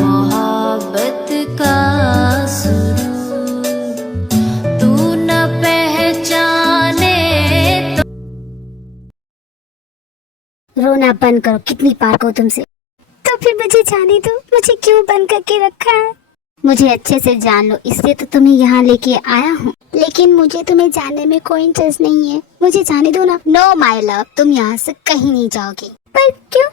मोहब्बत का सुरूर तू न पहचाने तो। रोना बंद करो, कितनी बार कहूं तुमसे। तो फिर मुझे जाने दो, मुझे क्यों बंद करके रखा है? मुझे अच्छे से जान लो, इसलिए तो तुम्हें यहाँ लेके आया हूँ। लेकिन मुझे तुम्हें जानने में कोई इंटरेस्ट नहीं है, मुझे जाने दो ना। नो माय लव, तुम यहाँ से कहीं नहीं जाओगी। पर क्यों?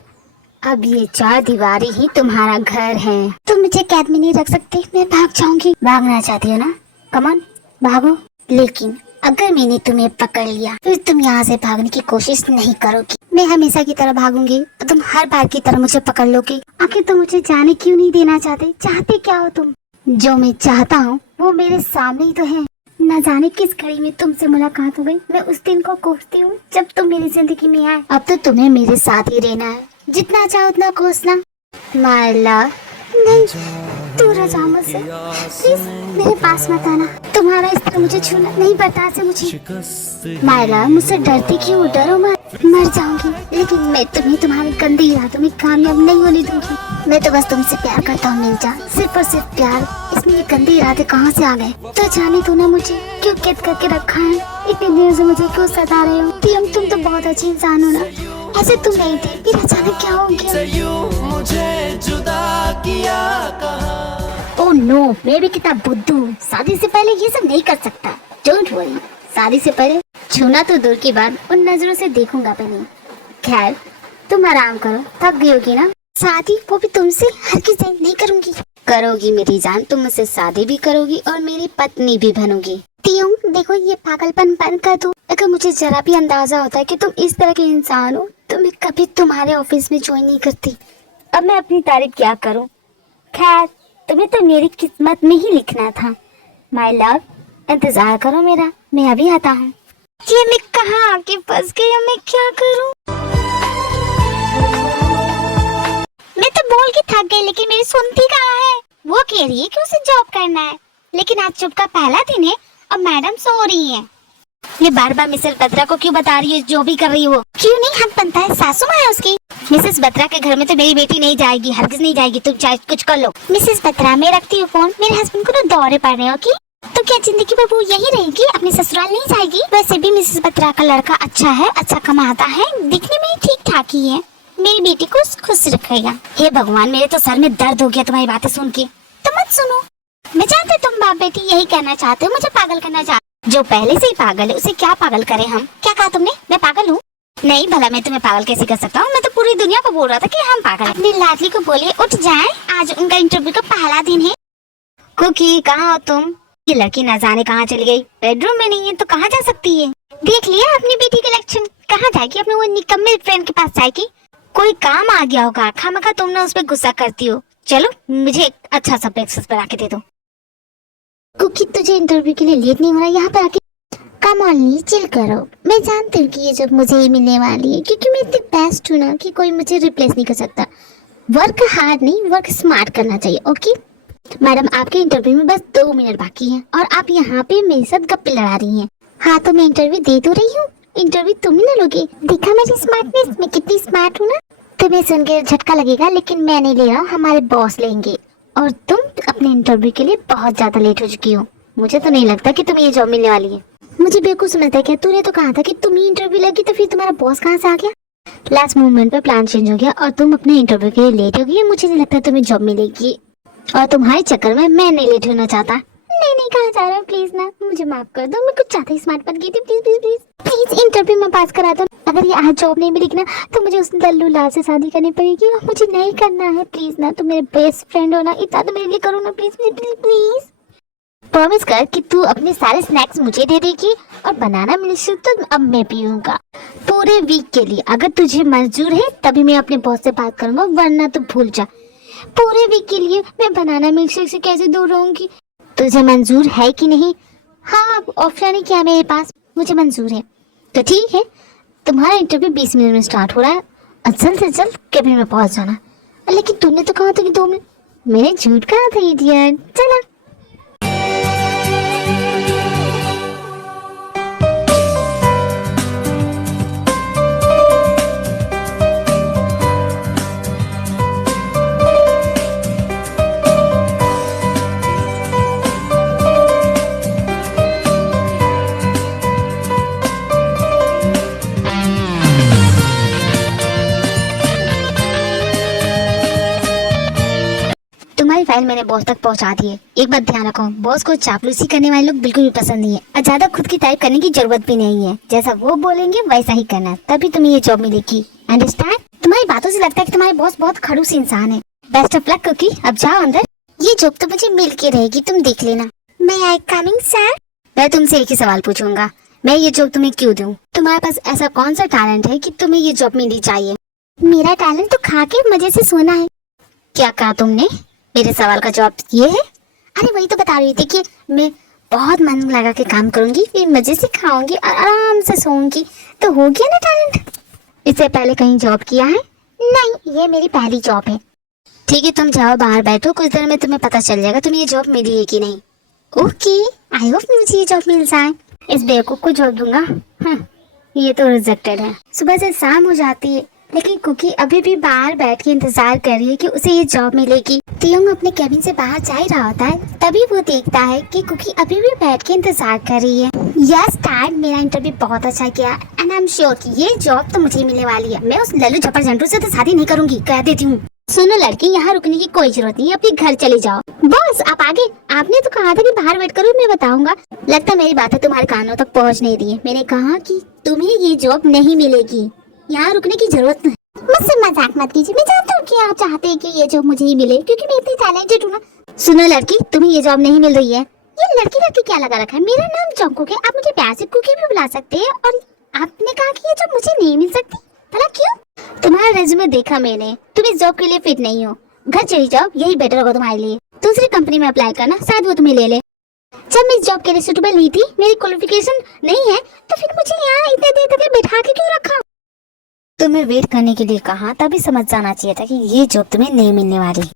अब ये 4 दीवारें ही तुम्हारा घर है। तुम मुझे कैद में नहीं रख सकते, मैं भाग जाऊंगी। भागना चाहती हो ना? कम ऑन, भागो। लेकिन अगर मैंने तुम्हें पकड़ लिया फिर तुम यहाँ से भागने की कोशिश नहीं करोगी। मैं हमेशा की तरह भागूंगी तो तुम हर बार की तरह मुझे पकड़ लोगी। आखिर तुम मुझे जाने क्यों नहीं देना चाहते? चाहते क्या हो तुम? जो मैं चाहता हूँ वो मेरे सामने ही तो है। न जाने किस घड़ी में तुमसे मुलाकात हो गई। मैं उस दिन को कोसती हूँ जब तुम मेरी जिंदगी में आए। अब तो तुम्हें मेरे साथ ही रहना है, जितना चाहो उतना कोसना। माय लव, नहीं, दूर रह जाओ मुझसे प्लीज, मेरे पास मत आना। तुम्हारा इस तरह मुझे छूना नहीं बर्दाश्त है मुझे। माय लव, मुझसे डरती क्यों? डरो मत, मर जाऊंगी लेकिन मैं तुम्हें तुम्हारे गंदे इरादों में कामयाब नहीं होने दूंगी। मैं तो बस तुमसे प्यार करता हूँ मिर्जा, सिर्फ और सिर्फ प्यार। इसमें ये गंदे इरादे कहाँ से आ गए? तो जाने दो ना, मुझे क्यों कैद करके रखा है? इतनी देर से मुझे क्यों सता रहे हो? तुम तो बहुत अच्छी इंसान हो ना, ऐसे तुम नहीं थे, फिर अचानक क्या हो गया? मुझे जुदा किया ओह नो, मैं भी कितना बुद्धू हूँ। शादी से पहले ये सब नहीं कर सकता। डोंट वरी, शादी से पहले छूना तो दूर की बात, उन नजरों से देखूंगा भी नहीं। खैर तुम आराम करो, थक गई होगी ना। शादी वो भी तुमसे हरगिज़ नहीं करूंगी। करोगी मेरी जान, तुम मुझसे शादी भी करोगी और मेरी पत्नी भी बनोगी। देखो ये पागलपन बंद कर दो। अगर मुझे जरा भी अंदाजा होता है कि तुम इस तरह के इंसान हो तो मैं कभी तुम्हारे ऑफिस में ज्वाइन नहीं करती। अब मैं अपनी तारीफ क्या करूं? खैर तुम्हें तो मेरी किस्मत में ही लिखना था। माय लव, इंतजार करो मेरा, मैं अभी आता हूँ। ये मैं कहाँ आके फंस गई हूँ, मैं क्या करूँ? मैं तो बोल के थक गई लेकिन मेरी सुनती कहाँ है? वो कह रही है कि उसे जॉब करना है, लेकिन आज जॉब का पहला दिन है और मैडम सो रही है। ये बार बार मिसेस बत्रा को क्यों बता रही है जो भी कर रही हो? क्यों नहीं हक बनता है, सासू माँ है उसकी। मिसेस बत्रा के घर में तो मेरी बेटी नहीं जाएगी, हरगिज़ नहीं जाएगी। तुम चाहे कुछ कर लो। मिसेस बत्रा, मैं रखती हूँ फोन। मेरे हस्बैंड को ना दौरे पड़ रहे हो की? तो क्या जिंदगी भर वो यही रहेगी, अपने ससुराल नहीं जाएगी? वैसे भी मिसेस बत्रा का लड़का अच्छा है, अच्छा कमाता है, दिखने में ठीक ठाक ही है। मेरी बेटी को खुश रखेगा। हे भगवान, मेरे तो सर में दर्द हो गया तुम्हारी बातें सुन के। तो मत सुनो, मैं जानती तुम बाप बेटी यही कहना चाहते हो, मुझे पागल करना चाहते। जो पहले से ही पागल है उसे क्या पागल करे हम? क्या कहा तुमने? मैं पागल हूँ? नहीं भला, मैं तुम्हें पागल कैसे कर सकता हूँ? मैं तो पूरी दुनिया को बोल रहा था कि हम पागल हैं। अपनी लाडली को बोलिए उठ जाए, आज उनका इंटरव्यू का पहला दिन है। कुकी, कहाँ हो तुम? ये लड़की न जाने कहाँ चली गई। बेडरूम में नहीं है तो कहाँ जा सकती है? देख लिया अपनी बेटी के लक्षण। कहाँ जाएगी? अपने वो निकम्मे फ्रेंड के पास जाएगी। कोई काम आ गया होगा, खामखा तुम ना उस पर गुस्सा करती हो। चलो मुझे एक अच्छा सा ब्रेकफास्ट बना के दे दो। कुकी, तुझे इंटरव्यू के लिए लेट नहीं हो रहा यहाँ पर आके? कम ऑन ली, चिल करो। मैं जानती हूँ कि ये जब मुझे ही मिलने वाली है, क्योंकि मैं इतनी बेस्ट हूँ ना कि कोई मुझे रिप्लेस नहीं कर सकता। वर्क हार्ड नहीं, वर्क स्मार्ट करना चाहिए। ओके मैडम, आपके इंटरव्यू में बस 2 मिनट बाकी हैं और आप यहाँ पे मेरे साथ गप्पे लड़ा रही हैं। हाँ तो मैं इंटरव्यू दे तो रही हूँ, इंटरव्यू तुम ही ना लोगे। देखा मेरी स्मार्टनेस, मैं कितनी स्मार्ट हूँ ना। तुम्हें सुन के झटका लगेगा लेकिन मैं नहीं ले रहा हूँ, हमारे बॉस लेंगे। और तुम अपने इंटरव्यू के लिए बहुत ज्यादा लेट हो चुकी हो। मुझे तो नहीं लगता कि तुम्हें ये जॉब मिलने वाली है। मुझे बेवकूफ समझता है क्या? तूने तो कहा था कि तुम ही इंटरव्यू लगी, तो फिर तुम्हारा बॉस कहाँ से आ गया? लास्ट मोमेंट पे प्लान चेंज हो गया और तुम अपने इंटरव्यू के लिए लेट हो गई। मुझे नहीं लगता तुम्हें जॉब मिलेगी और तुम्हारे चक्कर में मैं नहीं लेट होना चाहता। नहीं कहाँ जा रहे हो? प्लीज ना, मुझे माफ कर दो, मैं कुछ ज्यादा ही स्मार्ट बन गई थी। Please please please please interview में पास करा दो। अगर ये आज जॉब नहीं मिलेगी ना तो मुझे उस लल्लू लाल से शादी करनी पड़ेगी और मुझे नहीं करना है। प्लीज ना, तुम मेरे बेस्ट फ्रेंड हो ना, इतना तो मेरे लिए करो ना। Please please please please promise कर कि तू अपने सारे स्नैक्स मुझे दे देगी और बनाना मिल्कशेक तो अब मैं पीऊंगा पूरे वीक के लिए। अगर तुझे मंजूर है तभी मैं अपने बॉस से बात करूंगा, वरना तो भूल जा। पूरे वीक के लिए मैं बनाना मिल्कशेक से कैसे दूर रहूंगी? तुझे मंजूर है कि नहीं? हाँ, ऑप्शन ही क्या मेरे पास, मुझे मंजूर है। तो ठीक है, तुम्हारा इंटरव्यू 20 मिनट में स्टार्ट हो रहा है और जल्द से जल्द कैबिन में पहुंच जाना। लेकिन तुमने तो कहा था कि 2 मिनट। मैंने झूठ कहा था इडियट। चला। तुम्हारी फाइल मैंने बॉस तक पहुंचा दी है। एक बात ध्यान रखो, बॉस को चापलूसी करने वाले लोग बिल्कुल भी पसंद नहीं है और ज्यादा खुद की तारीफ करने की जरूरत भी नहीं है। जैसा वो बोलेंगे वैसा ही करना, तभी तुम्हें ये जॉब मिलेगी। अंडरस्टैंड? तुम्हारी बातों से लगता है कि तुम्हारे बॉस बहुत खड़ूस इंसान है। बेस्ट ऑफ लक कुकी, अब जाओ अंदर। ये जॉब तो मुझे मिल के रहेगी, तुम देख लेना। मैं आई कमिंग सर? मैं तुमसे एक ही सवाल पूछूंगा, मैं ये जॉब तुम्हें क्यों दूं? तुम्हारे पास ऐसा कौन सा टैलेंट है कि तुम्हें ये जॉब मिलनी चाहिए? मेरा टैलेंट तो खा के मजे से सोना है। क्या कहा तुमने? मेरे सवाल का जवाब ये है? अरे वही तो बता रही थी कि मैं बहुत मन लगा के काम करूंगी, फिर मजे से खाऊंगी और आराम से सोऊंगी, तो हो गया ना टैलेंट। इससे पहले कहीं जॉब किया है? नहीं, ये मेरी पहली जॉब है। ठीक है, तुम जाओ बाहर बैठो, कुछ देर में तुम्हें पता चल जाएगा तुम्हें ये जॉब मिली है कि नहीं। ओके, आई होप मुझे ये जॉब मिल जाए। इस बेवकूफ को जॉब दूंगा। ये तो रिजेक्टेड है। सुबह से शाम हो जाती है लेकिन कुकी अभी भी बाहर बैठ के इंतजार कर रही है कि उसे ये जॉब मिलेगी। तियोंग अपने कैबिन से बाहर जा ही रहा होता है, तभी वो देखता है कि कुकी अभी भी बैठ के इंतजार कर रही है। यस डैड, मेरा इंटरव्यू बहुत अच्छा गया एंड आई एम श्योर कि ये जॉब तो मुझे मिलने वाली है। मैं उस लल्लू झप्पर झंटू से तो शादी नहीं करूंगी, कह देती हूँ। सुनो लड़की, यहाँ रुकने की कोई जरूरत नहीं है, अपने घर चले जाओ। बॉस आप आगे, आपने तो कहा था कि बाहर वेट करो, मैं बताऊंगा। लगता मेरी बातें तुम्हारे कानों तक पहुँच नहीं रही है। मैंने कहा कि तुम्हें ये जॉब नहीं मिलेगी, यहाँ रुकने की जरूरत नहीं। मुझसे मजाक मत कीजिए, मैं जानता हूँ कि आप चाहते हैं कि ये जॉब मुझे ही मिले क्योंकि मैं इतनी टैलेंटेड हूँ ना। सुनो लड़की, तुम्हें ये जॉब नहीं मिल रही है। ये लड़की क्या लगा रखा है? मेरा नाम जंकुक है, आप मुझे प्यार से कुकी भी बुला सकते हैं। और आपने कहा कि ये जॉब मुझे नहीं मिल सकती, भला क्यों? तुम्हारा रेज्यूमे देखा मैंने, तुम इस जॉब के लिए फिट नहीं हो। घर चली जाओ, यही बेटर होगा तुम्हारे लिए। दूसरी कंपनी में अप्लाई करना, शायद वो तुम्हें ले ले। जब मैं इस जॉब के लिए सुटेबल नहीं थी, मेरी क्वालिफिकेशन नहीं है, तो फिर मुझे यहाँ इतने देर तक बैठा के क्यों रखा? तुम्हें वेट करने के लिए कहा, तभी समझ जाना चाहिए था कि ये जॉब तुम्हें नहीं मिलने वाली।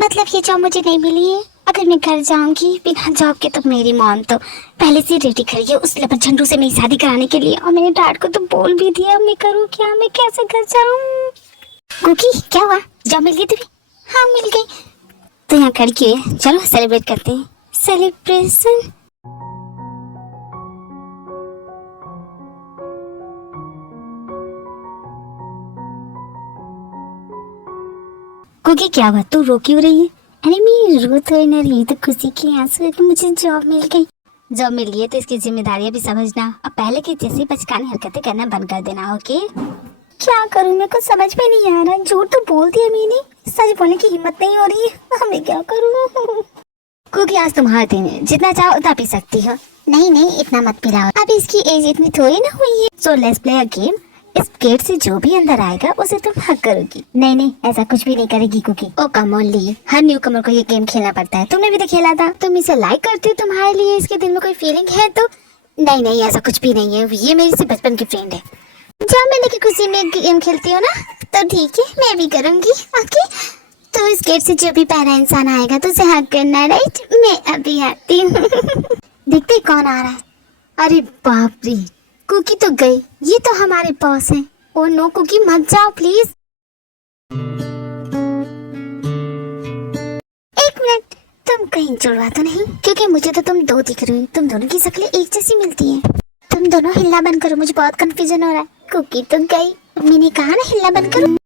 मतलब ये जॉब मुझे नहीं मिली है? अगर मैं घर जाऊंगी बिना जॉब के तो मेरी मॉम तो पहले से रेडी खड़ी है उस लपट झंडू से मेरी शादी कराने के लिए। और मैंने डैड को तो बोल भी दिया, मैं करूँ क्या, मैं कैसे घर जाऊँ? कुकी क्या हुआ, जॉब मिल गई तुम्हें? हाँ मिल गई। तो यहाँ खड़ी क्यों है? चलो सेलिब्रेट करते हैं। सेलिब्रेशन? कुकी क्या हुआ, तू रो क्यों रही है? अरे मैं रो तो न रही, तो खुशी के आंसू है कि मुझे जॉब मिल गई। जॉब मिल गई है तो इसकी जिम्मेदारियां भी समझना और पहले की जैसी बचकानी हरकतें करना बंद कर देना। ओके? क्या करूं, मेरे को समझ में नहीं आ रहा। झूठ तो बोल दिया मैंने, सच बोलने की हिम्मत नहीं हो रही है। मैं क्या करूं? कुकी आज तुम्हारा दिन है, जितना चाहो उतना पी सकती हो। नहीं इतना मत पिलाओ, अभी इसकी एज इतनी थोड़ी ना हुई है। So let's play a game. इस गेट से जो भी अंदर आएगा उसे तुम हक करोगी। नहीं ऐसा कुछ भी नहीं करेगी Cookie. Oh come on Lee, हर न्यू कमर को ये गेम खेलना पड़ता है। तुमने भी तो खेला था। तुम इसे लाइक करते हो, तुम्हारे लिए इसके दिल में कोई फीलिंग है तो? नहीं ऐसा कुछ भी नहीं है, ये मेरी से बचपन की फ्रेंड है। जब मैंने की खुशी में गेम खेलती हो ना, तो ठीक है मैं भी करूंगी। ओके, तो इस गेट से जो भी पहला इंसान आएगा तो उसे हक करना, राइट? मैं अभी आती हूँ। देखते कौन आ रहा है। अरे बाप रे, कुकी तो गई। ये तो हमारे बॉस हैं। ओ नो कुकी, मत जाओ प्लीज। एक मिनट, तुम कहीं जुड़वा तो नहीं? क्योंकि मुझे तो तुम दो दिख रही हो, तुम दोनों की शक्लें एक जैसी मिलती हैं। तुम दोनों हिलना बंद करो, मुझे बहुत कंफ्यूजन हो रहा है। कुकी तो गई, मैंने कहा ना हिलना बंद करो।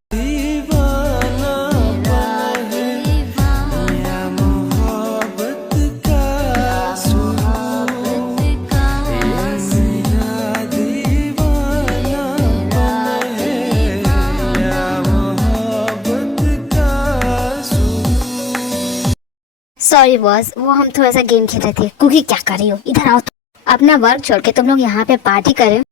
सॉरी बॉस, वो हम थोड़ा सा गेम खेल रहे थे। कुकी क्या कर रही हो, इधर आओ। अपना वर्क छोड़ के तुम लोग यहाँ पे पार्टी कर रहे हो?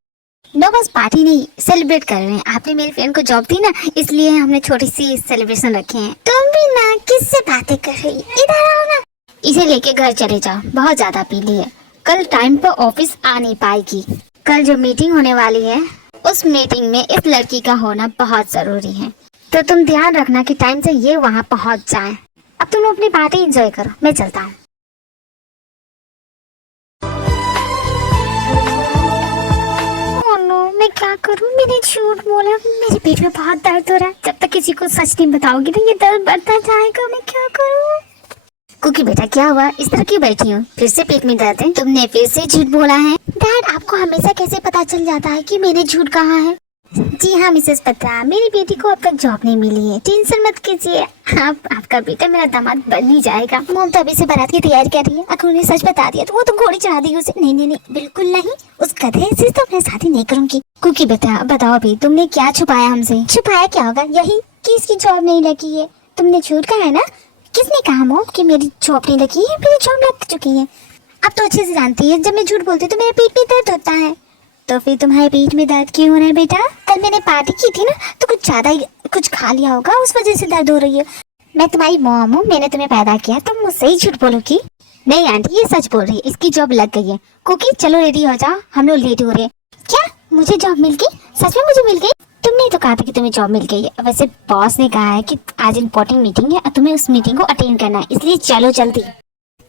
नो बस पार्टी नहीं, सेलिब्रेट कर रहे हैं। आपने मेरी फ्रेंड को जॉब दी ना, इसलिए हमने छोटी सी सेलिब्रेशन रखे हैं। तुम भी ना किससे बातें कर रही, इधर आओ ना। इसे लेके घर चले जाओ, बहुत ज्यादा पी ली है। कल टाइम पर ऑफिस आ नहीं पाएगी। कल जो मीटिंग होने वाली है, उस मीटिंग में इस लड़की का होना बहुत जरूरी है, तो तुम ध्यान रखना कि टाइम से ये वहाँ पहुँच जाए। अब तुम अपनी पार्टी एंजॉय करो, मैं चलता हूँ। मैं क्या करूँ, मैंने झूठ बोला। मेरे पेट में बहुत दर्द हो रहा है। जब तक किसी को सच नहीं बताओगी तो ये दर्द बढ़ता जाएगा। मैं क्या करूँ? कुकी बेटा क्या हुआ, इस तरह क्यों बैठी हो? फिर से पेट में दर्द है? तुमने फिर से झूठ बोला है? डैड, आपको हमेशा कैसे पता चल जाता है कि मैंने झूठ कहा है? जी हाँ मिसेस बत्रा, मेरी बेटी को अब तक जॉब नहीं मिली है, टेंशन मत कीजिए, आपका बेटा मेरा दामाद बन ही जाएगा। मोम तो अभी से बारात की तैयारी कर रही है, अगर उन्हें सच बता दिया तो वो तो घोड़ी चढ़ा देगी उसे। नहीं नहीं नहीं, बिल्कुल नहीं, उस गधे से तो मैं शादी नहीं करूंगी। कुकी बेटा बताओ अभी तुमने क्या छुपाया हमसे? छुपाया क्या होगा, यही कि इसकी जॉब नहीं लगी है। तुमने झूठ कहा है ना? किसने कहा मोम कि मेरी जॉब नहीं लगी है? मेरी जॉब लग चुकी है। अब तो अच्छे से जानती है, जब मैं झूठ बोलती तो मेरे पेट में दर्द होता है। तो फिर तुम्हारे पेट में दर्द क्यों हो रहा है बेटा? कल मैंने पार्टी की थी ना, तो कुछ ज्यादा ही कुछ खा लिया होगा, उस वजह से दर्द हो रही है। मैं तुम्हारी मॉम हूँ, मैंने तुम्हें पैदा किया, तुम मुझसे ही झूठ बोलोगी? नहीं आंटी, ये सच बोल रही है, इसकी जॉब लग गई है। कुकी चलो रेडी हो जाओ, हम लोग लेट हो रहे हैं। क्या मुझे जॉब मिल गई? सच में मुझे मिल गई? तुमने तो कहा था कि तुम्हें जॉब मिल गई है। वैसे बॉस ने कहा है कि आज इम्पोर्टेंट मीटिंग है और तुम्हें उस मीटिंग को अटेंड करना है, इसलिए चलो जल्दी।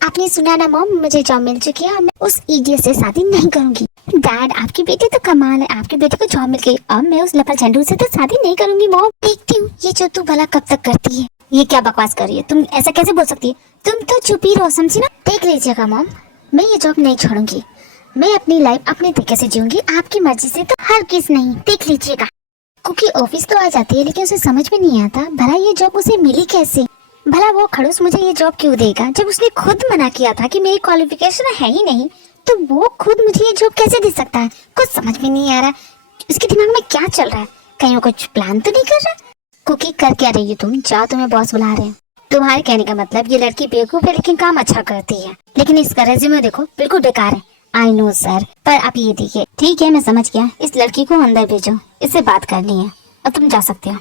आपने सुना ना मॉम, मुझे जॉब मिल चुकी है और मैं उस इडियट से शादी नहीं करूंगी। डैड आपकी बेटी तो कमाल है, आपकी बेटी को जॉब मिल गई, अब मैं उस लपड़ झंडू से तो शादी नहीं करूंगी। मॉम देखती हूँ ये जो तू भला कब तक करती है। ये क्या बकवास कर रही है, तुम ऐसा कैसे बोल सकती है? तुम तो चुप ही रहो, समझी ना? देख लीजिएगा मॉम, मैं ये जॉब नहीं छोड़ूंगी, मैं अपनी लाइफ अपने तरीके से जीऊंगी, आपकी मर्जी से तो हर किस नहीं। देख लीजिएगा। क्योंकि ऑफिस तो आ जाती है लेकिन उसे समझ में नहीं आता भला ये जॉब उसे मिली कैसे। भला वो खड़ूस मुझे ये जॉब क्यों देगा, जब उसने खुद मना किया था कि मेरी क्वालिफिकेशन है ही नहीं, तो वो खुद मुझे ये जॉब कैसे दे सकता है? कुछ समझ में नहीं आ रहा उसके दिमाग में क्या चल रहा है। कहीं वो कुछ प्लान तो नहीं कर रहा? कुकी कर क्या रही है तुम? जाओ, तुम्हें बॉस बुला रहे हैं। तुम्हारे कहने का मतलब ये लड़की बेवकूफ है लेकिन काम अच्छा करती है, लेकिन इसका रेज्यूमे देखो बिल्कुल बेकार है। आई नो सर, पर आप ये देखिए। ठीक है मैं समझ गया, इस लड़की को अंदर भेजो, इससे बात करनी है। अब तुम जा सकते हो।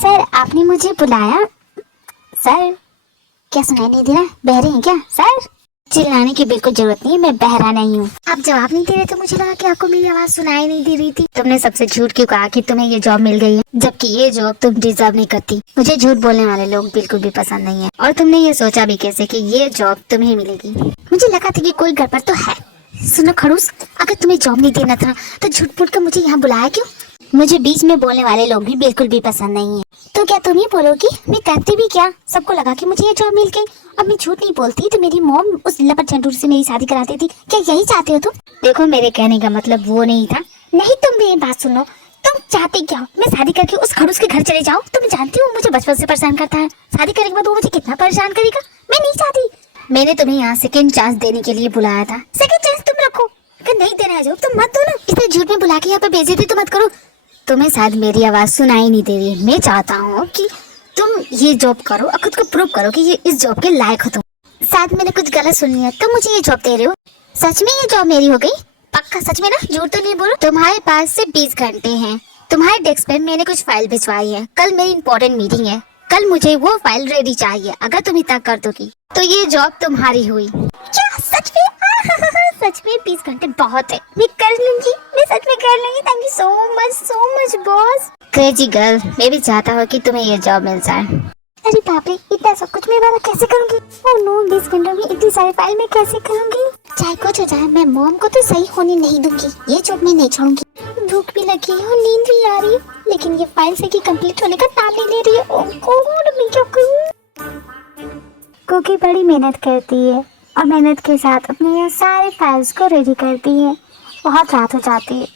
सर आपने मुझे बुलाया? सर क्या सुनाई नहीं दे रहा? बहरे हैं क्या? सर चिल्लाने की बिल्कुल जरूरत नहीं है, मैं बहरा नहीं हूँ। आप जवाब नहीं दे रहे तो मुझे लगा कि आपको मेरी आवाज सुनाई नहीं दे रही थी। तुमने सबसे झूठ क्यों कहा कि तुम्हें ये जॉब मिल गई है, जबकि ये जॉब तुम डिजर्व नहीं करती? मुझे झूठ बोलने वाले लोग बिल्कुल भी पसंद नहीं है। और तुमने ये सोचा भी कैसे कि ये जॉब तुम्हें मिलेगी? मुझे लगा था कि कोई गड़बड़ तो है। सुनो खड़ूस, अगर तुम्हें जॉब नहीं देना था तो झूठ फूट कर मुझे यहाँ बुलाया क्यों? मुझे बीच में बोलने वाले लोग भी बिल्कुल भी पसंद नहीं है। तो क्या तुम ही बोलोगी? मैं करती भी क्या? सबको लगा कि मुझे ये जॉब मिल गई। अब मैं झूठ नहीं बोलती तो मेरी मॉम उस लपट झंडूर से मेरी शादी कराती थी। क्या यही चाहते हो तुम? देखो मेरे कहने का मतलब वो नहीं था। नहीं तुम मेरी बात सुनो, तुम चाहती क्या हो? मैं शादी करके उस खड़ूस के घर चले जाऊँ? तुम जानती हो मुझे बचपन से परेशान करता है, शादी करने के बाद वो मुझे कितना परेशान करेगा। मैं नहीं चाहती। मैंने तुम्हें यहाँ सेकंड चांस देने के लिए बुलाया था। सेकंड चांस तुम रखो, अगर नहीं देना है जॉब तो मत दो ना। इसे झूठ में बुला के यहाँ पे बेइज्जती तो मत करो। तुम्हें शायद मेरी आवाज सुनाई नहीं दे रही है। मैं चाहता हूँ कि तुम ये जॉब करो और खुद को प्रूव करो कि ये इस जॉब के लायक हो तुम। शायद मैंने कुछ गलत सुन लिया, तुम मुझे ये जॉब दे रहे हो? सच में ये जॉब मेरी हो गई? पक्का सच में ना? झूठ तो नहीं बोलो। तुम्हारे पास से 20 घंटे हैं। तुम्हारे डेस्क पे मैंने कुछ फाइल भिजवाई है, कल मेरी इंपॉर्टेंट मीटिंग है, कल मुझे वो फाइल रेडी चाहिए। अगर तुम इतना कर दोगी तो ये जॉब तुम्हारी हुई। क्या सच में? सच में 20 घंटे बहुत है, मैं कर लूंगी, मैं सच में कर लूंगी। Thank you so much boss. Crazy girl, मैं भी चाहता हूँ कि तुम्हें ये जॉब मिल जाए। अरे बाप रे, इतना सब कुछ मैं वाला कैसे करूंगी? ओह नो, 20 घंटों में इतनी सारी फाइल मैं कैसे करूंगी? चाहे कुछ हो जाए, मैं मॉम को तो सही होने नहीं दूंगी। ये जॉब मैं नहीं छोड़ूंगी। भूख भी लगी है और नींद भी आ रही है, लेकिन ये फाइल से कंप्लीट होने का नाम नहीं ले रही है। ओह गॉड, मैं क्या करूं? कुकी बड़ी मेहनत करती है और मेहनत के साथ अपने ये सारे फाइल्स को रेडी करती है। बहुत रात हो जाती है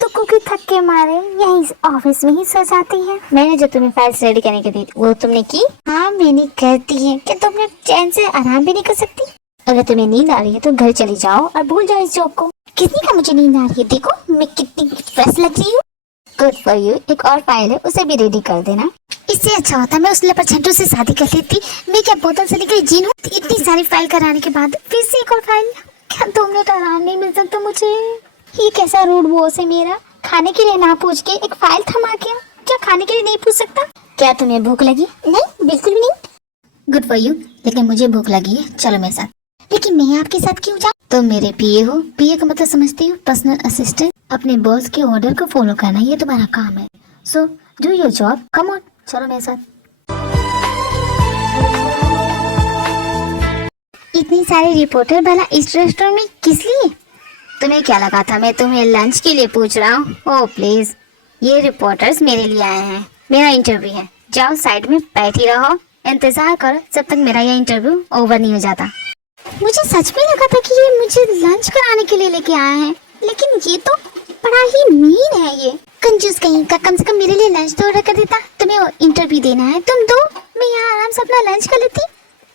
तो कुकी थक के मारे यहीं ऑफिस में ही सो जाती है। मैंने जो तुम्हें फाइल्स रेडी करने के दी वो तुमने की? हाँ मैंने कर दी है। क्या तुम चैन से आराम भी नहीं कर सकती? अगर तुम्हें नींद आ रही है तो घर चली जाओ और भूल जाओ इस जॉब को। कितनी का मुझे नींद आ रही है, देखो मैं कितनी फ्रेश लग रही हूँ। Good for you. एक और फाइल है, उसे भी रेडी कर देना। इससे अच्छा होता मैं उस लपट झंडू से शादी कर लेती। मैं क्या बोतल से निकली जीन हूँ? इतनी सारी फाइल कराने के बाद फिर से एक और फाइल? क्या 2 मिनट आराम नहीं मिल सकता मुझे? ये कैसा रूड बॉस है मेरा, खाने के लिए ना पूछ के एक फाइल थमा गया। क्या खाने के लिए नहीं पूछ सकता? क्या तुम्हें भूख लगी? नहीं बिल्कुल भी नहीं। गुड फॉर यू, लेकिन मुझे भूख लगी है, चलो मेरे साथ। लेकिन मैं आपके साथ क्यों जाऊँ? तुम मेरे पीए हो। पीए का मतलब समझती हो? Personal assistant. अपने बॉस के ऑर्डर को फॉलो करना ये तुम्हारा काम है। So do your job, come on, चलो मेरे साथ। इतनी सारी रिपोर्टर भला इस रेस्टोरेंट में किस लिए? तुम्हें क्या लगा था मैं तुम्हें लंच के लिए पूछ रहा हूँ? ओह प्लीज, ये रिपोर्टर्स मेरे लिए आए हैं, मेरा इंटरव्यू है। जाओ साइड में बैठी रहो, इंतजार करो जब तक मेरा ये इंटरव्यू ओवर नहीं हो जाता। मुझे सच में लगा था कि ये मुझे लंच कराने के लिए लेके आया है, लेकिन ये तो बड़ा ही मीन है। ये कंजूस कहीं का, कम से कम मेरे लिए लंच तो ऑर्डर कर देता। तुम्हें इंटरव्यू देना है, तुम दो, मैं यहाँ आराम से अपना लंच कर लेती।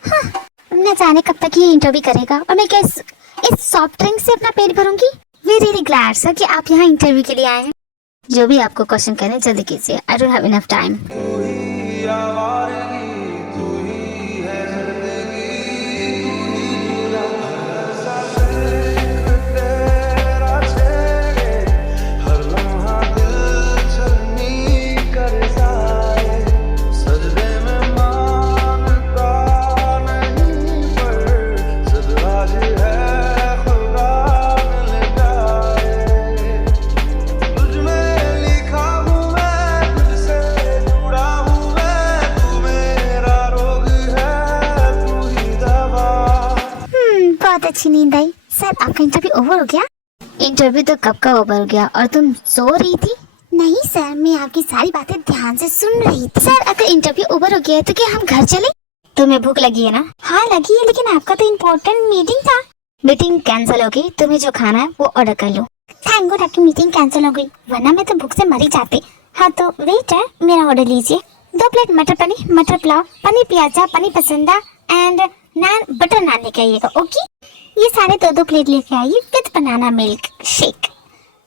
हाँ, न जाने कब तक ये इंटरव्यू करेगा और मैं क्या इस सॉफ्ट ड्रिंक से अपना पेट भरूंगी। वी रियली ग्लैड सर कि आप यहाँ इंटरव्यू के लिए आए हैं। जो भी आपको क्वेश्चन करें जल्दी कीजिए, I don't have enough time. बहुत अच्छी नींद आई। सर आपका इंटरव्यू ओवर हो गया? इंटरव्यू तो कब का ओवर हो गया और तुम सो रही थी? नहीं सर, मैं आपकी सारी बातें ध्यान से सुन रही थी। सर अगर इंटरव्यू ओवर हो गया है तो क्या हम घर चले? तुम्हें भूख लगी है ना? हाँ लगी है, लेकिन आपका तो इम्पोर्टेंट मीटिंग था। मीटिंग कैंसिल हो गई, तुम्हें जो खाना है वो ऑर्डर कर लो। थैंक गॉड आपकी मीटिंग कैंसिल हो गई, वरना मैं तो भूख से मर ही जाती। हाँ तो वेटर, मेरा ऑर्डर लीजिए। 2 प्लेट मटर पनीर, मटर पुलाव, पनीर प्याजा, पनीर पसंदा एंड नान, बटर नान लेके आइएगा। ओके, ये सारे 2-2 प्लेट लेके आइए विद बनाना मिल्क शेक।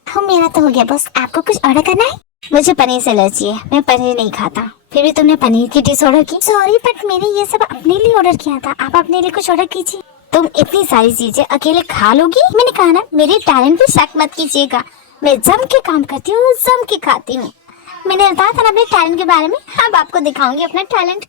हाँ मेरा तो हो गया बॉस, आपको कुछ ऑर्डर करना है? मुझे पनीर से एलर्जी है, मैं पनीर नहीं खाता। फिर भी तुमने पनीर की डिश ऑर्डर की। सॉरी बट मैंने ये सब अपने लिए ऑर्डर किया था, आप अपने लिए कुछ ऑर्डर कीजिए। तुम इतनी सारी चीजें अकेले खा लोगी? मैंने कहा ना, मेरे टैलेंट पे शक मत कीजिएगा, मैं जम के काम करती हूँ, जम के खाती हूँ। मैंने बताया था ना अपने टैलेंट के बारे में, अब आपको दिखाऊंगी अपना टैलेंट।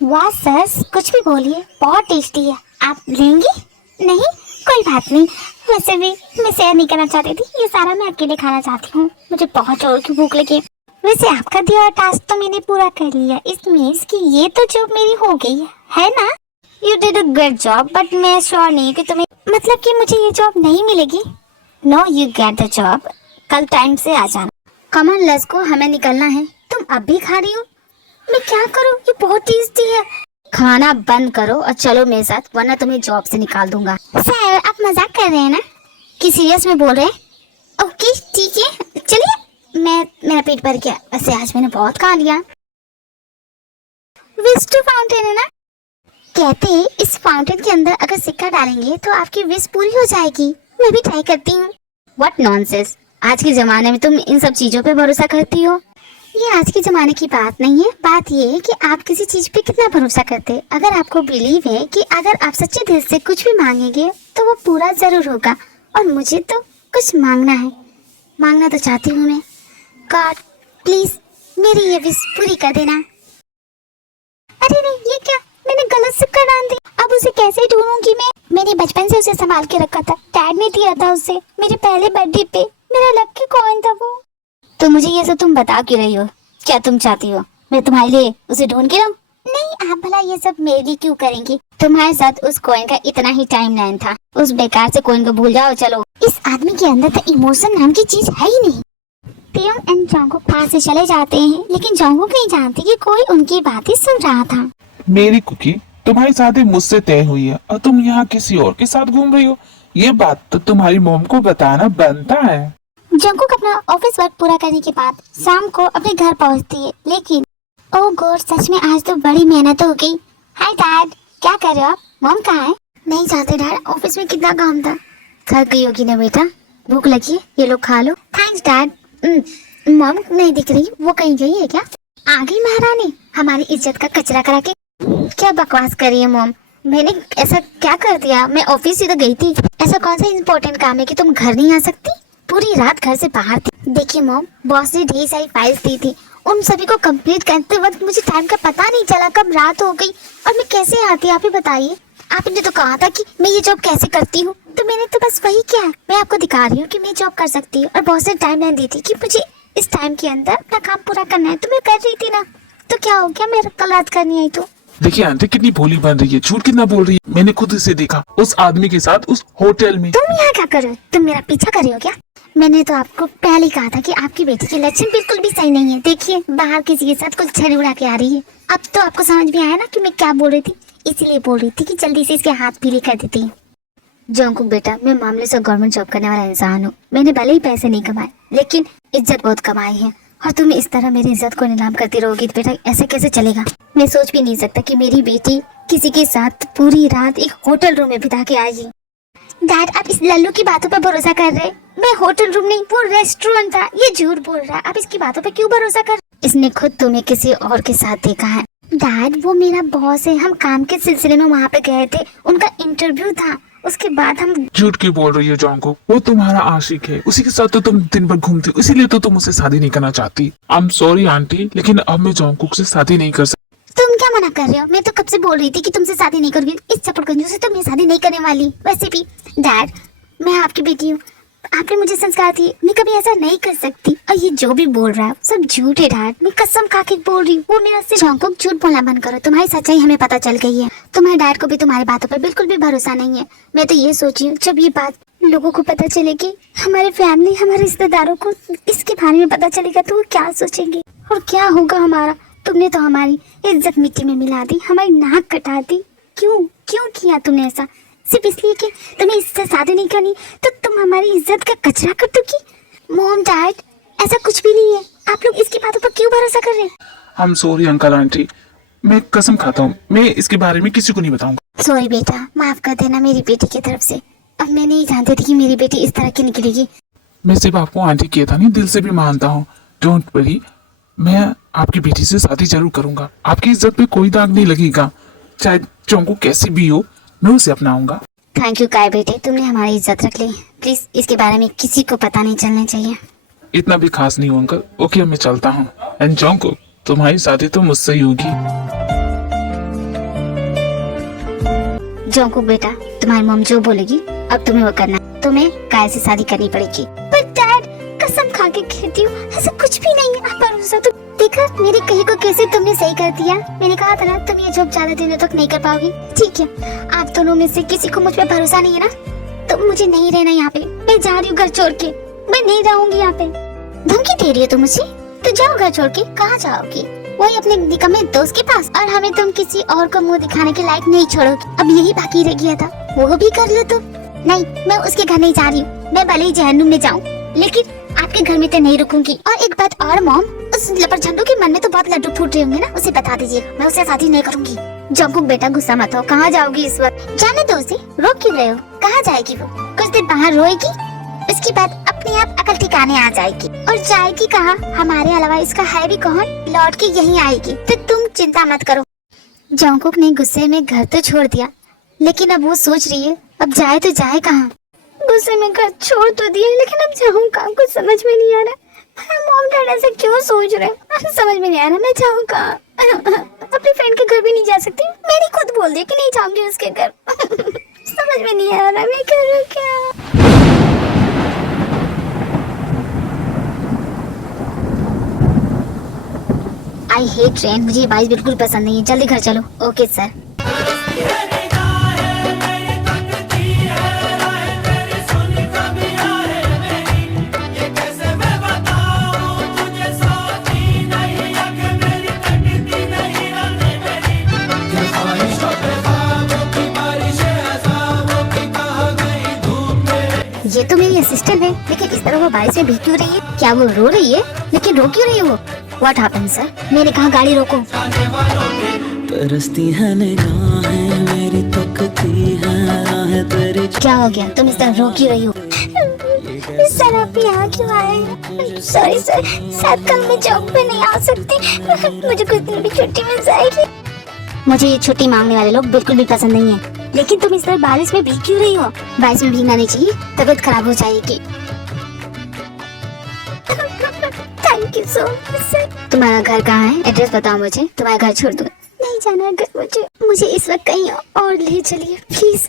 वाह सर, कुछ भी बोलिए, बहुत टेस्टी है, आप लेंगी? नहीं कोई बात नहीं, वैसे भी मैं शेयर नहीं करना चाहती थी, ये सारा मैं अकेले खाना चाहती हूँ, मुझे बहुत जोर की भूख लगी। वैसे आपका दिया हुआ टास्क तो मैंने पूरा कर लिया, इस मीन्स कि ये तो जॉब मेरी हो गई है ना? You did a good job, but मैं श्योर नहीं कि तुम्हें, मतलब कि मुझे ये जॉब नहीं मिलेगी। No you get the job, कल टाइम से आ जाना। कम ऑन लेट्स गो, हमें निकलना है। तुम अब भी खा रही हो? मैं क्या करूं, ये बहुत टेस्टी है। खाना बंद करो और चलो मेरे साथ, वरना तुम्हें जॉब से निकाल दूंगा। सर आप मजाक कर रहे हैं ना कि सीरियस में बोल रहे हैं? ओके ठीक है चलिए, मेरा पेट भर गया, वैसे आज मैंने बहुत खा लिया। विश टू फाउंटेन है ना, कहते हैं इस फाउंटेन के अंदर अगर सिक्का डालेंगे तो आपकी विश पूरी हो जाएगी। मैं भी ट्राई करती हूँ। व्हाट नॉनसेंस, आज के जमाने में तुम इन सब चीजों पे भरोसा करती हो? ये आज के जमाने की बात नहीं है, बात ये है कि आप किसी चीज पे कितना भरोसा करते हैं। अगर आपको बिलीव है कि अगर आप सच्चे दिल से कुछ भी मांगेंगे तो वो पूरा जरूर होगा, और मुझे तो कुछ मांगना है, मांगना तो चाहती हूँ मैं। गॉड प्लीज मेरी ये विश पूरी कर देना। अरे नहीं, ये क्या, मैंने गलत सिक्का डाल दिया, अब उसे कैसे ढूंढूंगी मैं? मैंने बचपन से उसे संभाल के रखा था, डैड ने दिया था उसे मेरे पहले बर्थडे पे, मेरा लकी कॉइन था वो। तो मुझे ये सब तुम बता क्यों रही हो? क्या तुम चाहती हो मैं तुम्हारे लिए उसे ढूंढ के लाऊं? नहीं, आप भला ये सब मेरे लिए क्यों करेंगी? तुम्हारे साथ उस कॉइन का इतना ही टाइम लाइन था, उस बेकार से कॉइन को भूल जाओ। चलो, इस आदमी के अंदर तो इमोशन नाम की चीज है ही नहीं। टियोंग एंड जोंगकुक पास से चले जाते हैं, लेकिन जोंगकुक नहीं जानती कि कोई उनकी बातें सुन रहा था। मेरी कुकी, तुम्हारी शादी मुझसे तय हुई है और तुम यहाँ किसी और के साथ घूम रही हो, ये बात तो तुम्हारी मॉम को बताना बनता है। जोंगकुक अपना ऑफिस वर्क पूरा करने के बाद शाम को अपने घर पहुंचती है, लेकिन ओह गॉड, सच में आज तो बड़ी मेहनत हो गई। हाय डैड, क्या कर रहे हो आप? मॉम कहाँ है? नहीं जानते डैड, ऑफिस में कितना काम था। थक गई होगी ना बेटा, भूख लगी है, ये लो खा लो। Thanks dad. मॉम नहीं दिख रही, वो कहीं गई है क्या? आ गई महारानी, हमारी इज्जत का कचरा करा के। क्या बकवास कर रही है मॉम, मैंने ऐसा क्या कर दिया? मैं ऑफिस ही तो गई थी। ऐसा कौन सा इम्पोर्टेंट काम है कि तुम घर नहीं आ सकती? पूरी रात घर से बाहर थी। देखिए मॉम, बॉस ने ढेर सारी फाइल्स दी थी, उन सभी को कंप्लीट करते वक्त मुझे टाइम का पता नहीं चला कब रात हो गई, और मैं कैसे आती, आप ही बताइए। आपने तो कहा था कि मैं ये जॉब कैसे करती हूँ, तो मैंने तो बस वही किया। मैं आपको दिखा रही हूँ कि मैं जॉब कर सकती हूँ, और बॉस ने टाइम लाइन दी थी कि मुझे इस टाइम के अंदर अपना काम पूरा करना है, तो मैं कर रही थी ना। तो क्या हो गया, मैं कल रात करनी आई तो? देखिए आंटी कितनी भोली बन रही है, झूठ कितना बोल रही है। मैंने खुद इसे देखा उस आदमी के साथ उस होटल में। तुम यहाँ क्या कर रहे हो? तुम मेरा पीछा कर रही हो क्या? मैंने तो आपको पहले ही कहा था कि आपकी बेटी के लक्षण बिल्कुल भी सही नहीं है। देखिए बाहर किसी के साथ कुछ छड़ी उड़ा के आ रही है। अब तो आपको समझ में आया ना कि मैं क्या बोल रही थी। इसीलिए बोल रही थी कि जल्दी से इसके हाथ पीले कर देती। जंकुक बेटा, मैं मामले से गवर्नमेंट जॉब करने वाला इंसान हूँ। मैंने भले ही पैसे नहीं कमाए लेकिन इज्जत बहुत कमाई है, और तुम इस तरह मेरी इज्जत को नीलाम करती रहोगी तो बेटा ऐसे कैसे चलेगा। मैं सोच भी नहीं सकता कि मेरी बेटी किसी के साथ पूरी रात एक होटल रूम में बिता के आएगी। डैड, आप इस लल्लू की बातों पर भरोसा कर रहे? मैं होटल रूम नहीं, वो रेस्टोरेंट था। ये झूठ बोल रहा है, आप इसकी बातों पर क्यों भरोसा कर? इसने खुद तुम्हें किसी और के साथ देखा है। डैड, वो मेरा बॉस है, हम काम के सिलसिले में वहाँ पे गए थे, उनका इंटरव्यू था, उसके बाद हम। झूठ क्यों बोल रही हो जॉन्गकुक? वो तुम्हारा आशिक है, उसी के साथ तो तुम दिन भर घूमती हो, इसीलिए तो तुम उससे शादी नहीं करना चाहती। आई एम सॉरी आंटी, लेकिन अब मैं जॉन्गकुक से शादी नहीं कर सकती। तुम क्या मना कर रहे हो? मैं तो कब से बोल रही थी कि तुमसे शादी नहीं करूंगी। इस चपड़गंजू से तो मैं शादी नहीं करने वाली। वैसे भी डैड, मैं आपकी बेटी हूँ, आपने मुझे संस्कार दिए, मैं कभी ऐसा नहीं कर सकती। और ये जो भी बोल रहा है सब झूठ है डैड, मैं कसम खा के बोल रही हूँ। वो मेरा से जॉन्गकुक, झूठ बोलना बंद करो, तुम्हारी सच्चाई हमें पता चल गई है। तुम्हारे डैड को भी तुम्हारी बातों पर बिल्कुल भी भरोसा नहीं है। मैं तो ये सोची हूँ जब ये बात लोगों को पता चलेगी, हमारे फैमिली, हमारे रिश्तेदारों को इसके बारे में पता चलेगा तो वो क्या सोचेंगे और क्या होगा हमारा। तुमने तो हमारी इज्जत मिट्टी में मिला दी, हमारी नाक कटा दी। क्यों क्यों किया तुमने ऐसा? सिर्फ इसलिए कि तुम्हें इससे शादी नहीं करनी तो तुम हमारी इज्जत का कचरा कर दोगी? मॉम डैड, ऐसा कुछ भी नहीं है, आप लोग इसकी बातों पर क्यों भरोसा कर रहे हैं? I am sorry uncle aunty, मैं कसम खाता हूँ मैं इसके बारे में किसी को नहीं बताऊंगा। सॉरी बेटा, माफ कर देना मेरी बेटी की तरफ से। अब मैं नहीं जानती थी कि मेरी बेटी इस तरह की निकलेगी। मैं सिर्फ आपको आंटी किया था, नहीं दिल से भी मानता हूँ। डोंट वरी, मैं आपकी बेटी से शादी जरूर करूंगा। आपकी इज्जत पे कोई दाग नहीं लगेगा, चाहे जॉन्गकुक कैसी भी हो, मैं उसे अपनाऊंगा। थैंक यू काय बेटे, तुमने हमारी इज्जत रख ली। प्लीज इसके बारे में किसी को पता नहीं चलना चाहिए। इतना भी खास नहीं हो अंकल। ओके, मैं चलता हूँ। एंड जॉन्गकुक, तुम्हारी शादी तो मुझसे ही होगी। जॉन्गकुक बेटा, तुम्हारी मॉम जो बोलेगी अब तुम्हें वो करना है। तुम्हें काय से शादी करनी पड़ेगी। पर डैड, कसम खा के कहती हूँ ऐसा कुछ भी नहीं है। आप भरोसा तो देखा मेरे कहीं को कैसे तुमने सही कर दिया। मैंने कहा था ना तुम ये जॉब ज्यादा दिनों तक नहीं कर पाओगी। ठीक है, आप दोनों में से किसी को मुझ पे भरोसा नहीं है ना, तो मुझे नहीं रहना यहाँ पे। मैं जा रही हूँ घर छोड़ के, मैं नहीं रहूंगी यहाँ पे। धमकी दे रही हो तुम मुझे? तो जाओ घर छोड़ के। कहाँ जाओगी? वही अपने निकम्मे दोस्त के पास, और हमें तुम किसी और को मुंह दिखाने के लायक नहीं छोड़ोगी। अब यही बाकी रह गया था, वो भी कर लो तुम। नहीं, मैं उसके घर नहीं जा रही हूँ। मैं भले ही जहन्नुम में जाऊँ लेकिन आपके घर में तो नहीं रुकूंगी। और एक बात और मॉम, उस लपर झंडू के मन में तो बहुत लड्डू फूट रहे होंगे ना, उसे बता दीजिएगा, मैं उससे शादी नहीं करूंगी। जॉन्गकुक बेटा गुस्सा मत हो। कहाँ जाओगी इस वक्त? जाने दो उसे, रोक क्यों रहे हो? कहाँ जाएगी वो? कुछ देर बाहर रोएगी, उसके बाद अपने आप अकल ठिकाने आ जाएगी। और जाएगी कहाँ? हमारे अलावा इसका है भी कौन? लौट के यहीं आएगी, तो तुम चिंता मत करो। जॉन्गकुक ने गुस्से में घर तो छोड़ दिया, लेकिन अब वो सोच रही है अब जाए तो जाए कहाँ। गुस्से में घर छोड़ तो दिया, लेकिन अब जाऊँ कहाँ? कुछ समझ में नहीं आ रहा। मॉम डैड ऐसे क्यों सोच रहे हैं? समझ में नहीं आ रहा, मैं जाऊँ कहाँ? अपने फ्रेंड के घर भी नहीं जा सकती। मैंने खुद बोल दिया कि नहीं जाऊंगी उसके घर। समझ में नहीं आ रहा मैं करूँ क्या। आई हेट ट्रेन, मुझे ये बाइक बिल्कुल पसंद नहीं है। जल्दी घर चलो। Okay sir. ये तो मेरी असिस्टेंट है, लेकिन इस तरह वो बारिश में भीग क्यों रही है? क्या वो रो रही है? लेकिन रो क्यों रही है वो? What happened sir? मैंने कहा गाड़ी रोको। तरसती है निगाहें मेरी, तकती है राहें तेरी। क्या हो गया? तुम इस तरह रो क्यों रही हो? सर आप यहाँ क्यों आए? सॉरी सर, शायद कल मैं जॉब पे नहीं आ सकती। मुझे कुछ दिन भी छुट्टी मिल जाएगी। मुझे ये छुट्टी मांगने वाले लोग बिल्कुल भी पसंद नहीं है। लेकिन तुम इस तरह बारिश में भीग क्यों रही हो? बारिश में भीगना नहीं चाहिए, तबीयत खराब हो जाएगी। Thank you so much sir. तुम्हारा घर कहाँ है? एड्रेस बताओ मुझे, तुम्हारा घर छोड़ दूँ। नहीं जाना घर मुझे इस वक्त कहीं और ले चलिए प्लीज।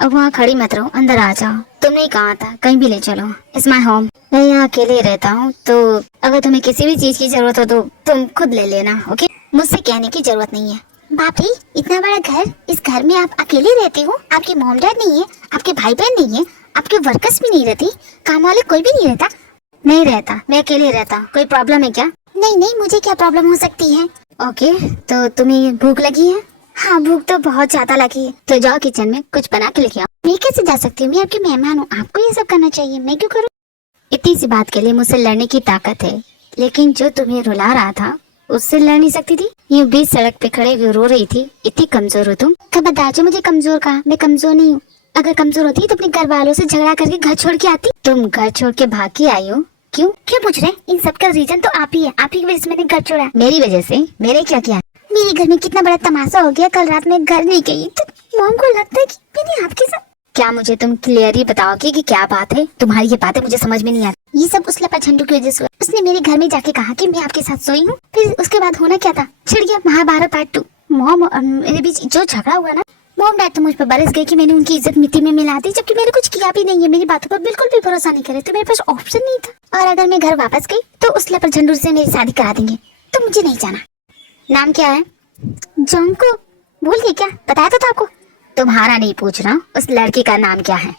अब वहाँ खड़ी मत रहो, अंदर आ जाओ। तुमने कहा था कहीं भी ले चलो। It's my home. मैं यहाँ अकेले रहता हूँ, तो अगर तुम्हें किसी भी चीज की जरूरत हो तो तुम खुद ले लेना। ओके? मुझसे कहने की जरूरत नहीं है। बाप रे, इतना बड़ा घर, इस घर में आप अकेले रहते हो? आपके मॉम डैड नहीं है, आपके भाई बहन नहीं है, आपके वर्कर्स भी नहीं रहती, काम वाले कोई भी नहीं रहता? नहीं रहता, मैं अकेले रहता। कोई प्रॉब्लम है क्या? नहीं नहीं, मुझे क्या प्रॉब्लम हो सकती है? ओके, तो तुम्हें भूख लगी है? हाँ, भूख तो बहुत ज्यादा लगी है। तो जाओ किचन में कुछ बना के लेके आओ। मैं कैसे जा सकती हूँ? मैं आपकी मेहमान हूँ, आपको ये सब करना चाहिए, मैं क्यों करूँ? इतनी सी बात के लिए मुझसे लड़ने की ताकत है, लेकिन जो तुम्हें रुला रहा था उससे लड़ नहीं सकती थी? यूं बीच सड़क पे खड़े हुए रो रही थी। इतनी कमजोर हो तुम? खबरदार जो मुझे कमजोर कहा, मैं कमजोर नहीं हूँ। अगर कमजोर होती तो अपने घर वालों से झगड़ा करके घर छोड़ के आती। तुम घर छोड़ के भाग के आई हो, क्यों क्यों पूछ रहे? इन सब का रीजन तो आप ही है, आप ही की वजह से मैंने घर छोड़ा। मेरी वजह से? मेरे क्या किया? मेरे घर में कितना बड़ा तमाशा हो गया, कल रात में घर नहीं गई तो मॉम को लगता है कि मैंने आपके साथ। क्या मुझे तुम क्लियरली बताओगे कि क्या बात है? तुम्हारी ये बातें मुझे समझ में नहीं आती। ये सब उस लपा झंडू की वजह से हुआ। उसने मेरे घर में जाके कहा कि मैं आपके साथ सोई हूँ, फिर उसके बाद होना क्या था? छिड़ गया महाभारत पार्ट 2। मॉम और मेरे बीच जो झगड़ा हुआ ना, मॉम डैड तो मुझ पर बरस गए कि मैंने उनकी इज्जत मिट्टी में मिला दी, जबकि मैंने कुछ किया भी नहीं है। मेरी बातों पर बिल्कुल भी भरोसा नहीं करे, तो मेरे पास ऑप्शन नहीं था। और अगर मैं घर वापस गई तो उस लपा झंडू से मेरी शादी करा देंगे, तो मुझे नहीं जाना। नाम क्या है? जंको। भूल गई क्या? बताया तो था आपको। तुम्हारा नहीं पूछ रहा, उस लड़की का नाम क्या है?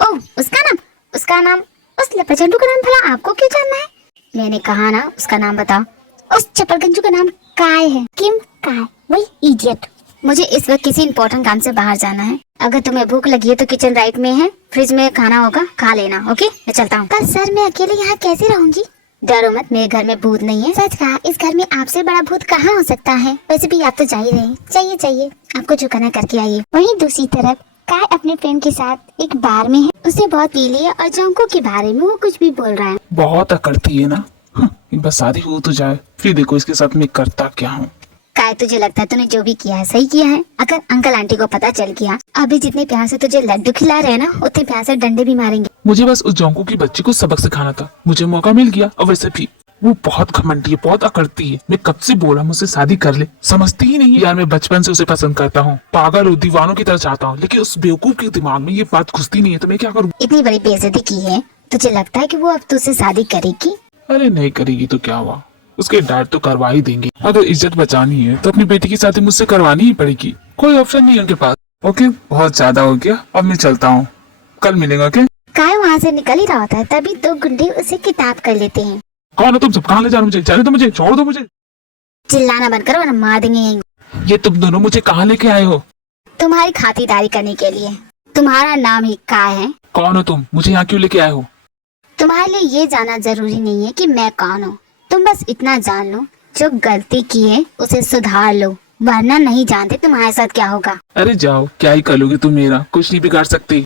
ओह, उसका नाम उस लपचंडू का नाम भला आपको क्यों जानना है? मैंने कहा ना उसका नाम बताओ। उस चपलगंजू का नाम काय है। किम काय? वही इडियट। मुझे इस वक्त किसी इंपॉर्टेंट काम से बाहर जाना है। अगर तुम्हें भूख लगी है तो किचन राइट में है, फ्रिज में खाना होगा, खा लेना। ओके, मैं चलता हूँ। पर सर, मैं अकेले यहाँ कैसे रहूंगी? डरो मत, मेरे घर में भूत नहीं है। सच कहा, इस घर में आपसे बड़ा भूत कहाँ हो सकता है? वैसे भी आप तो जा ही रहे। चाहिए आपको जो करना करके आइए। वहीं दूसरी तरफ काय अपने फ्रेंड के साथ एक बार में है। उसने बहुत पी लिया और जोंको के बारे में वो कुछ भी बोल रहा है। बहुत अकड़ती है ना। एक बार शादी हो तो जाए, फिर देखो इसके साथ मैं करता क्या हूँ। काय, तुझे लगता है तूने जो भी किया है सही किया है? अगर अंकल आंटी को पता चल गया, अभी जितने प्यार से तुझे लड्डू खिला रहे हैं ना, उतने प्यार से डंडे भी मारेंगे। मुझे बस उस जोंको की बच्ची को सबक सिखाना था, मुझे मौका मिल गया। और वैसे भी वो बहुत घमंडी है, बहुत अकड़ती है। मैं कब से बोला मुझसे शादी कर ले, समझती ही नहीं है। यार मैं बचपन से उसे पसंद करता हूँ, पागल और दीवानों की तरह चाहता हूँ, लेकिन उस बेवकूफ के दिमाग में ये बात घुसती नहीं है, तो मैं क्या करूँ? इतनी बड़ी बेइज्जती की है, तुझे लगता है कि वो अब तुझसे शादी करेगी? अरे नहीं करेगी तो क्या हुआ, उसके डैड तो करवा ही देंगे। अगर इज्जत बचानी है तो अपनी बेटी की शादी मुझसे करवानी ही पड़ेगी, कोई ऑप्शन नहीं है उनके पास। ओके, बहुत ज्यादा हो गया, अब मैं चलता हूँ, कल मिलेंगे। ओके? काय वहाँ से निकल ही रहा होता है, तभी दो गुंडे उसे किडनैप कर लेते हैं। कौन हो तुम सब? कहाँ ले जा रहे हो मुझे? जाने दो मुझे, छोड़ दो मुझे। चिल्लाना बंद करो वरना मार देंगे यहीं। ये तुम दोनों मुझे कहाँ लेके आए हो? तुम्हारी खातिरदारी करने के लिए। तुम्हारा नाम ही काय है। कौन हो तुम? मुझे यहाँ क्यों लेके आए हो? तुम्हारे लिए ये जानना जरूरी नहीं है कि मैं कौन हूँ। तुम बस इतना जान लो, जो गलती की है उसे सुधार लो, वरना नहीं जानते तुम्हारे साथ क्या होगा। अरे जाओ, क्या ही कर लोगे तुम मेरा, कुछ नहीं बिगाड़ सकती।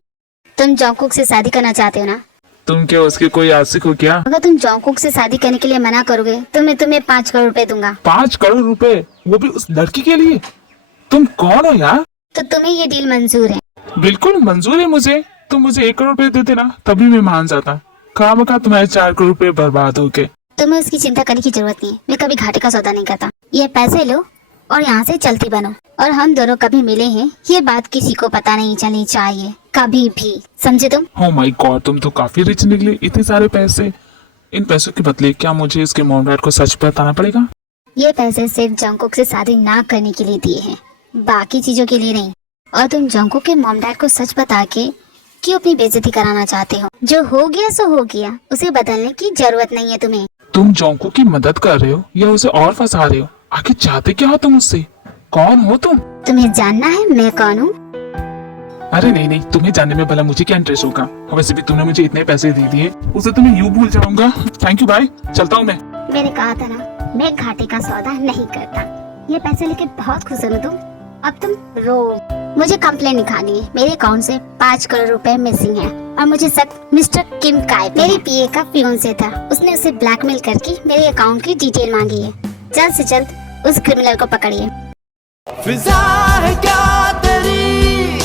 तुम जोंकुक से शादी करना चाहते हो ना? तुम क्या उसके कोई आशिक हो क्या? अगर तुम जोंकुक से शादी करने के लिए मना करोगे तो मैं तुम्हें 5 करोड़ रुपए दूंगा। 5 करोड़ रुपए? वो भी उस लड़की के लिए? तुम कौन हो यार? तो तुम्हें ये डील मंजूर है? बिल्कुल मंजूर है मुझे। तुम मुझे 1 करोड़ रुपए देते ना, तभी मैं मान जाता। खामखा तुम्हारे 4 करोड़ रुपए बर्बाद हो गए। तुम्हें उसकी चिंता करने की जरूरत नहीं है, मैं कभी घाटे का सौदा नहीं करता। ये पैसे लो और यहाँ से चलती बनो। और हम दोनों कभी मिले हैं ये बात किसी को पता नहीं चलनी चाहिए, कभी भी, समझे तुम? ओह माय गॉड, तुम तो काफी रिच निकले, इतने सारे पैसे। इन पैसों के बदले क्या मुझे इसके मॉम डैड को सच बताना पड़ेगा? ये पैसे सिर्फ जोंकुक से शादी ना करने के लिए दिए हैं, बाकी चीजों के लिए नहीं। और तुम जोंकुक के मॉम डैड को सच बता के क्यों अपनी बेइज्जती कराना चाहते हो? जो हो गया सो हो गया, उसे बदलने की जरूरत नहीं है तुम्हें। तुम जोंको की मदद कर रहे हो या उसे और फंसा रहे हो? आखिर चाहते क्या हो तुम उससे? कौन हो तुम? तुम्हें जानना है मैं कौन हूँ? अरे नहीं, तुम्हें जानने में भला मुझे क्या इंटरेस्ट होगा। और वैसे भी तुमने मुझे इतने पैसे दे दिए, उसे तो मैं यूं भूल जाऊंगा। थैंक यू, बाय, चलता हूँ मैं। मैंने कहा था ना, मैं घाटे का सौदा नहीं करता। ये पैसे लेके बहुत खुश हो तुम। अब तुम रो। मुझे कंप्लेन लिखानी है, मेरे अकाउंट से 5 करोड़ रुपए मिसिंग है। और मुझे शक मिस्टर किम काय मेरी पीए का फियांसे था, उसने उसे ब्लैकमेल करके मेरे अकाउंट की डिटेल मांगी है। जल्द से जल्द उस क्रिमिनल को पकड़िए। फिजा है क्या तेरी,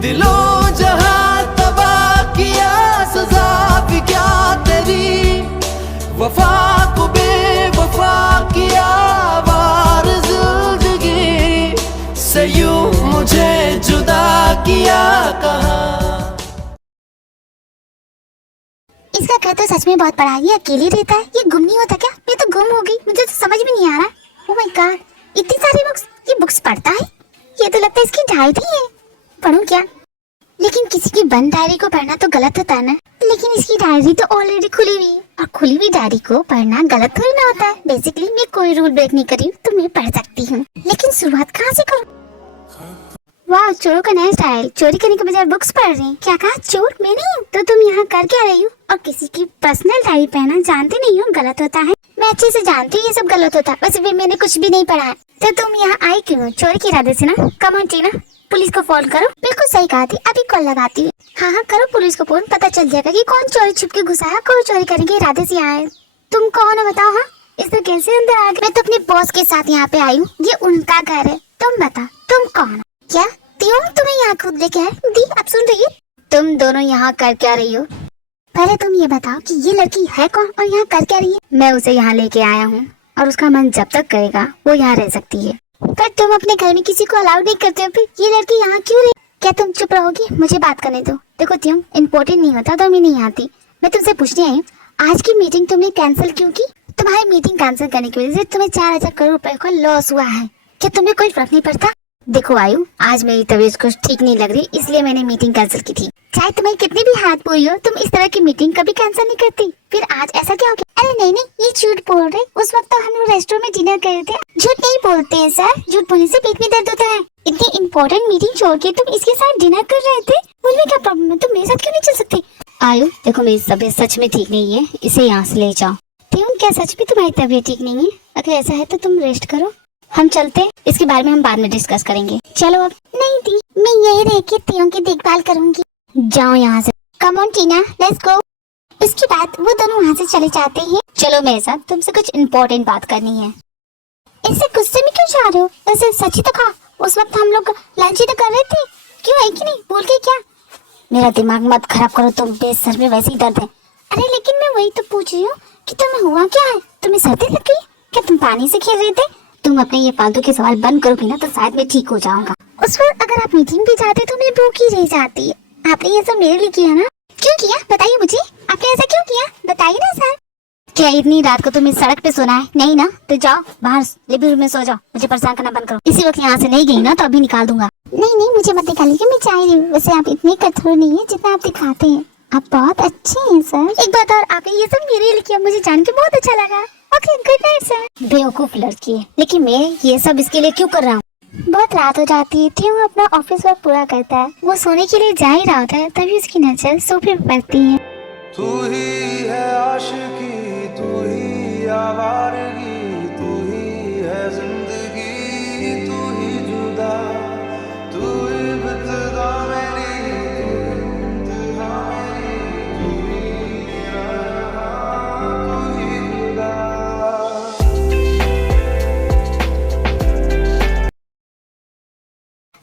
दिलों जहां तबाह किया, सजा भी क्या तेरी, वफा को बेवफा किया, वार जिंदगी से यूं मुझे जुदा किया कहा। इसका घर तो सच में बहुत बड़ा है, ये अकेले रहता है, ये गुम नहीं होता क्या? मैं तो गुम हो गई, मुझे तो समझ में नहीं आ रहा। ओह माय गॉड, इतनी सारी बुक्स, ये बुक्स पढ़ता है? ये तो लगता है इसकी डायरी है। पढ़ूं क्या? लेकिन किसी की बंद डायरी को पढ़ना तो गलत होता है ना। लेकिन इसकी डायरी तो ऑलरेडी खुली हुई है और खुली हुई डायरी को पढ़ना गलत थोड़ी ना होता है। बेसिकली मैं कोई रूल ब्रेक नहीं कर रही हूँ, तो मैं पढ़ सकती हूँ। लेकिन शुरुआत कहाँ से करूँ? वाह, चोरों का नया स्टाइल। चोरी करने के बजाय बुक्स पढ़ रही हैं। क्या कहा? चोर मैं नहीं हूँ। तो तुम यहाँ कर क्या रही हो? और किसी की पर्सनल डायरी पढ़ना जानते नहीं हो गलत होता है। मैं अच्छे से जानती हूँ ये सब गलत होता है, वैसे भी मैंने कुछ भी नहीं पढ़ा है। तो तुम यहाँ आई क्यों? चोरी के इरादे से ना? कम ऑन टीना, पुलिस को फोन करो। बिल्कुल सही कहा थी, अभी कॉल लगाती हूँ। हाँ हाँ करो पुलिस को फोन, पता चल जाएगा कि कौन चोरी छुप के घुसा है, कौन चोरी करने के इरादे से आया है। तुम कौन हो बताओ? हाँ, इससे कैसे अंदर आ गए? मैं तो अपने बॉस के साथ यहाँ पे आई हूँ, ये उनका घर है। तुम बता तुम कौन हो? क्या त्यों तुम्हें यहाँ खुद लेके आए? दी आप सुन रही है? तुम दोनों यहाँ कर क्या रही हो? पहले तुम ये बताओ कि ये लड़की है कौन और यहाँ कर क्या रही है? मैं उसे यहाँ लेके आया हूँ और उसका मन जब तक करेगा वो यहाँ रह सकती है। पर तुम अपने घर में किसी को अलाउड नहीं करते हो, फिर ये लड़की यहाँ क्यों रही? क्या तुम चुप रहोगी? मुझे बात करने दो। देखो त्यों, इम्पोर्टेंट नहीं होता तो मैं नहीं आती। मैं तुमसे पूछने आई हूँ, आज की मीटिंग तुमने कैंसिल क्यों की? तुम्हारी मीटिंग कैंसिल करने की वजह से तुम्हें 4000 करोड़ रुपए का लॉस हुआ है। क्या तुम्हें कोई फर्क नहीं पड़ता? देखो आयु, आज मेरी तबीयत कुछ ठीक नहीं लग रही, इसलिए मैंने मीटिंग कैंसिल की थी। चाहे तुम्हें कितनी भी हाथ पूरी हो, तुम इस तरह की मीटिंग कभी कैंसिल नहीं करती। फिर आज ऐसा क्या हो गया? अरे नहीं नहीं, ये झूठ बोल रहे। उस वक्त तो हम लोग रेस्टोरेंट में डिनर कर रहे थे। झूठ नहीं बोलते हैं सर, झूठ बोलने से पेट में दर्द होता है। इतनी इम्पोर्टेंट मीटिंग छोड़ के तुम इसके साथ डिनर कर रहे थे, मुझे क्या प्रॉब्लम है? तुम मेरे साथ क्यों नहीं चल सकती? आयु देखो, मेरी तबीयत सच में ठीक नहीं है, इसे यहाँ से ले जाओ। त्यों, क्या सच में तुम्हारी तबीयत ठीक नहीं है? अगर ऐसा है तो तुम रेस्ट करो, हम चलते। इसके बारे में हम बाद में डिस्कस करेंगे। चलो अब। नहीं दी, मैं यही रह के त्यों की देखभाल करूंगी। जाओ यहाँ से। Come on Tina, let's go. इसके बाद वो दोनों वहाँ से चले जाते हैं। चलो मेरे साथ, तुमसे कुछ इम्पोर्टेंट बात करनी है। इससे गुस्से में क्यों जा रहे हो? वैसे सच ही तो कहा, उस वक्त हम लोग लंच ही तो कर रहे थे। क्यों है कि नहीं? भूल गई क्या? मेरा दिमाग मत खराब करो तुम, सर में वैसे ही दर्द है। अरे लेकिन मैं वही तो पूछ रही हूँ कि तुम्हें हुआ क्या है? तुम्हें सर्दी लग गई? क्या तुम पानी से खेल रहे थे? तुम अपने ये फालतू के सवाल बंद करोगी ना तो शायद मैं ठीक हो जाऊंगा। उस वक्त अगर आप मीटिंग भी जाते तो मैं भूखी रह जाती। आपने ये सब मेरे लिए किया ना? क्यों किया बताइए मुझे, आपने ऐसा क्यों किया? बताइए ना सर। क्या इतनी रात को तुम्हें सड़क पे सोना है? नहीं ना, तो जाओ बाहर लिविंग रूम में सो जाओ, मुझे परेशान करना बंद करो। इसी वक्त यहाँ से नहीं गई ना तो अभी निकाल दूंगा। नहीं नहीं, मुझे मत निकालिए, मैं चाह रही हूँ। वैसे आप इतने कठोर नहीं है जितना आप दिखाते हैं, आप बहुत अच्छे हैं सर। एक बात और, आपने ये सब मेरे लिए किया, मुझे जान के बहुत अच्छा लगा। Okay, good night sir. बेवकूफ लड़की है, लेकिन मैं ये सब इसके लिए क्यों कर रहा हूँ? बहुत रात हो जाती है, त्यों अपना ऑफिस वर्क पूरा करता है, वो सोने के लिए जा ही रहा होता है, तभी उसकी नजर सोफे पर पड़ती है। तू ही है आशिकी, तू ही आवारगी, तू ही है जिंदगी, तू ही जुदा, तू ही बितदा मेरी, तू ही इंतहा मेरी, तू ही रहा, तू ही खुदा।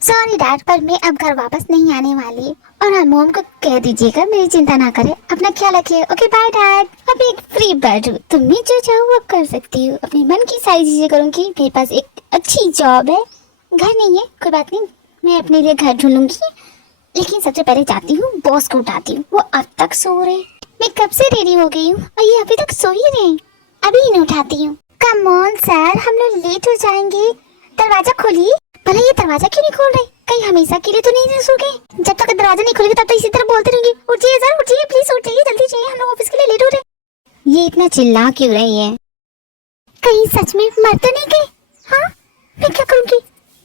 सॉरी डैड, पर मैं अब घर वापस नहीं आने वाली। और हाँ, मोम को कह दीजिएगा मेरी चिंता ना करे, अपना ख्याल रखिए। Okay bye dad. अब एक फ्री बर्ड हूँ, तुम भी जो चाहो वो कर सकती हो, अपने मन की सारी चीजें करूँगी। मेरे पास एक अच्छी जॉब है, घर नहीं है, कोई बात नहीं, मैं अपने लिए घर ढूंढूंगी। लेकिन सबसे पहले जाती हूँ बॉस को उठाती हूँ, वो अब तक सो रहे। मैं कब से रेडी हो गई हूँ और ये अभी तक सो ही रहे। अभी इन्हें उठाती हूँ। कम ऑन सर, हम लोग लेट हो जाएंगे, दरवाजा खोलिए। भला ये दरवाजा क्यों नहीं खोल रहे? कहीं हमेशा के लिए तो नहीं सो गए? जब तक दरवाजा नहीं खोलेगा तब तक इसी तरह बोलते रहेंगे, उठिए सर उठिए, प्लीज उठिए, जल्दी चाहिए, हम लोग ऑफिस के लिए लेट हो रहे। ये इतना चिल्ला क्यों रही है? कहीं सच में मर तो नहीं गए? हाँ, मैं क्या करूँगी?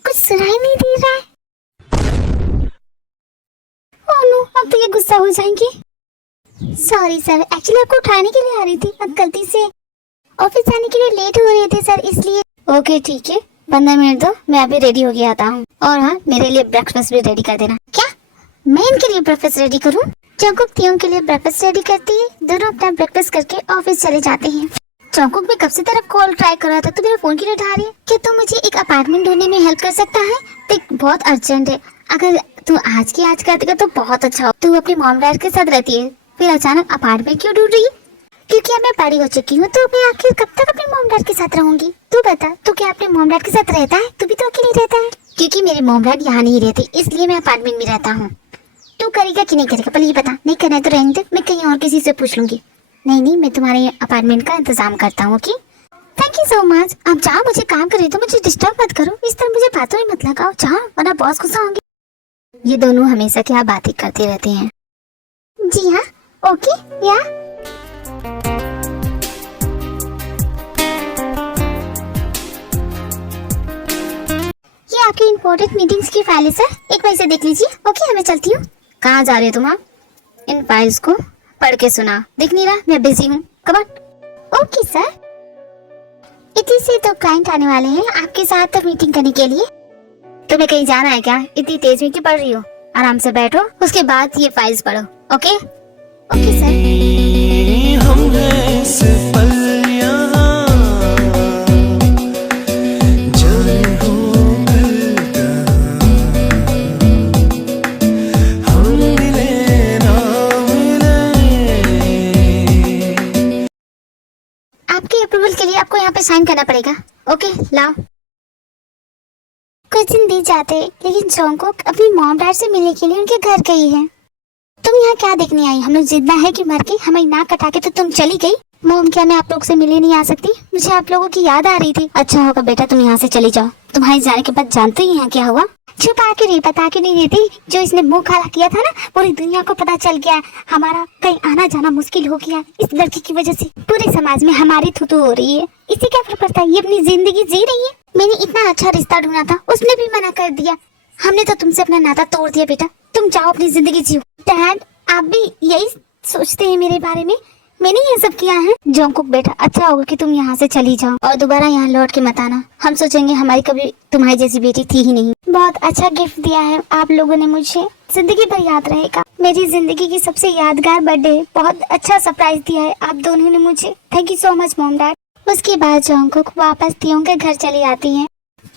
कुछ सुनाई नहीं दे रहा है। ओह नो, अब तो ये गुस्सा हो जाएंगे। सॉरी सर, एक्चुअली आपको उठाने के लिए आ रही थी, अब गलती से ऑफिस जाने के लिए लेट हो रहे थे सर, इसलिए। ओके ठीक है, 15 मिनट दो, मैं अभी रेडी होके आता हूँ। और हाँ, मेरे लिए ब्रेकफास्ट भी रेडी कर देना। क्या मैं इनके लिए ब्रेकफास्ट रेडी करूँ? चौकुक त्यों के लिए ब्रेकफास्ट रेडी करती है, दोनों अपना ब्रेकफास्ट करके ऑफिस चले जाते हैं। चौकुक में कब से तेरा कॉल ट्राई कर रहा था, तो मेरा फोन क्यों उठा रही है? क्या तू मुझे एक अपार्टमेंट ढूंढने में हेल्प कर सकता है? देख बहुत अर्जेंट है, अगर तू आज की आज कर देगा तो बहुत अच्छा हो। तू अपने मॉम डैड के साथ रहती है, फिर अचानक अपार्टमेंट क्यों ढूंढ रही है? क्योंकि अब मैं बड़ी हो चुकी हूँ, तो मैं आखिर कब तक अपने मॉम डैड के साथ रहूंगी? तू बता, तू क्या अपने मॉम डैड के साथ रहता है? तू भी तो अकेले रहता है। क्योंकि मेरे मॉम डैड यहाँ नहीं रहते, इसलिए मैं अपार्टमेंट में रहता हूँ। तू करेगा कि नहीं करेगा पहले ये बता। नहीं करना है तो रहने दे, मैं कहीं और किसी से पूछ लूंगी। नहीं नहीं, मैं तुम्हारे अपार्टमेंट का इंतजाम करता हूँ। Okay thank you so much. अब जाओ, मुझे काम करे तो मुझे डिस्टर्ब मत करो, इस तरह मुझे बातों में मत लगाओ, जाओ वरना बॉस गुस्सा होंगे। ये दोनों हमेशा क्या बातें करते रहते हैं। जी हाँ, ओके या ये आपकी इम्पोर्टेंट मीटिंग्स की फाइल है सर, एक बार इसे देख लीजिए। ओके, हमें चलती हूँ। कहाँ जा रहे हो तुम? आप इन फाइल्स को पढ़ के सुना, दिख नहीं रहा मैं बिजी हूँ। Come on. Okay sir. इतनी से तो क्लाइंट आने वाले हैं आपके साथ मीटिंग करने के लिए। तुम्हें कहीं जाना है क्या? इतनी तेज में क्यों पढ़ रही हो? आराम से बैठो, उसके बाद ये फाइल्स पढ़ो। Okay okay sir. हम हैं इस पल यहाँ, जाने हो कल कहाँ, हम मिले ना मिले। आपके अप्रूवल के लिए आपको यहाँ पे साइन करना पड़ेगा। ओके लाओ। कुछ दिन बीत जाते लेकिन जोंगकुक अपनी मॉम डैड से मिलने के लिए उनके घर गई है। तुम यहाँ क्या देखने आई? हम लोग जितना है कि मर के हमें नाक कटा के तो तुम चली गई। मॉम, क्या मैं आप लोग से मिलने नहीं आ सकती? मुझे आप लोगों की याद आ रही थी। अच्छा होगा बेटा तुम यहाँ से चली जाओ। तुम्हारे जाने के बाद जानते ही यहाँ क्या हुआ? छुपा के नहीं, बता के नहीं देती। जो इसने मुंह काला किया था ना, पूरी दुनिया को पता चल गया। हमारा कहीं आना जाना मुश्किल हो गया इस लड़की की वजह से। पूरे समाज में हमारी थू हो रही है। इसे क्या फर्क पड़ता है? ये अपनी जिंदगी जी रही है। मैंने इतना अच्छा रिश्ता ढूंढा था, उसने भी मना कर दिया। हमने तो तुमसे अपना नाता तोड़ दिया। बेटा तुम जाओ, अपनी जिंदगी जियो। डैड आप भी यही सोचते हैं मेरे बारे में? मैंने ये सब किया है। जोंगकुक बेटा, अच्छा होगा कि तुम यहाँ से चली जाओ और दोबारा यहाँ लौट के मत आना। हम सोचेंगे हमारी कभी तुम्हारी जैसी बेटी थी ही नहीं। बहुत अच्छा गिफ्ट दिया है आप लोगों ने मुझे, जिंदगी भर याद रहेगा। मेरी जिंदगी की सबसे यादगार बर्थडे, बहुत अच्छा सरप्राइज दिया है आप दोनों ने मुझे। Thank you so much mom dad. उसके बाद जोंगकुक वापस तियोंग के घर चली आती है।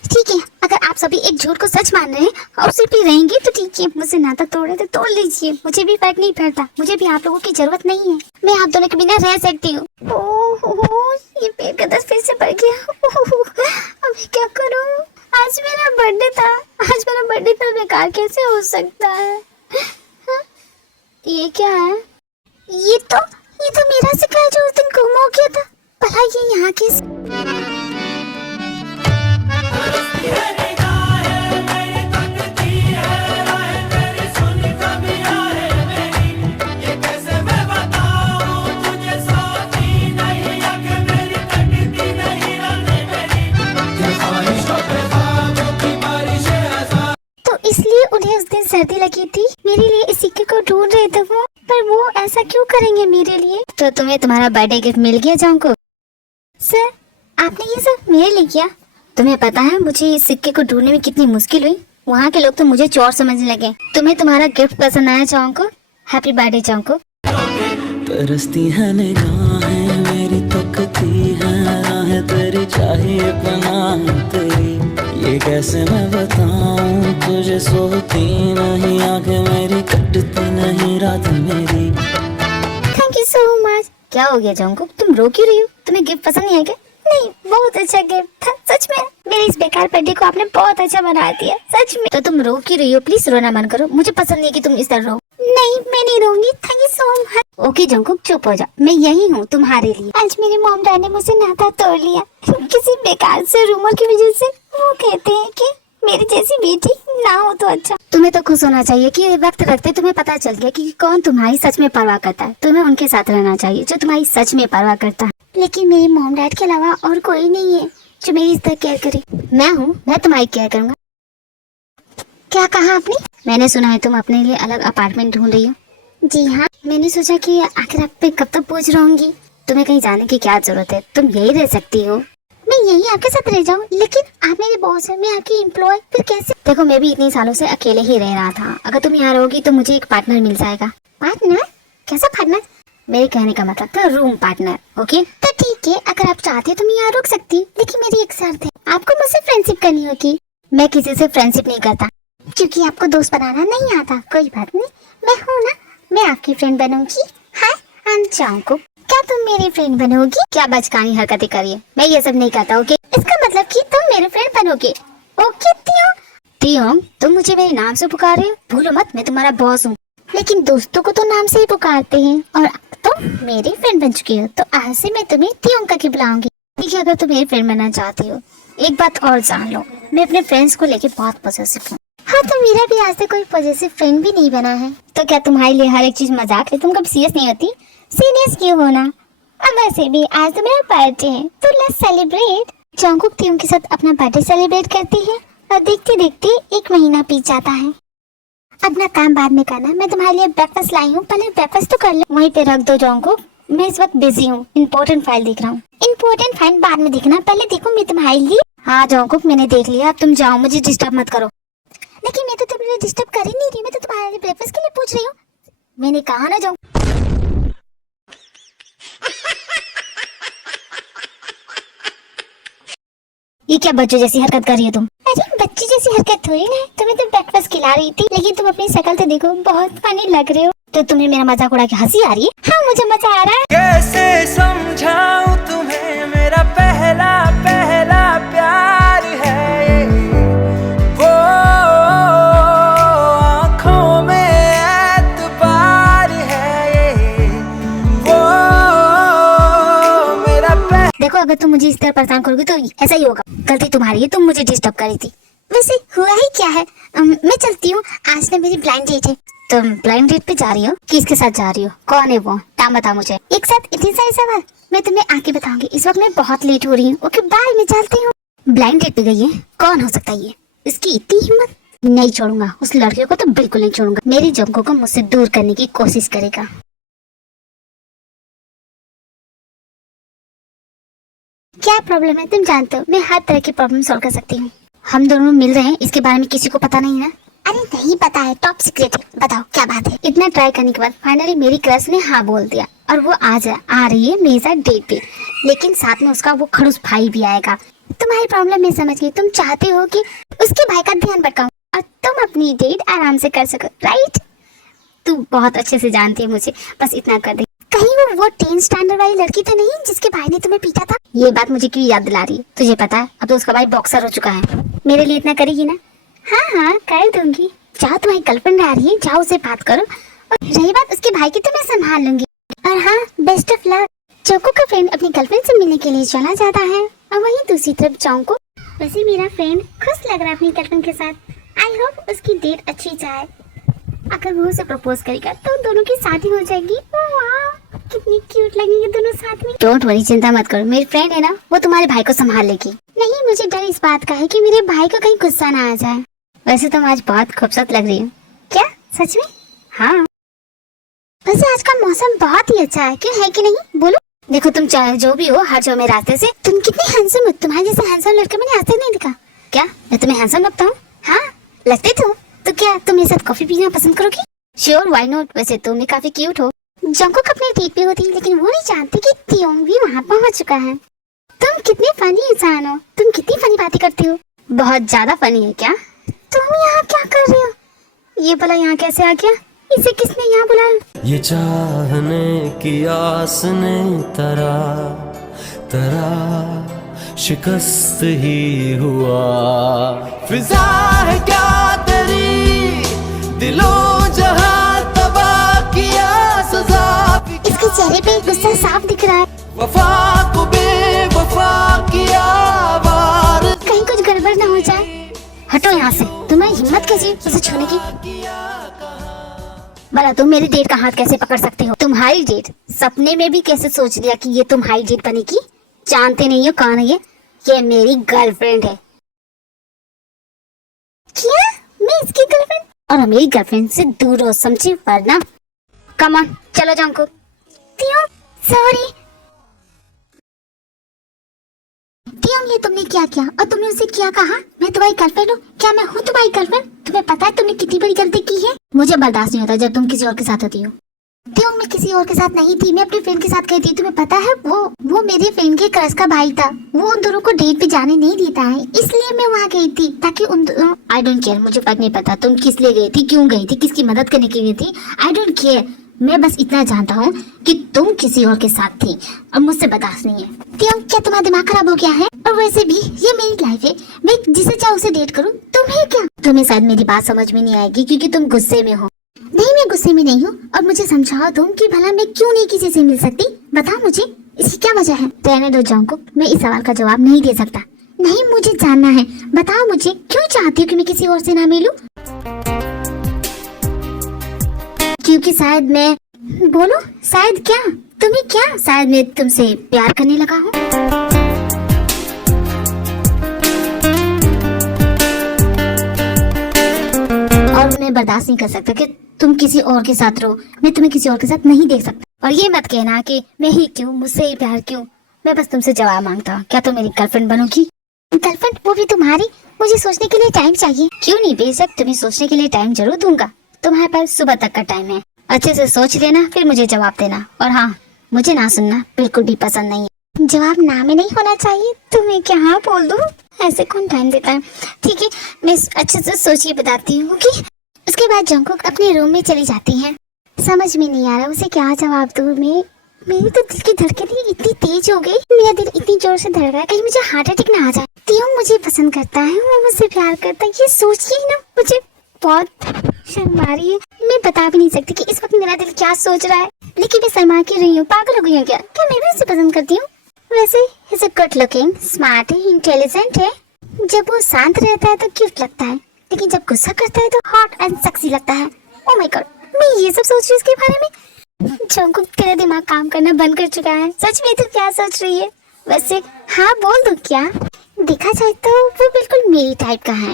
ठीक है, अगर आप सभी एक झूठ को सच मान रहे हैं और उसी पे रहेंगे तो ठीक है। मुझसे नाता तोड़े तो तोड़ लीजिए, मुझे भी फर्क नहीं पड़ता। मुझे भी आप लोगों की जरूरत नहीं है। मैं आप दोनों के बिना रह सकती हूँ। ये पेट का दर्द फिर से बढ़ गया। अभी क्या करूँ? आज मेरा बर्थडे था। आज मेरा बर्थडे था, बेकार कैसे हो सकता है? हाँ? ये क्या है? ये तो मेरा सिक्का जो उस दिन गुम हो गया था। भला ये यहाँ किस इसलिए उन्हें उस दिन सर्दी लगी थी। मेरे लिए इस सिक्के को ढूंढ रहे थे वो, पर वो ऐसा क्यों करेंगे मेरे लिए? तो तुम्हें तुम्हारा बर्थडे गिफ्ट मिल गया जोंगकुक? सर आपने ये सब मेरे लिए किया? तुम्हें पता है मुझे इस सिक्के को ढूंढने में कितनी मुश्किल हुई। वहाँ के लोग तो मुझे चोर समझने लगे। तुम्हें तुम्हारा गिफ्ट पसंद आया जोंगकुक? Happy birthday Jungkook. तरसती है निगाहें मेरी, तकती है राहें तेरी, चाहिए पनाह तेरी। ये कैसे मैं बताऊं तुझे, सोती नहीं आंखें मेरी, कटती नहीं रात मेरी। Thank you so much. क्या हो गया जोंगकुक, तुम रो क्यों रही हो? तुम्हें गिफ्ट पसंद नहीं है क्या? नहीं, बहुत अच्छा गिफ्ट था सच में। मेरे इस बेकार बर्थडे को आपने बहुत अच्छा बना दिया सच में। तो तुम रो क्यों रही हो? प्लीज रोना मन करो। मुझे पसंद नहीं कि तुम इस तरह रो। नहीं मैं नहीं रोऊंगी। Thank you so much. Okay Jungkook चुप हो जा, मैं यही हूँ तुम्हारे लिए। आज मेरे मॉम डैड ने मुझसे नाता तोड़ लिया किसी बेकार से रूमर की वजह से। वो कहते हैं कि मेरी जैसी बेटी ना हो तो अच्छा। तुम्हें तो खुश होना चाहिए कि वक्त रखते तुम्हें पता चल गया कि कौन तुम्हारी सच में परवाह करता है। तुम्हें उनके साथ रहना चाहिए जो तुम्हारी सच में परवाह करता है। लेकिन मेरे मॉम डैड के अलावा और कोई नहीं है जो मेरी इस तरह केयर करे। मैं हूँ, मैं तुम्हारी केयर करूँगा। क्या कहा आपने? मैंने सुना है तुम अपने लिए अलग अपार्टमेंट ढूंढ रही हो। जी हाँ, मैंने सोचा कि आखिर आप पे कब तक पूछ रहूंगी। तुम्हें कहीं जाने की क्या जरूरत है? तुम यही रह सकती हो। मैं यही आपके साथ रह जाऊं, लेकिन आप मेरे बॉस हैं, मैं आपकी एम्प्लॉय, फिर कैसे? देखो मैं भी इतने सालों से अकेले ही रह रहा था। अगर तुम यहाँ रहोगी तो मुझे एक पार्टनर मिल जाएगा। पार्टनर? कैसा पार्टनर? मेरे कहने का मतलब था रूम पार्टनर। ओके तो ठीक है, अगर आप चाहते तो मैं यहाँ रुक सकती, लेकिन मेरी एक शर्त है, आपको मुझसे फ्रेंडशिप करनी होगी। मैं किसी से फ्रेंडशिप नहीं करता क्योंकि आपको दोस्त बनाना नहीं आता। कोई बात नहीं, मैं हूँ ना, मैं आपकी फ्रेंड बनूंगी। हाँ हम जोंगकुक, क्या तुम मेरी फ्रेंड बनोगी? क्या बचकानी हरकतें करिए, मैं ये सब नहीं करता। ओके इसका मतलब कि तुम मेरे फ्रेंड बनोगे। ओके तियोंग। तियोंग तुम मुझे मेरे नाम से पुकार रहे हो? भूलो मत मैं तुम्हारा बॉस हूँ। लेकिन दोस्तों को तो नाम से ही पुकारते हैं और तुम मेरी फ्रेंड बन चुकी हो, तो आज से मैं तुम्हें तियोंग करके बुलाऊंगी। देखिए, अगर तुम मेरी फ्रेंड बनना चाहती हो, एक बात और जान लो, मैं अपने फ्रेंड्स को लेके बहुत पॉजिटिव हूँ। हाँ, तो मेरा भी आज तक कोई पॉजिटिव फ्रेंड भी नहीं बना है। तो क्या तुम्हारे लिए हर एक चीज मजाक है? तुम कभी सीरियस नहीं होती? सीरियस क्यों होना? अब वैसे भी आज तो मेरा बर्थडे है, तो लेट्स सेलिब्रेट। जंगकुक तियोंग के साथ अपना बर्थडे सेलिब्रेट करती है और देखते देखते 1 महीना बीत जाता है। अपना काम बाद में करना, मैं तुम्हारे लिए ब्रेकफास्ट लाई हूँ, पहले ब्रेकफास्ट तो कर ले। वहीं पे रख दो जंगकुक, मैं इस वक्त बिजी हूँ, इम्पोर्टेंट फाइल देख रहा हूँ। इम्पोर्टेंट फाइल बाद में देखना, पहले देखो मैं तुम्हारे लिए। हाँ जंगकुक, मैंने देख लिया, अब तुम जाओ, मुझे डिस्टर्ब मत करो। लेकिन मैं तो तुम्हें डिस्टर्ब कर ही नहीं रही, मैं तो तुम्हारे लिए ब्रेकफास्ट के लिए पूछ रही हूँ। मैंने कहा ना जाऊँ। ये क्या बच्चों जैसी हरकत कर रही हो तुम? अरे बच्ची जैसी हरकत थोड़ी ना है, तुम्हें तो ब्रेकफास्ट खिला रही थी, लेकिन तुम अपनी शक्ल तो देखो, बहुत फनी लग रहे हो। तो तुम्हें मेरा मजाक उड़ा के हंसी आ रही है? हाँ मुझे मजा आ रहा है। कैसे समझाऊं तुम्हें, मेरा पहला पहला प्यार है वो, आँखों में एतबार है वो मेरा देखो, अगर तुम मुझे इस तरह परेशान करोगे तो ऐसा ही होगा। गलती तुम्हारी है, तुम मुझे डिस्टर्ब करी थी। वैसे हुआ ही क्या है, मैं चलती हूँ, आज ना मेरी ब्लाइंड डेट है। तुम ब्लाइंड डेट पे जा रही हो? किसके साथ जा रही हो? कौन है वो? नाम बता मुझे। एक साथ इतने सारे सवाल मैं तुम्हें आके बताऊंगी, इस वक्त मैं बहुत लेट हो रही हूँ। ओके बाय, मैं चलती हूँ। ब्लाइंड डेट पे गई है? कौन हो सकता है ये? इसकी इतनी हिम्मत? नहीं छोड़ूंगा उस लड़के को, तो बिल्कुल नहीं छोड़ूंगा। मेरी जंगकुक को मुझसे दूर करने की कोशिश करेगा। क्या प्रॉब्लम है? तुम जानते हो मैं हर तरह की प्रॉब्लम सॉल्व कर सकती हूँ। हम दोनों मिल रहे हैं, इसके बारे में किसी को पता नहीं है? अरे नहीं पता है, टॉप सीक्रेट है। बताओ क्या बात है? इतना ट्राई करने के बाद फाइनली मेरी क्रश ने हाँ बोल दिया और वो आज आ रही है मेरे साथ डेट पे, लेकिन साथ में उसका वो खड़ूस भाई भी आएगा। तुम्हारी प्रॉब्लम मैं समझ गई, तुम चाहते हो कि उसके भाई का ध्यान भटकाऊं और तुम अपनी डेट आराम से कर सको, राइट? तू बहुत अच्छे से जानती है मुझे, बस इतना कर दे। कहीं वो 10 स्टैंडर्ड वाली लड़की तो नहीं जिसके भाई ने तुम्हें पीटा था? ये बात मुझे क्यों याद दिला रही है? तुझे पता है अब तो उसका भाई बॉक्सर हो चुका है। मेरे लिए इतना करेगी ना? हाँ हाँ कर दूंगी। जाओ, तुम्हारी गर्लफ्रेंड आ रही है, जाओ उससे बात करो। और रही बात उसके भाई की, तो मैं संभाल लूंगी। और हाँ, बेस्ट ऑफ लक। चोको का फ्रेंड अपनी गर्लफ्रेंड से मिलने के लिए चला जाता है और वहीं दूसरी तरफ चौंको। वैसे मेरा फ्रेंड खुश लग रहा है अपनी गर्लफ्रेंड के साथ। आई होप उसकी डेट अच्छी जाए। अगर वो उसे प्रपोज करेगा तो दोनों की शादी हो जाएगी। वाह, कितनी क्यूट लगेंगे दोनों साथ में। डोंट वरी, चिंता मत करो, मेरी फ्रेंड है ना, वो तुम्हारे भाई को संभाल लेगी। नहीं, मुझे डर इस बात का है कि मेरे भाई को कहीं गुस्सा ना आ जाए। वैसे तुम आज बहुत खूबसूरत लग रही हो। क्या सच में? हाँ। वैसे आज का मौसम बहुत ही अच्छा है, क्यों है कि नहीं? बोलो। देखो तुम चाहे जो भी हो, हर जो मेरे रास्ते से। तुम कितने हैंडसम हो, तुम्हारे जैसा हैंडसम लड़का मैंने आज तक नहीं देखा। क्या मैं तुम्हें हैंडसम लगता हूँ? हाँ लगते तुम। तो क्या तुम मेरे साथ कॉफी पीना पसंद करोगी? Sure, why not. वैसे तुम भी काफी क्यूट हो। जंगकुक अपने डेट पे होती, लेकिन वो नहीं जानती कि तियोंग भी वहाँ पहुँच चुका है। तुम कितने फनी इंसान हो, तुम कितनी फनी बातें करती हो। बहुत ज्यादा फनी है क्या? तुम यहाँ क्या कर रही हो? ये भला यहाँ कैसे आ गया? इसे किसने यहाँ बुलाया? ये चाहने की आस ने तरा तरा शिकस्त ही हुआ। फिजा है क्या तेरी, दिलों जहां तबाह किया, सजा। इसके चेहरे पे गुस्सा साफ दिख रहा है। वफा को बेवफा किया वार। कहीं कुछ गड़बड़ ना हो जाए। हटो यहाँ से, तुम्हें हिम्मत कैसी उसे छूने की? भला तुम मेरी डेट का हाथ कैसे पकड़ सकते हो? तुम्हारी डेट? सपने में भी कैसे सोच लिया कि ये तुम्हारी डेट बनेगी? जानते नहीं हो कौन है ये मेरी गर्लफ्रेंड है। क्या? मैं इसकी गर्लफ्रेंड? और मेरी गर्लफ्रेंड से दूर हो, समझी? वरना कम ऑन, चलो जंगकुक। तियोंग, सॉरी। तियोंग, ये तुमने क्या किया और तुमने उसे क्या कहा? मैं तुम्हारी गर्लफ्रेंड हूँ? क्या मैं हूँ तुम्हारी गर्लफ्रेंड? तुम्हें पता है तुमने कितनी बड़ी गलती की है? मुझे बर्दाश्त नहीं होता जब तुम किसी और के साथ होती हो। तियोंग, मैं किसी और के साथ नहीं थी, मैं अपनी फ्रेंड के साथ गई थी। तुम्हें पता है वो मेरे फ्रेंड के क्रश का भाई था। वो उन दोनों को डेट पे जाने नहीं देता है, इसलिए मैं वहाँ गई थी ताकि उन आई डोंट केयर, मुझे फर्क नहीं पड़ता तुम किस लिए गई थी, क्यों गई थी, किसकी मदद करने के लिए थी। आई डोंट केयर, मैं बस इतना जानता हूँ कि तुम किसी और के साथ थी। अब मुझसे बर्दाश्त नहीं है। तियोंग, क्या तुम्हारा दिमाग खराब हो गया है? और वैसे भी ये मेरी लाइफ है, मैं जिसे चाहूँ उसे डेट करूँ। तुम्हें क्या? तुम्हें शायद मेरी बात समझ में नहीं आएगी क्योंकि तुम गुस्से में हो। नहीं, मैं गुस्से में नहीं हूँ। और मुझे समझाओ तुम कि भला मैं क्यों नहीं किसी से मिल सकती? बताओ मुझे, इसकी क्या वजह है? रहने दो जंगकुक, मैं इस सवाल का जवाब नहीं दे सकता। नहीं, मुझे जानना है। बताओ मुझे, क्यों चाहती हो कि मैं किसी और से ना मिलूं? क्योंकि शायद मैं, बोलो, शायद क्या? तुम्हें क्या? शायद मैं तुमसे प्यार करने लगा हूँ। और मैं बर्दाश्त नहीं कर सकता कि तुम किसी और के साथ रहो। मैं तुम्हें किसी और के साथ नहीं देख सकता। और ये मत कहना कि मैं ही क्यों, मुझसे ही प्यार क्यों। मैं बस तुमसे जवाब मांगता हूँ, क्या तुम मेरी गर्लफ्रेंड बनोगी? गर्लफ्रेंड, वो भी तुम्हारी? मुझे सोचने के लिए टाइम चाहिए। क्यों नहीं, बेशक तुम्हें सोचने के लिए टाइम जरूर दूंगा। तुम्हारे पास सुबह तक का टाइम है। अच्छे से सोच लेना, फिर मुझे जवाब देना। और हाँ, मुझे ना सुनना बिल्कुल भी पसंद नहीं है। जवाब ना में नहीं होना चाहिए। तुम्हें क्या हाँ बोल दूं? ऐसे कौन टाइम देता है? ठीक है, मैं अच्छे से सोचिए बताती हूँ कि उसके बाद जंगकुक अपने रूम में चली जाती है। समझ में नहीं आ रहा उसे क्या जवाब दूं मैं। मेरी तो दिल की धड़कन इतनी तेज हो गई, मेरा दिल इतनी जोर से धड़क रहा है, कहीं मुझे हार्ट अटैक ना आ जाए। तियोंग मुझे पसंद करता है, वो मुझसे प्यार करता है, ये सोचिए ना, मुझे बहुत शर्म आ रही है। मैं बता भी नहीं सकती कि इस वक्त मेरा दिल क्या सोच रहा है, लेकिन मैं शर्मा क्यों रही हूँ? पागल हो गई हूँ क्या? क्या मैं भी उसे पसंद करती हूँ? वैसे is a good looking, smart है, इंटेलिजेंट है। जब वो शांत रहता है तो क्यूट लगता है, लेकिन जब गुस्सा करता है तो हॉट एंड सेक्सी लगता है। ओह माय गॉड, मैं ये सब सोच रही हूँ इसके बारे में। जंगकुक, तेरा दिमाग काम करना बंद कर चुका है। सच में तू क्या सोच रही है? वैसे हाँ बोल दूं क्या? देखा जाए तो वो बिल्कुल मेरी टाइप का है।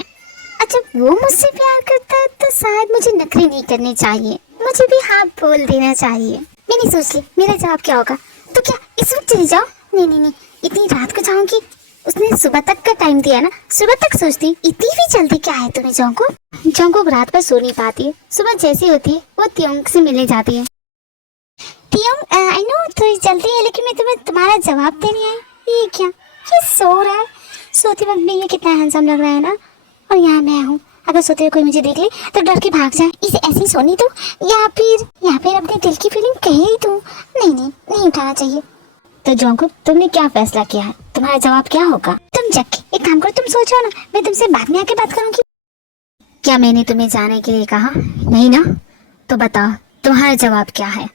अच्छा, वो मुझसे प्यार करता है तो शायद मुझे नखरे नहीं करने चाहिए, मुझे भी हाँ बोल देना चाहिए। मैंने सोच ली मेरा जवाब क्या होगा। तो क्या इस वक्त चली जाओ? नहीं नहीं नहीं, इतनी रात को जाऊंगी? उसने सुबह तक का टाइम दिया ना, सुबह तक सोचती। इतनी भी जल्दी क्या है तुम्हें जंगकुक? जंगकुक रात भर सो नहीं पाती है। सुबह जैसी होती है वो तियोंग से मिलने जाती है। तियोंग, आई नो थोड़ी जल्दी है, लेकिन मैं तुम्हें तुम्हारा जवाब देने आई। ये क्या, ये सो रहा है? सोते वक्त भी ये कितना हैंडसम लग रहा है ना। और यहाँ मैं हूँ, अगर सोते हुए कोई मुझे देख ले तो डर के भाग जाए। इसे ऐसे ही सोनी दूं या फिर अपने दिल की फीलिंग कह ही दूं? नहीं नहीं, नहीं उठाना चाहिए। तो जंगकुक, तुमने क्या फैसला किया है? तुम्हारा जवाब क्या होगा? तुम जग के एक काम करो, तुम सो जाओ ना, मैं तुमसे बाद में आके बात करूंगी। क्या मैंने तुम्हें जाने के लिए कहा? नहीं ना? तो बताओ तुम्हारा जवाब क्या है?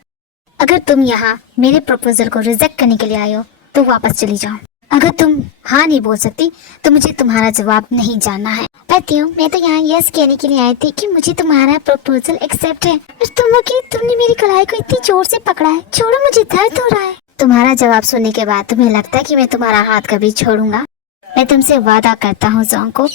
अगर तुम यहाँ मेरे प्रपोजल को रिजेक्ट करने के लिए आए हो तो वापस चली जाओ। अगर तुम हाँ नहीं बोल सकती तो मुझे तुम्हारा जवाब नहीं जानना है। पता हो, मैं तो यहाँ यस कहने के लिए आई थी कि मुझे तुम्हारा प्रपोजल एक्सेप्ट है। तुमने मेरी कलाई को इतनी जोर से पकड़ा है। छोड़ो, मुझे दर्द हो रहा है। तुम्हारा जवाब सुनने के बाद तुम्हें लगता है कि मैं तुम्हारा हाथ कभी छोड़ूंगा? मैं तुमसे वादा करता हूँ जंगकुक,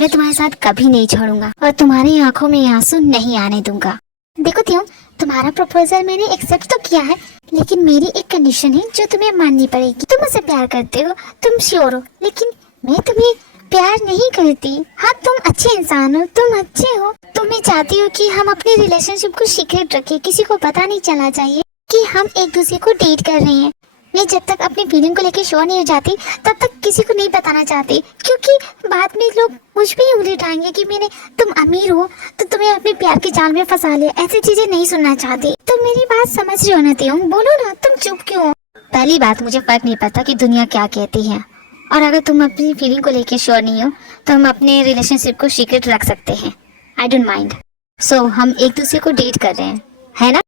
मैं तुम्हारे साथ कभी नहीं छोड़ूंगा और तुम्हारी आंखों में आंसू नहीं आने दूंगा। देखो तियोंग, तुम्हारा प्रपोजल मैंने एक्सेप्ट तो किया है, लेकिन मेरी एक कंडीशन है जो तुम्हें माननी पड़ेगी। तुम मुझसे प्यार करते हो, तुम श्योर हो, लेकिन मैं तुम्हें प्यार नहीं करती। हाँ, तुम अच्छे इंसान हो, तुम अच्छे हो, तुम्हें चाहती हो कि हम अपने रिलेशनशिप को सीक्रेट रखें, किसी को पता नहीं चलना चाहिए कि हम एक दूसरे को डेट कर रहे हैं। मैं जब तक अपनी फीलिंग को लेकर श्योर नहीं हो जाती तब तक किसी को नहीं बताना चाहती, क्योंकि बाद में लोग मुझ पे ही उंगली उठाएंगे कि तुम अमीर हो तो तुम्हें अपने प्यार के जाल में फंसा लिया। ऐसी चीजें नहीं सुनना चाहती। तुम मेरी बात समझ रही हो ना तियोंग? बोलो ना, तुम चुप क्यों हो? पहली बात, मुझे फर्क नहीं पड़ता कि दुनिया क्या कहती है, और अगर तुम अपनी फीलिंग को लेकर श्योर नहीं हो तो हम अपने रिलेशनशिप को सीक्रेट रख सकते हैं। I don't mind. सो हम एक दूसरे को डेट कर रहे हैं, है ना?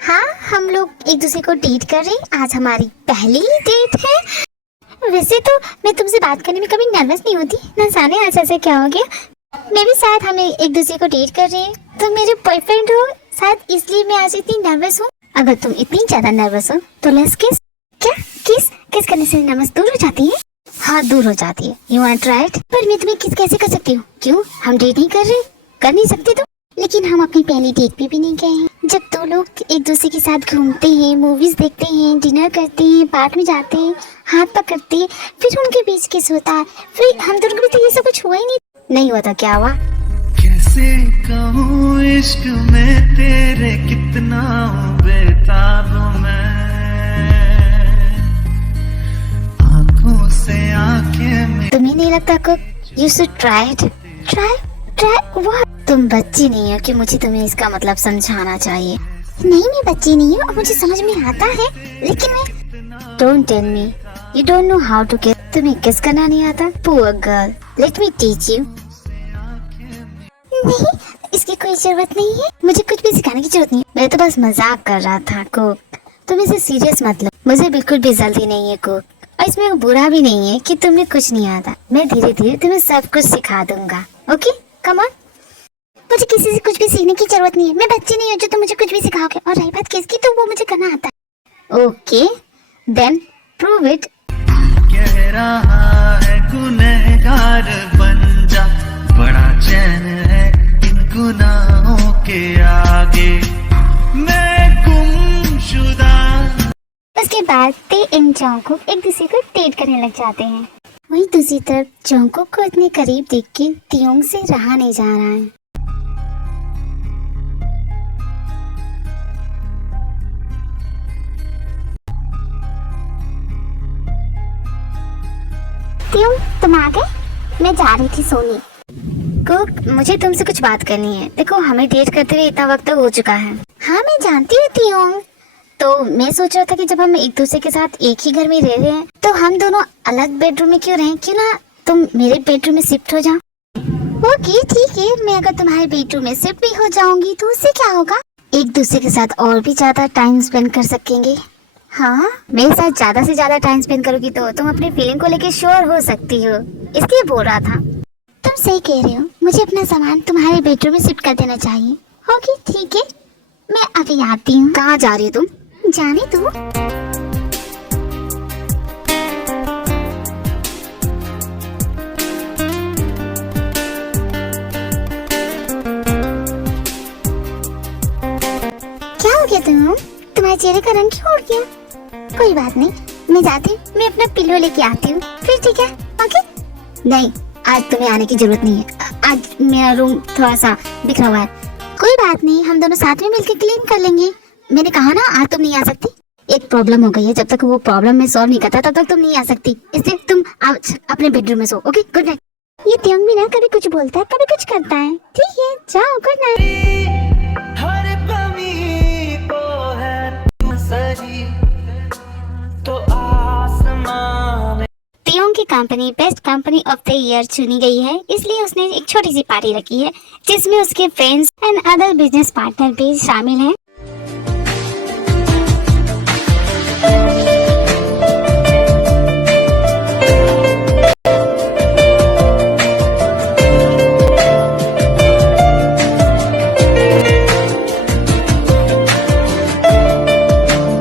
हाँ, हम लोग एक दूसरे को डेट कर रहे हैं। आज हमारी पहली डेट है। वैसे तो मैं तुमसे बात करने में कभी नर्वस नहीं होती, न जाने आज ऐसे क्या हो गया। मैं भी शायद हम एक दूसरे को डेट कर रहे हैं, तुम मेरे बॉयफ्रेंड हो, शायद इसलिए मैं आज इतनी नर्वस हूँ। अगर तुम इतनी ज्यादा नर्वस हो तो लेट्स किस। क्या किस करने से नर्वस दूर हो जाती है? हाँ, दूर हो जाती है। You want try it? पर मैं तुम्हें किस कैसे कर सकती हूँ? क्यों, हम डेट नहीं कर रहे? कर नहीं सकते तो? लेकिन हम अपनी पहली डेट पे भी नहीं गए हैं। जब दो लोग एक दूसरे के साथ घूमते हैं, मूवीज देखते हैं, डिनर करते हैं, पार्क में जाते हैं, हाथ पकड़ते हैं, फिर उनके बीच किस होता है, फिर हम दोनों के बीच तो ये सब कुछ हुआ ही नहीं हुआ तो क्या हुआ? कैसे कहूँ इश्क में तेरे कितना बेताब मैं, आंखों से आंखें में। तुम्हें नहीं लगता cook you should try it? Try what? तुम बच्ची नहीं हो कि मुझे तुम्हें इसका मतलब समझाना चाहिए। नहीं, मैं बच्ची नहीं हूँ और मुझे समझ में आता है, लेकिन मैं। Don't tell me you don't know how to kiss. तुम्हें किस करना नहीं आता? Poor girl, let me teach you. नहीं, इसकी कोई जरूरत नहीं है, मुझे कुछ भी सिखाने की जरूरत नहीं है। मैं तो बस मजाक कर रहा था कुक। तुम इसे सीरियस मत लो, मुझे बिल्कुल भी जल्दी नहीं है कुक, और इसमें बुरा भी नहीं है कि तुम्हें कुछ नहीं आता। मैं धीरे धीरे तुम्हें सब कुछ सिखा दूंगा। Okay come on. मुझे किसी से कुछ भी सीखने की जरूरत नहीं है, मैं बच्ची नहीं हूँ जो तुम मुझे कुछ भी सिखाओगे। और रही बात किसकी, तो वो मुझे करना आता है। Okay then prove it. कह रहा है गुनहगार बन जा, बड़ा चैन है इन गुनाहों के आगे, मैं गुमशुदा। उसके बाद ते इन जॉन्गकुक एक दूसरे को डेट करने लग जाते हैं। वहीं दूसरी तरफ जॉन्गकुक को इतने करीब देख के तियोंग से रहा नहीं जा रहा है। तियोंग तुम आ गए? मैं जा रही थी सोने। कुक मुझे तुमसे कुछ बात करनी है। देखो हमें डेट करते हुए इतना वक्त हो चुका है। हाँ मैं जानती हूँ तियोंग, तो मैं सोच रहा था कि जब हम एक दूसरे के साथ एक ही घर में रह रहे हैं तो हम दोनों अलग बेडरूम में क्यों रहें, क्यों ना तुम मेरे बेडरूम में शिफ्ट हो जाओ। ओके ठीक है, मैं अगर तुम्हारे बेडरूम में शिफ्ट भी हो जाऊंगी तो उससे क्या होगा, एक दूसरे के साथ और भी ज्यादा टाइम स्पेंड कर सकेंगे। हाँ मेरे साथ ज्यादा से ज्यादा टाइम स्पेंड करोगी तो तुम अपनी फीलिंग को लेकर श्योर हो सकती हो, इसलिए बोल रहा था। तुम सही कह रहे हो, मुझे अपना सामान तुम्हारे बेडरूम में शिफ्ट कर देना चाहिए। ओके ठीक है, मैं अभी आती हूँ। कहाँ जा रही हो तुम? जाने दो। क्या हो गया तुम्हारे चेहरे का रंग क्यों उड़ गया? कोई बात नहीं, मैं जाती हूँ, मैं अपना पिलो लेके आती हूँ फिर, ठीक है? ओके नहीं आज तुम्हें आने की जरूरत नहीं है, आज मेरा रूम थोड़ा सा बिखरा हुआ है। कोई बात नहीं, हम दोनों साथ में मिलकर क्लीन कर लेंगे। मैंने कहा ना आज तुम नहीं आ सकती, एक प्रॉब्लम हो गई है, जब तक वो प्रॉब्लम मैं सॉल्व नहीं करता तब तक तुम नहीं आ सकती, इसलिए तुम आज अपने बेडरूम में सो। Okay good night. ये तियोंग भी ना कभी कुछ बोलता है कभी कुछ करता है। ठीक है जाओ, गुड नाइट। हर पमी को है सही तो आसमां में। तियोंग की company best company of the year चुनी गई है, इसलिए उसने एक छोटी सी पार्टी रखी है जिसमें उसके friends and other business partner भी शामिल हैं।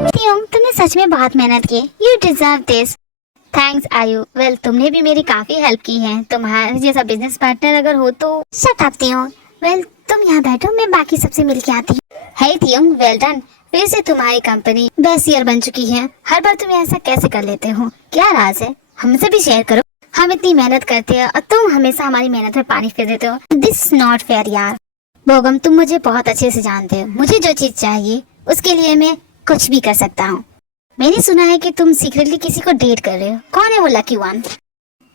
तियोंग तुमने सच में बहुत मेहनत की, यू डिजर्व दिस। थैंक्स आयु। वेल तुमने भी मेरी काफी हेल्प की है, तुम्हारे जैसा बिजनेस पार्टनर अगर हो तो। Shut up तियोंग। वेल तुम यहाँ बैठो, मैं बाकी सबसे मिलके आती हूँ। हे तियोंग वेल डन, फिर से तुम्हारी कंपनी बेस्ट ईयर बन चुकी है। हर बार तुम ऐसा कैसे कर लेते हो, क्या राज है? हमसे भी शेयर करो। हम इतनी मेहनत करते हैं और तुम हमेशा हमारी मेहनत में पानी फेर देते हो। दिस नॉट फेयर यार। बोगम तुम मुझे बहुत अच्छे से जानते हो, मुझे जो चीज चाहिए उसके लिए मैं कुछ भी कर सकता हूँ। मैंने सुना है कि तुम सीक्रेटली किसी को डेट कर रहे हो, कौन है वो lucky one?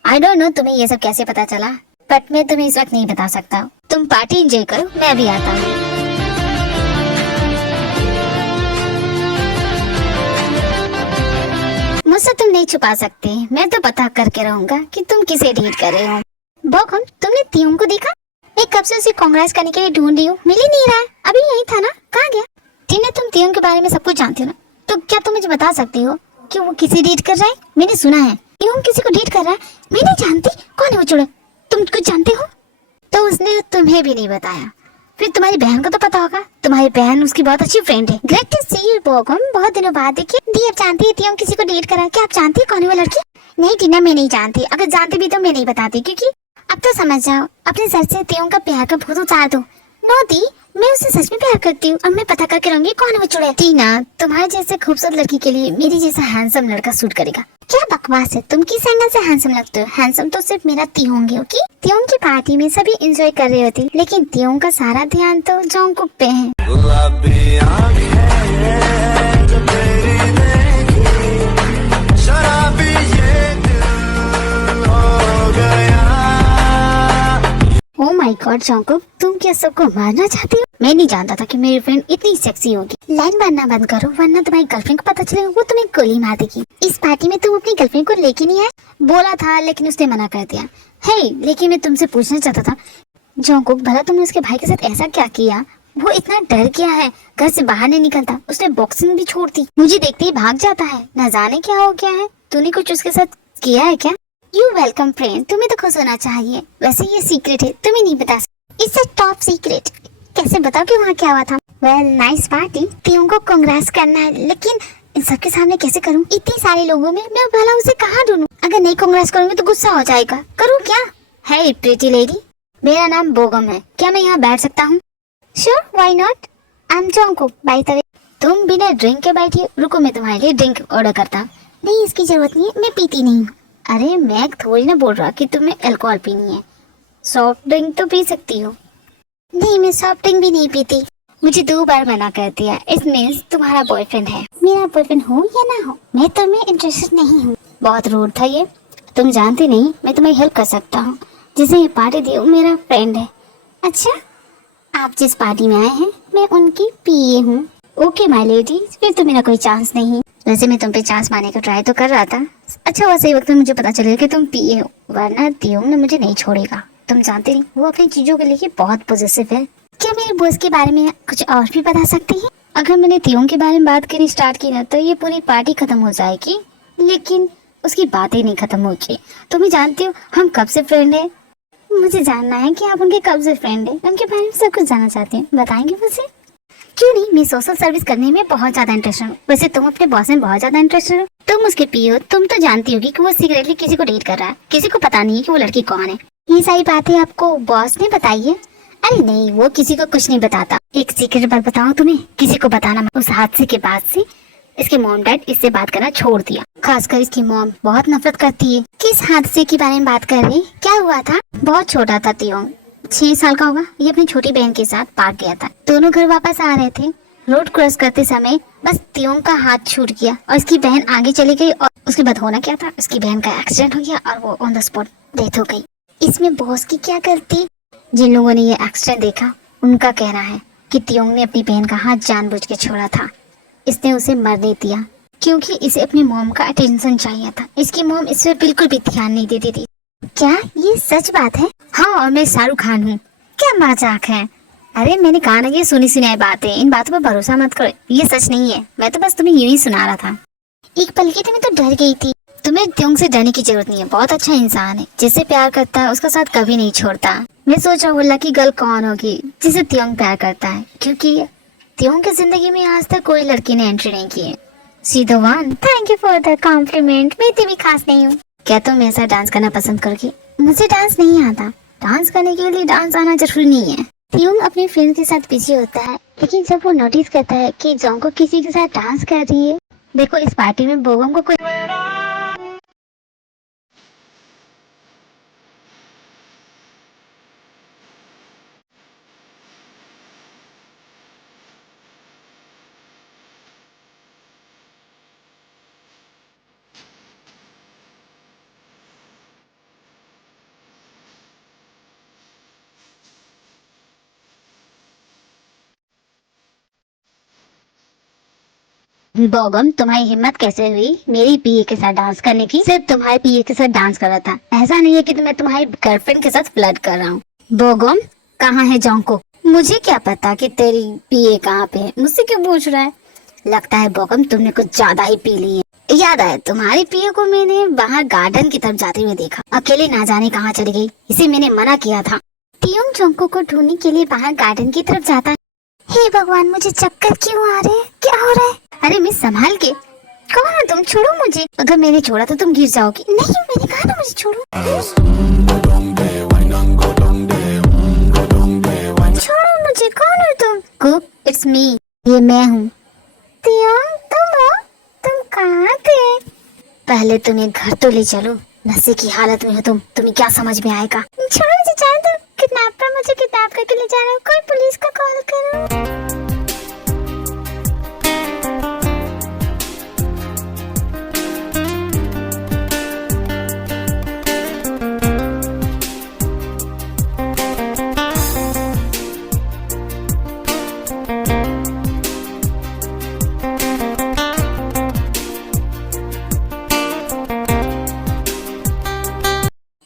I don't no तुम्हें ये सब कैसे पता चला, बट मैं तुम्हें इस वक्त नहीं बता सकता। तुम पार्टी एंजॉय करो, मैं अभी आता हूँ। मुझसे तुम नहीं छुपा सकते, मैं तो पता करके रहूंगा कि तुम किसे डेट कर रहे हो। बोगम तुमने तियोंग को देखा? मैं कब से उसे कांग्रेस करने के लिए ढूंढ रही हूँ, मिल ही नहीं रहा है। अभी यही था ना, कहाँ गया? टीना तुम तियोंग के बारे में सब कुछ जानती हो ना, तो क्या तुम मुझे बता सकती हो कि वो किसे डेट कर रहा है? मैंने सुना है तियोंग किसी को डेट कर रहा है। मैं नहीं जानती कौन है वो चुड़ैल, तुम कुछ जानते हो? तो उसने तुम्हें भी नहीं बताया, फिर तुम्हारी बहन को तो पता होगा, तुम्हारी बहन उसकी बहुत अच्छी फ्रेंड है। ग्रेट टू सी यू बोगम, बहुत दिनों बाद देखिए। दी आप जानती है तियोंग किसी को डेट कर रहा है, क्या आप जानती है कौन है वो लड़की? नहीं टीना मैं नहीं जानती, अगर जानती भी तो मैं नहीं बताती, क्योंकि अब तो समझ जाओ, अपने सर से तियोंग का प्यार का भूत उतार दो। नो दी, मैं उससे सच में प्यार करती हूँ, अब मैं पता करके रहूंगी कौन है वो चुड़ैल। टीना तुम्हारे जैसे खूबसूरत लड़की के लिए मेरी जैसा हैंडसम लड़का सूट करेगा। क्या बकवास है, तुम किस एंगल से हैंडसम लगते हो? हैंडसम तो सिर्फ मेरा तियोंग है। ओके तियोंग की पार्टी में सभी एंजॉय कर रहे होते, लेकिन तियोंग का सारा ध्यान तो जॉन्गकुक पे है। गुलाबी आँखें जो तेरी देखी, शराबी ये दिल हो गया। ओह माय गॉड जॉन्गकुक, तुम क्या सबको मारना चाहती हो? मैं नहीं जानता था कि मेरी फ्रेंड इतनी सेक्सी होगी। लाइन मारना बंद करो वरना तुम्हारी गर्लफ्रेंड को पता चलेगा, वो तुम्हें गोली मार देगी। इस पार्टी में तुम अपनी गर्लफ्रेंड को लेके नहीं आए? बोला था लेकिन उसने मना कर दिया। हे लेकिन मैं तुमसे पूछना चाहता था जॉन्गकुक, भला तुमने उसके भाई के साथ ऐसा क्या किया वो इतना डर गया है, घर से बाहर नहीं निकलता। उसने बॉक्सिंग भी छोड़ दी, मुझे देखते ही भाग जाता है। न जाने क्या हो गया है। तूने कुछ उसके साथ किया है क्या? यू वेलकम फ्रेंड, तुम्हें तो खुश होना चाहिए। वैसे ये सीक्रेट है, तुम्हें नहीं बता सकती। It's a top secret. कैसे बताओ कि वहाँ क्या हुआ था? Well nice party. तियोंग को कांग्रेस करना है, लेकिन इन सबके सामने कैसे करूँ? इतने सारे लोगों में मैं भला उसे कहाँ ढूंढूं? अगर नहीं कांग्रेस करूँगी तो गुस्सा हो जाएगा। करूँ क्या? है प्रीटी लेडी, मेरा नाम बोगम है, क्या मैं यहाँ बैठ सकता हूँ? Sure, why not. I am Jungkook by the way. तुम बिना ड्रिंक के बैठी, रुको मैं तुम्हारे लिए ड्रिंक ऑर्डर करता। नहीं, इसकी जरूरत नहीं है, मैं पीती नहीं हूँ। अरे मैं थोड़ी ना बोल रहा कि तुम्हें अल्कोहल पीनी है, सॉफ्ट ड्रिंक तो पी सकती हो। नहीं, मैं सॉफ्ट ड्रिंक भी नहीं पीती। मुझे 2 बार मना कर दिया। इट मीन्स तुम्हारा बॉयफ्रेंड है। मेरा बॉयफ्रेंड हो या ना हो, मैं तुम्हें इंटरेस्टेड नहीं हूँ। बहुत रूड था ये। तुम जानती नहीं मैं तुम्हें हेल्प कर सकता हूँ। जिसे ये पार्टी दी मेरा फ्रेंड है। अच्छा, आप जिस पार्टी में आए हैं मैं उनकी पीए हूँ। ओके माय लेडी, फिर तो मेरा कोई चांस नहीं। वैसे मैं तुम पे चांस मारने का ट्राई तो कर रहा था। अच्छा, वैसे वक्त में मुझे पता चलेगा कि तुम पीए हो, वरना तियोंग ने मुझे नहीं छोड़ेगा। तुम जानते नहीं वो अपनी चीजों के लिए बहुत पॉजिटिव है। क्या मेरे बॉस के बारे में कुछ और भी बता सकती है? अगर मैंने तियोंग के बारे में बात करनी स्टार्ट की ना तो ये पूरी पार्टी खत्म हो जाएगी, लेकिन उसकी बातें नहीं खत्म होगी। तुम ही जानती हो हम कब से फ्रेंड है। मुझे जानना है कि आप उनके कब से फ्रेंड है। उनके बारे में सब कुछ जानना चाहती हूँ, बताएंगे मुझे? क्यों नहीं, मैं सोशल सर्विस करने में बहुत ज्यादा इंटरेस्टेड हूँ। वैसे तुम अपने बॉस में बहुत ज्यादा इंटरेस्टेड हो। तुम उसके पीओ, तुम तो जानती होगी कि वो सीक्रेटली किसी को डेट कर रहा है। किसी को पता नहीं है कि वो लड़की कौन है। ये सारी बातें आपको बॉस ने बताई है? अरे नहीं, वो किसी को कुछ नहीं बताता। एक सीक्रेट बात बताऊं तुम्हें, किसी को बताना। उस हादसे के बाद से इसके मॉम डैड इससे बात करना छोड़ दिया। खासकर इसकी मॉम बहुत नफरत करती है। किस हादसे के बारे में बात कर रही? क्या हुआ था? बहुत छोटा था तियोंग, 6 साल का होगा। ये अपनी छोटी बहन के साथ पार्क गया था। दोनों घर वापस आ रहे थे। रोड क्रॉस करते समय बस तियोंग का हाथ छूट गया और इसकी बहन आगे चली गई। और उसके बाद होना क्या था, उसकी बहन का एक्सीडेंट हो गया और वो ऑन द स्पॉट डेथ हो गई। इसमें बॉस की क्या गलती? जिन लोगों ने ये एक्सीडेंट देखा उनका कहना है कि तियोंग ने अपनी बहन का हाथ जानबूझ के छोड़ा था। इसने उसे मरने दिया क्योंकि इसे अपनी मॉम का अटेंशन चाहिए था। इसकी मॉम इस पे बिल्कुल भी ध्यान नहीं देती थी। क्या ये सच बात है? हाँ, और मैं शाहरुख खान हूँ। क्या मजाक है? अरे मैंने कहा ना, ये सुनी सुनाई बातें, इन बातों पर भरोसा मत करो। ये सच नहीं है, मैं तो बस तुम्हें यूं ही सुना रहा था। एक पल के लिए मैं तो डर गई थी। तुम्हें तियोंग से डरने की जरूरत नहीं है, बहुत अच्छा इंसान है। जिससे प्यार करता है उसका साथ कभी नहीं छोड़ता। मैं सोच रहा हूँ लकी गर्ल कौन होगी जिसे तियोंग प्यार करता है, क्योंकि तियोंग की जिंदगी में आज तक कोई लड़की ने एंट्री नहीं की है। See the one. Thank you for the compliment. मैं इतनी भी खास नहीं हूँ। क्या तुम मेरे साथ डांस करना पसंद करोगी? मुझे डांस नहीं आता। डांस करने के लिए डांस आना जरूरी नहीं है। तियोंग अपनी फ्रेंड के साथ बिजी होता है, लेकिन जब वो नोटिस करता है कि जोंको किसी के साथ डांस कर रही है। देखो, इस पार्टी में बोगम को कोई बोगम, तुम्हारी हिम्मत कैसे हुई मेरी पीए के साथ डांस करने की? सिर्फ तुम्हारे पीए के साथ डांस कर रहा था। ऐसा नहीं है कि मैं तुम्हारी गर्लफ्रेंड के साथ फ्लर्ट कर रहा हूँ। बोगम, कहाँ है जोंको? मुझे क्या पता कि तेरी पीए कहाँ पे है, मुझसे क्यों पूछ रहा है? लगता है बोगम तुमने कुछ ज्यादा ही पी ली है। याद आया, तुम्हारी पीए को मैंने बाहर गार्डन की तरफ जाते हुए देखा। अकेले ना जाने कहाँ चली गई, इसे मैंने मना किया था। तियोंग जोंको को ढूंढने के लिए बाहर गार्डन की तरफ जाता है। हे भगवान, मुझे चक्कर क्यों आ रहे हैं? क्या हो रहा है? अरे मिस, संभाल के। कौन हो तुम? छोड़ो मुझे। अगर मैंने छोड़ा तो तुम गिर जाओगी। नहीं, मैंने कहा ना मुझे छोड़ो। छोड़ो मुझे। कौन हो तुम? Cook, it's me. ये मैं हूँ। तियोंग, तुम हो? तुम कहाँ थे? पहले तुम्हें घर तो ले चलो। नशे की हालत में हो तुम, तुम्हें क्या समझ में आएगा? छोड़ो मुझे, जाने दो। किडनैपर मुझे किडनैप करके ले जा रहा है। कोई पुलिस को कॉल करो।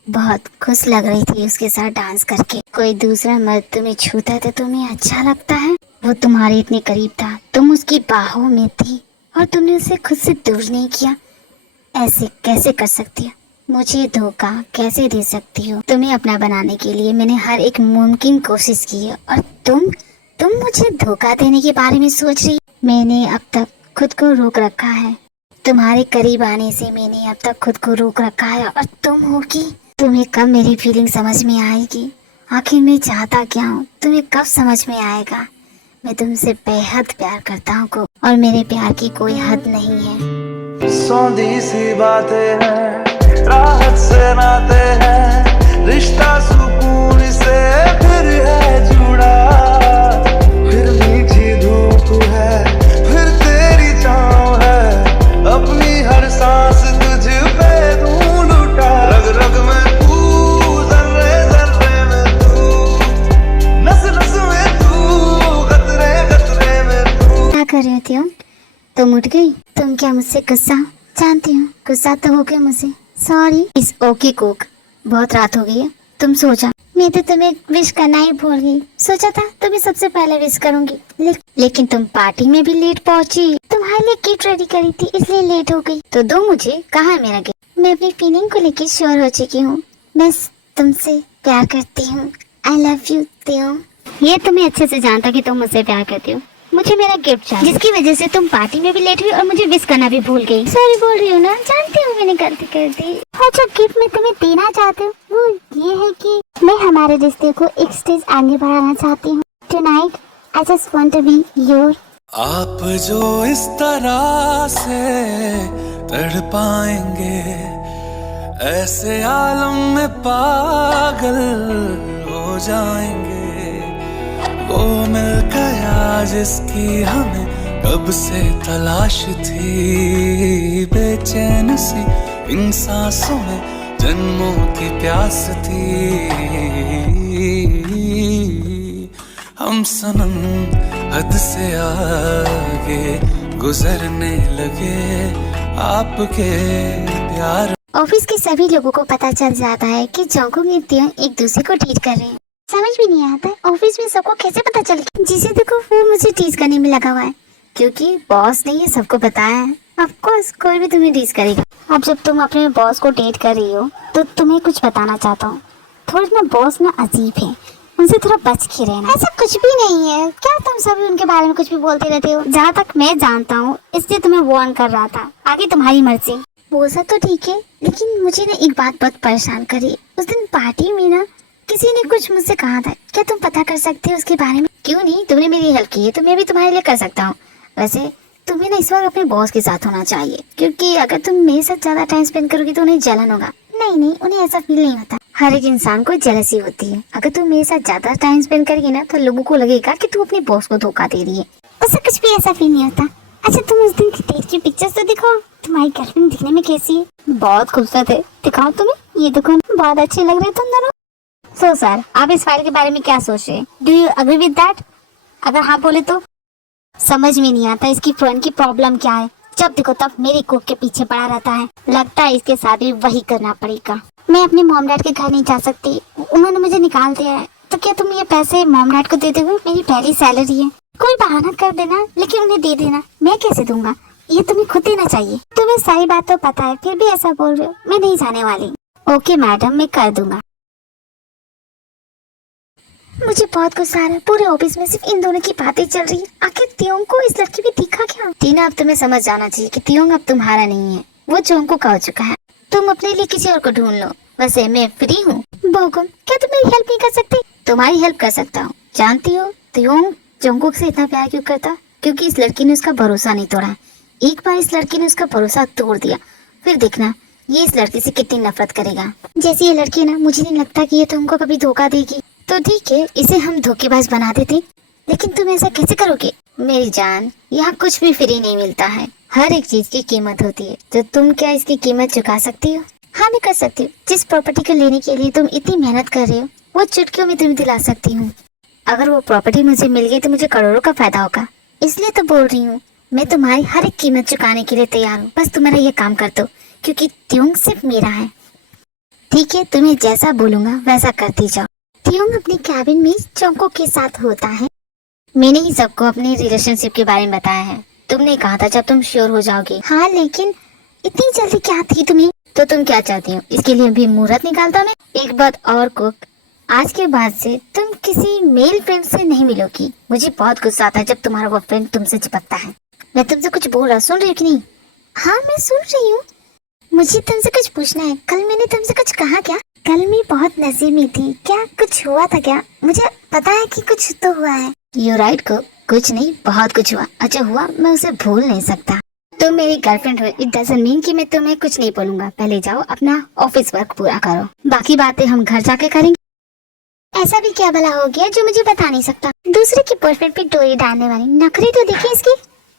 बहुत खुश लग रही थी उसके साथ डांस करके। कोई दूसरा मर्द तुम्हें छूता है तो तुम्हें अच्छा लगता है? वो तुम्हारे इतने करीब था, तुम उसकी बाहों में थी और तुमने उसे खुद से दूर नहीं किया। ऐसे कैसे कर सकती हो? मुझे धोखा कैसे दे सकती हो? तुम्हें अपना बनाने के लिए मैंने हर एक मुमकिन कोशिश की है और तुम मुझे धोखा देने के बारे में सोच रही। मैंने अब तक खुद को रोक रखा है। तुम्हारे करीब आने से मैंने अब तक खुद को रोक रखा है और तुम हो कि तुम्हें कब मेरी फीलिंग समझ में आएगी? आखिर मैं चाहता क्या हूँ तुम्हें कब समझ में आएगा? मैं तुमसे बेहद प्यार करता हूँ और मेरे प्यार की कोई हद नहीं है। सौंधी सी बातें हैं, राहत से नाते हैं, रिश्ता सुकून से फिर है जुड़ा, फिर मीठी धूप है, फिर तेरी छाँव है, अपनी हर सांस तुझ पे दूं लुटा, रग रग में तू, जर्रे जर्रे में तू, नस नस में तू, कतरे कतरे में तू। क्या कर रही थी? तुम उठ गई? तुम क्या मुझसे गुस्सा? जानती हूँ गुस्सा तो हो गया मुझसे। सॉरी। इस ओके कुक, बहुत रात हो गई है, तुम सो जाओ। मैं तो तुम्हें विश करना ही भूल गई। सोचा था तुम्हें सबसे पहले विश करूंगी, लेकिन तुम पार्टी में भी लेट पहुंची। तुम्हारे लिए किट रेडी करी थी इसलिए लेट हो गई। तो दो मुझे, कहाँ है मेरा गिफ्ट? मैं अपनी फीलिंग को लेकर श्योर हो चुकी हूँ। मैं तुमसे प्यार करती हूँ। आई लव यू त्यों। ये तुम्हें अच्छे से जानता कि तुम मुझसे प्यार करती हो। मुझे मेरा गिफ्ट चाहिए, जिसकी वजह से तुम पार्टी में भी लेट हुई और मुझे विश करना भी भूल गई। सॉरी बोल रही हूँ ना, जानती हूँ मैंने गलती कर दी। और जो गिफ्ट मैं तुम्हें देना चाहती हूँ वो ये है कि मैं हमारे रिश्ते को एक स्टेज आगे बढ़ाना चाहती हूँ। Tonight I just want to be your. आप जो इस तरह से तड़पाएंगे, ऐसे आलम में पागल हो जाएंगे। वो मिल गया जिसकी हमें कब से तलाश थी, बेचैन सी इन सांसों में जन्मों की प्यास थी। हम सनम हद से आगे गुजरने लगे आपके प्यार। ऑफिस के सभी लोगों को पता चल जाता है कि जोंगकुक और त्यों एक दूसरे को ट्रीट कर रहे हैं। समझ भी नहीं आता है ऑफिस में सबको कैसे पता चल गया। जिसे देखो वो मुझे टीज करने में लगा हुआ है, क्योंकि बॉस ने ये सबको बताया है। ऑफ कोर्स कोई भी तुम्हें टीज करेगा। अब जब तुम अपने बॉस को डेट कर रही हो तो तुम्हें कुछ बताना चाहता हूँ। थोड़ा ना बॉस ना अजीब है, उनसे थोड़ा बच के रहना। ऐसा कुछ भी नहीं है, क्या तुम सभी उनके बारे में कुछ भी बोलते रहते हो? जहाँ तक मैं जानता हूँ इसलिए तुम्हें वार्न कर रहा था, आगे तुम्हारी मर्जी। वो सब तो ठीक है, लेकिन मुझे ना एक बात बहुत परेशान करी। उस दिन पार्टी में ना किसी ने कुछ मुझसे कहा था, क्या तुम पता कर सकते हो उसके बारे में? क्यों नहीं, तुमने मेरी हेल्प की है तो मैं भी तुम्हारे लिए कर सकता हूँ। वैसे तुम्हें ना इस बार अपने बॉस के साथ होना चाहिए, क्योंकि अगर तुम मेरे साथ ज्यादा टाइम स्पेंड करोगी तो उन्हें जलन होगा। नहीं, उन्हें ऐसा फील नहीं होता। हर एक इंसान को जेलसी होती है। अगर तुम मेरे साथ ज्यादा टाइम स्पेंड करेगी ना तो लोगों को लगेगा कि तू अपने बॉस को धोखा दे रही है। उससे कुछ भी ऐसा फील नहीं होता। अच्छा तुम उस दिन की डेट की पिक्चर्स तो दिखाओ, तुम्हारी गर्लफ्रेंड दिखने में कैसी है? बहुत खूबसूरत है, दिखाओ तुम्हें। ये देखो बहुत अच्छे लग रहे तुम दोनों। सो सर, आप इस फाइल के बारे में क्या सोच रहे हैं? Do you agree with that? अगर हाँ बोले तो। समझ में नहीं आता इसकी फ्रेंड की प्रॉब्लम क्या है। जब देखो तब मेरी कुक के पीछे पड़ा रहता है। लगता है इसके साथ भी वही करना पड़ेगा। मैं अपने मॉम डैड के घर नहीं जा सकती, उन्होंने मुझे निकाल दिया है। तो क्या तुम ये पैसे मॉम डैड को दे दोगे? मेरी पहली सैलरी है। कोई बहाना कर देना, लेकिन उन्हें दे देना। मैं कैसे दूंगा? ये तुम्हें खुद देना चाहिए। तुम्हें सारी बात तो पता है, फिर भी ऐसा बोल रहे हो। मैं नहीं जाने वाली। ओके मैडम, मैं कर दूंगा। मुझे बहुत गुस्सा आ रहा है। पूरे ऑफिस में सिर्फ इन दोनों की बातें चल रही है। आखिर त्योंग को इस लड़की में दिखा क्या? टीना, अब तुम्हें समझ जाना चाहिए कि त्योंग अब तुम्हारा नहीं है, वो जोंगकुक हो चुका है। तुम अपने लिए किसी और को ढूंढ लो। वैसे मैं फ्री हूँ। बोगुन, क्या तुम मेरी हेल्प नहीं कर सकते? तुम्हारी हेल्प कर सकता हूँ। जानती हो त्योंग जोंगकुक से इतना प्यार क्यों करता? क्योंकि इस लड़की ने उसका भरोसा नहीं तोड़ा। एक बार इस लड़की ने उसका भरोसा तोड़ दिया, फिर देखना ये इस लड़की से कितनी नफरत करेगा। जैसी ये लड़की ना, मुझे नहीं लगता कि ये तुमको कभी धोखा देगी। तो ठीक है, इसे हम धोखेबाज बना देते, लेकिन तुम ऐसा कैसे करोगे? मेरी जान, यहाँ कुछ भी फ्री नहीं मिलता है। हर एक चीज की कीमत होती है। तो तुम क्या इसकी कीमत चुका सकती हो? हाँ, मैं कर सकती हूँ। जिस प्रॉपर्टी को लेने के लिए तुम इतनी मेहनत कर रहे हो, वो चुटकियों में तुम्हें दिला सकती हूँ। अगर वो प्रॉपर्टी मुझे मिल गई तो मुझे करोड़ों का फायदा होगा। इसलिए तो बोल रही हूँ, मैं तुम्हारी हर एक कीमत चुकाने के लिए तैयार हूँ। बस तुम्हारा ये काम कर दो, क्योंकि त्योंग सिर्फ मेरा है। ठीक है, तुम्हें जैसा बोलूंगा वैसा करती जाओ। त्योंग अपने कैबिन में जोंगकुक के साथ होता है। मैंने ही सबको अपनी रिलेशनशिप के बारे में बताया है। तुमने कहा था जब तुम श्योर हो जाओगे। हाँ लेकिन इतनी जल्दी क्या थी तुम्हें? तो तुम क्या चाहती हो? इसके लिए भी मुहूर्त निकालता मैं। एक बात और कुक, आज के बाद से तुम किसी मेल फ्रेंड से नहीं मिलोगी। मुझे बहुत गुस्सा आता है जब तुम्हारा वो फ्रेंड तुमसे चिपकता है। मैं तुमसे कुछ बोल रहा, सुन रही हो कि नहीं? हाँ मैं सुन रही हूँ। मुझे तुमसे कुछ पूछना है। कल मैंने तुमसे कुछ कहा क्या? कल मैं बहुत नशे में थी। क्या कुछ हुआ था क्या? मुझे पता है कि कुछ तो हुआ है। यू राइट को, कुछ नहीं बहुत कुछ हुआ। अच्छा हुआ, मैं उसे भूल नहीं सकता। तुम मेरी गर्लफ्रेंड हो, इट डजंट मीन कि मैं तुम्हें कुछ नहीं बोलूंगा। पहले जाओ अपना ऑफिस वर्क पूरा करो, बाकी बातें हम घर जाके करेंगे। ऐसा भी क्या भला हो गया जो मुझे बता नहीं सकता? दूसरे की बॉयफ्रेंड पे डोरी डालने वाली नखरी तो देखिए इसकी।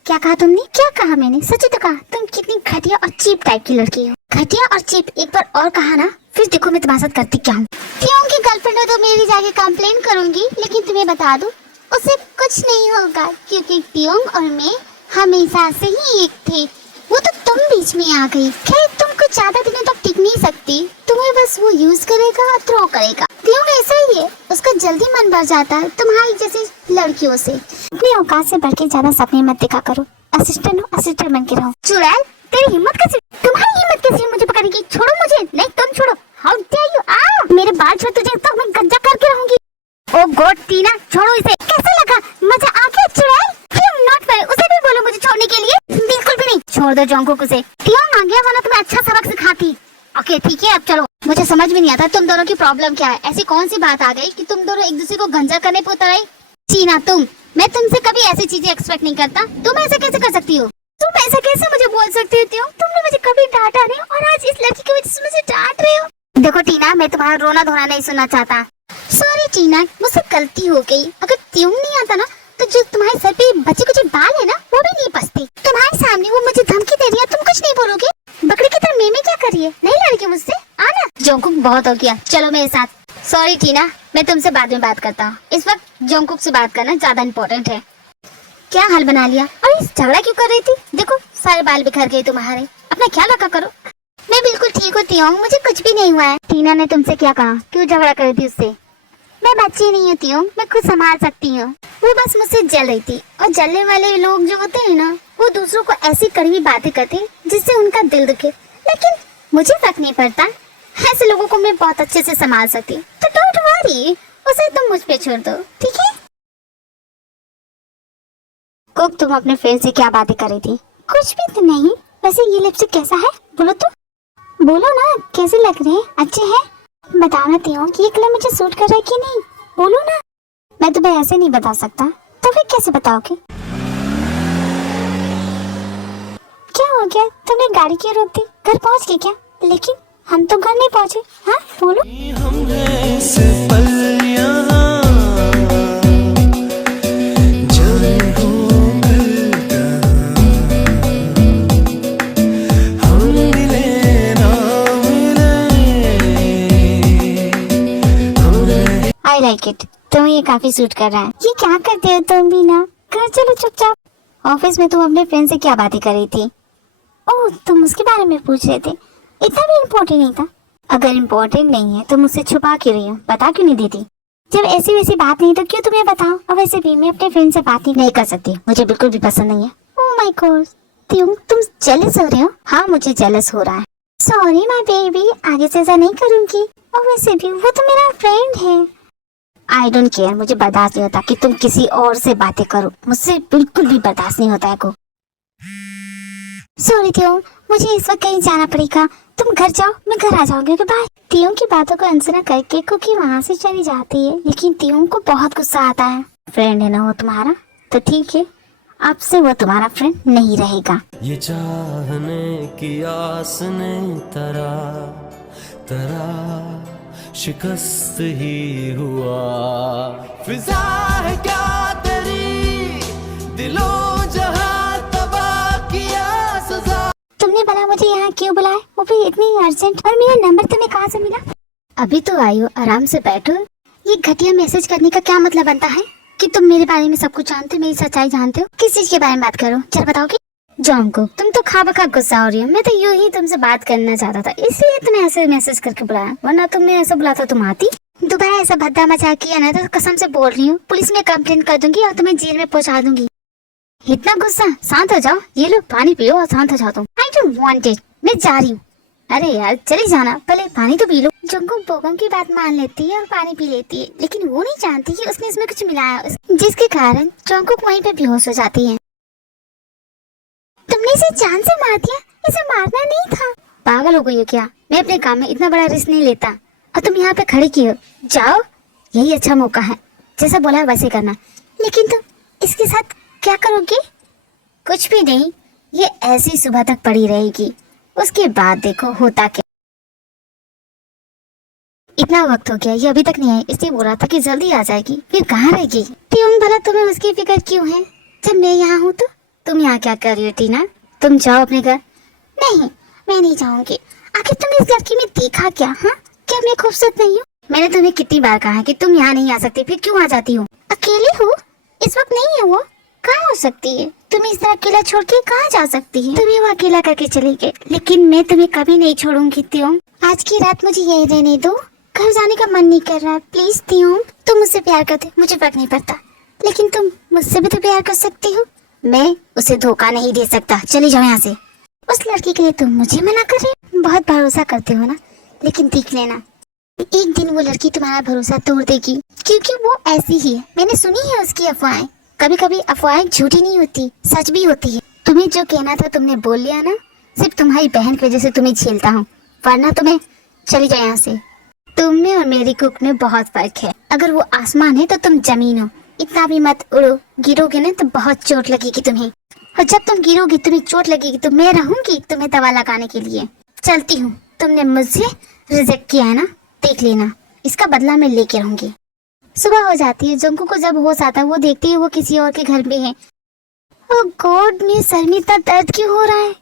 क्या कहा तुमने? क्या कहा मैंने? सच तो कहा। तुम कितनी घटिया और चीप टाइप की लड़की हो। घटिया और चीप एक बार और कहा ना, फिर देखो मैं तुम्हारे साथ करती क्या हूँ। त्यों की गर्लफ्रेंड हो तो मेरी जाके कंप्लेन करूंगी, लेकिन तुम्हें बता दूं उसे कुछ नहीं होगा, क्योंकि त्यों और मैं हमेशा से ही एक थे। वो तो तुम बीच में आ गई। खैर तुम कुछ ज्यादा दिनों तक टिक नहीं सकती। तुम्हें बस वो यूज करेगा और थ्रो करेगा। त्यों ऐसा ही है, उसका जल्दी मन भर जाता है तुम्हारी जैसी लड़कियों से। अपनी औकात से बढ़ के ज्यादा सपने मत देखा करो। असिस्टेंट हो, असिस्टेंट बन के रहो। चुड़ैल, तेरी हिम्मत कैसी? तुम्हारी हिम्मत कैसी है मुझे पकड़ने की? छोड़ो मुझे। नहीं तुम छोड़ो। How dare you! आ मेरे बाल छोड़, तुझे तक मैं गंजा करके रहूंगी। ओ गॉड टीना, छोड़ो इसे। कैसे लगा? मजा आ गया चुड़ैल? क्यों नॉट फेयर? उसे भी बोलो मुझे छोड़ने के लिए। बिल्कुल भी नहीं। छोड़ दो जोंगकुक उसे। त्यों आ गया, वरना तुम्हें अच्छा सबक सिखाती। ओके ठीक है, अब चलो। मुझे समझ में नहीं आता तुम दोनों की प्रॉब्लम क्या है। ऐसी कौन सी बात आ गई कि तुम दोनों एक दूसरे को गंजा करने पे उतर आई? चीना मैं तुमसे कभी ऐसी चीजें एक्सपेक्ट नहीं करता। तुम ऐसा कैसे कर सकती हो? तुम ऐसा कैसे मुझे बोल सकती हो त्यों? तुमने मुझे कभी डांटा नहीं और आज इस लड़की की वजह से मुझे डांट रहे हो। देखो टीना, मैं तुम्हारा रोना धोना नहीं सुनना चाहता। सॉरी टीना, मुझसे गलती हो गई। अगर त्यों नहीं आता ना तो जो तुम्हारे सर पे बचे कुछ बाल है ना वो भी नहीं बचते। तुम्हारे सामने वो मुझे धमकी दे रही है, तुम कुछ नहीं बोलोगे? बकरी की तरह में क्या कर रही है? नहीं लड़की मुझसे, आना। जोंगकुक बहुत हो गया, चलो मेरे साथ। सॉरी टीना, मैं तुमसे बाद में बात करता हूँ। इस वक्त जोंगकुक से बात करना ज्यादा इम्पोर्टेंट है। क्या हाल बना लिया? और इस झगड़ा क्यों कर रही थी? देखो सारे बाल बिखर गए तुम्हारे। अपना ख्याल रखा करो। मैं बिल्कुल ठीक हूँ त्यों, मुझे कुछ भी नहीं हुआ है। टीना ने तुमसे क्या कहा? क्यों झगड़ा कर रही थी उससे? मैं बच्ची नहीं हूँ त्यों, मैं खुद संभाल सकती हूँ। वो बस मुझसे जल रही थी। और जलने वाले लोग जो होते हैं ना, वो दूसरों को ऐसी कड़वी बातें करते हैं जिससे उनका दिल दुखे। लेकिन मुझे फर्क नहीं पड़ता, ऐसे लोगों को मैं बहुत अच्छे से संभाल सकती हूँ। तो डोंट वरी, उसे तुम मुझ पे छोड़ दो, ठीक है? कुक, तुम अपने फ्रेंड से क्या बातें कर रही थी? कुछ भी तो नहीं। वैसे ये लिपस्टिक कैसा है? बोलो तो। बोलो ना, कैसे लग रहे हैं? अच्छे हैं? बताओ ना त्यों कि ये कलर मुझे सूट कर रहा है कि नहीं? बोलो ना। मैं तुम्हें ऐसे नहीं बता सकता। तो फिर कैसे बताओगे? क्या हो गया? तुमने गाड़ी क्यों रोक दी? घर पहुंच गए क्या? लेकिन हम तो घर नहीं पहुंचे। हाँ बोलो। आई लाइक इट, तुम्हें ये काफी सूट कर रहा है। ये क्या करते हो तुम भी ना? घर चलो चुपचाप। ऑफिस में तुम अपने फ्रेंड से क्या बातें कर रही थी? ओह, तुम उसके बारे में पूछ रहे थे। इतना भी इम्पोर्टेंट नहीं था। अगर इम्पोर्टेंट नहीं है तो मुझसे छुपा क्यों रही हो? बता क्यों नहीं देती? जब ऐसी वैसी बात नहीं तो क्यों तुम्हें बताओ? और वैसे भी मैं अपने फ्रेंड से बात नहीं कर सकती। मुझे बिल्कुल भी पसंद नहीं है। ओह माय गॉड, तुम जेलस हो रहे हो? हाँ मुझे जेलस हो रहा है। सॉरी माय बेबी, आगे से ऐसा नहीं करूंगी। और वैसे भी वो तो मेरा फ्रेंड है। आई डोंट केयर, मुझे बर्दाश्त नहीं होता कि तुम किसी और से बातें करो। मुझसे बिल्कुल भी बर्दाश्त नहीं होता है को। सॉरी त्यों, मुझे इस वक्त कहीं जाना पड़ेगा। तुम घर जाओ, मैं घर आ जाऊंगी। बाय। त्यों की बातों को अनसुना करके कुकी वहाँ से चली जाती है, लेकिन त्यों को बहुत गुस्सा आता है। फ्रेंड है ना वो तुम्हारा, तो ठीक है, अब से वो तुम्हारा फ्रेंड नहीं रहेगा। ये चाहने की आस ने तरा तरा शिकस्त ही हुआ। फिजा है क्या तेरी, दिलों जहां तबाह किया सजा। तुमने भला मुझे यहाँ क्यों बुलाया? वो भी इतनी अर्जेंट? और मेरा नंबर तुम्हें कहाँ से मिला? अभी तो आई हो, आराम से बैठो। ये घटिया मैसेज करने का क्या मतलब बनता है कि तुम मेरे बारे में सब कुछ जानते हो, मेरी सच्चाई जानते हो? किस चीज के बारे में बात करो? चल बताओगे? जोंगकुक, तुम तो खा बखा गुस्सा हो रही हो। मैं तो यूं ही तुमसे बात करना चाहता था, इसलिए तुम्हें ऐसे मैसेज करके बुलाया, वरना तुमने ऐसा बुलाया था तुम आती। दोबारा ऐसा भद्दा मजाक किया ना तो कसम से बोल रही हूँ पुलिस में कंप्लेंट कर दूंगी और तुम्हें जेल में पहुंचा दूंगी। इतना गुस्सा, शांत हो जाओ। ये लो पानी पियो और शांत हो जाओ तुम। आई डोंट वांट इट, मैं जा रही हूँ। अरे यार चली जाना, पहले पानी तो पी लो। जंकुक बोगम की बात मान लेती है और पानी पी लेती है, लेकिन वो नहीं जानती कि उसने इसमें कुछ मिलाया, जिसके कारण जंकुक वहीं पे बेहोश हो जाती है। तुमने इसे जान से मार दिया, इसे मारना नहीं था। पागल हो गई हो क्या? मैं अपने काम में इतना बड़ा रिस्क नहीं लेता और तुम यहाँ पे खड़ी की हो। जाओ, यही अच्छा मौका है, जैसा बोला है वैसे करना। लेकिन तुम इसके साथ क्या करोगी? कुछ भी नहीं, ये ऐसी सुबह तक पड़ी रहेगी, उसके बाद देखो होता क्या। इतना वक्त हो गया, ये अभी तक नहीं आई, इसलिए बोल रहा था कि जल्दी आ जाएगी, फिर कहाँ रहेगी? ट्यून भला तुम्हें उसकी फिक्र क्यों है? जब मैं यहाँ हूँ तो तुम यहाँ क्या कर रही हो टीना? तुम जाओ अपने घर। नहीं, मैं नहीं जाऊंगी। आखिर तुमने इस लड़की में देखा क्या? हाँ, क्या मैं खूबसूरत नहीं हूँ? मैंने तुम्हें कितनी बार कहा है कि तुम यहाँ नहीं आ सकती, फिर क्यों आ जाती हो? अकेली हो? इस वक्त नहीं है वो, कहाँ हो सकती है? तुम इस तरह अकेला छोड़ के कहाँ जा सकती है? तुम्हें वो अकेला करके चली गई, लेकिन मैं तुम्हें कभी नहीं छोड़ूंगी त्यों। आज की रात मुझे यही रहने दो, घर जाने का मन नहीं कर रहा है, प्लीज त्यों। तुम मुझसे प्यार करते, मुझे फर्क नहीं पड़ता, लेकिन तुम मुझसे भी तो प्यार कर सकती हो। मैं उसे धोखा नहीं दे सकता, चली जाओ यहाँ से। उस लड़की के लिए तुम मुझे मना कर रहे हो? बहुत भरोसा करते हो ना, लेकिन देख लेना एक दिन वो लड़की तुम्हारा भरोसा तोड़ देगी, क्योंकि वो ऐसी ही है। मैंने सुनी है उसकी अफवाहें। कभी कभी अफवाहें झूठी नहीं होती, सच भी होती है। तुम्हें जो कहना था तुमने बोल लिया ना, सिर्फ तुम्हारी बहन की वजह से तुम्हें झेलता हूँ, वरना तुम्हें चली जाओ यहाँ से। तुम में और मेरी कुक में बहुत फर्क है। अगर वो आसमान है तो तुम जमीन हो। इतना भी मत उड़ो, गिरोगे ना तो बहुत चोट लगेगी तुम्हें, और जब तुम गिरोगी तुम्हें चोट लगेगी तो मैं रहूंगी तुम्हें दवा लगाने के लिए। चलती हूँ, तुमने मुझसे रिजेक्ट किया है ना, देख लेना, इसका बदला मैं लेके रहूंगी। सुबह हो जाती है, जंकुक को जब होश आता है वो देखती है वो किसी और के घर में है। ओह गॉड, मेरे सर में इतना दर्द क्यों हो रहा है?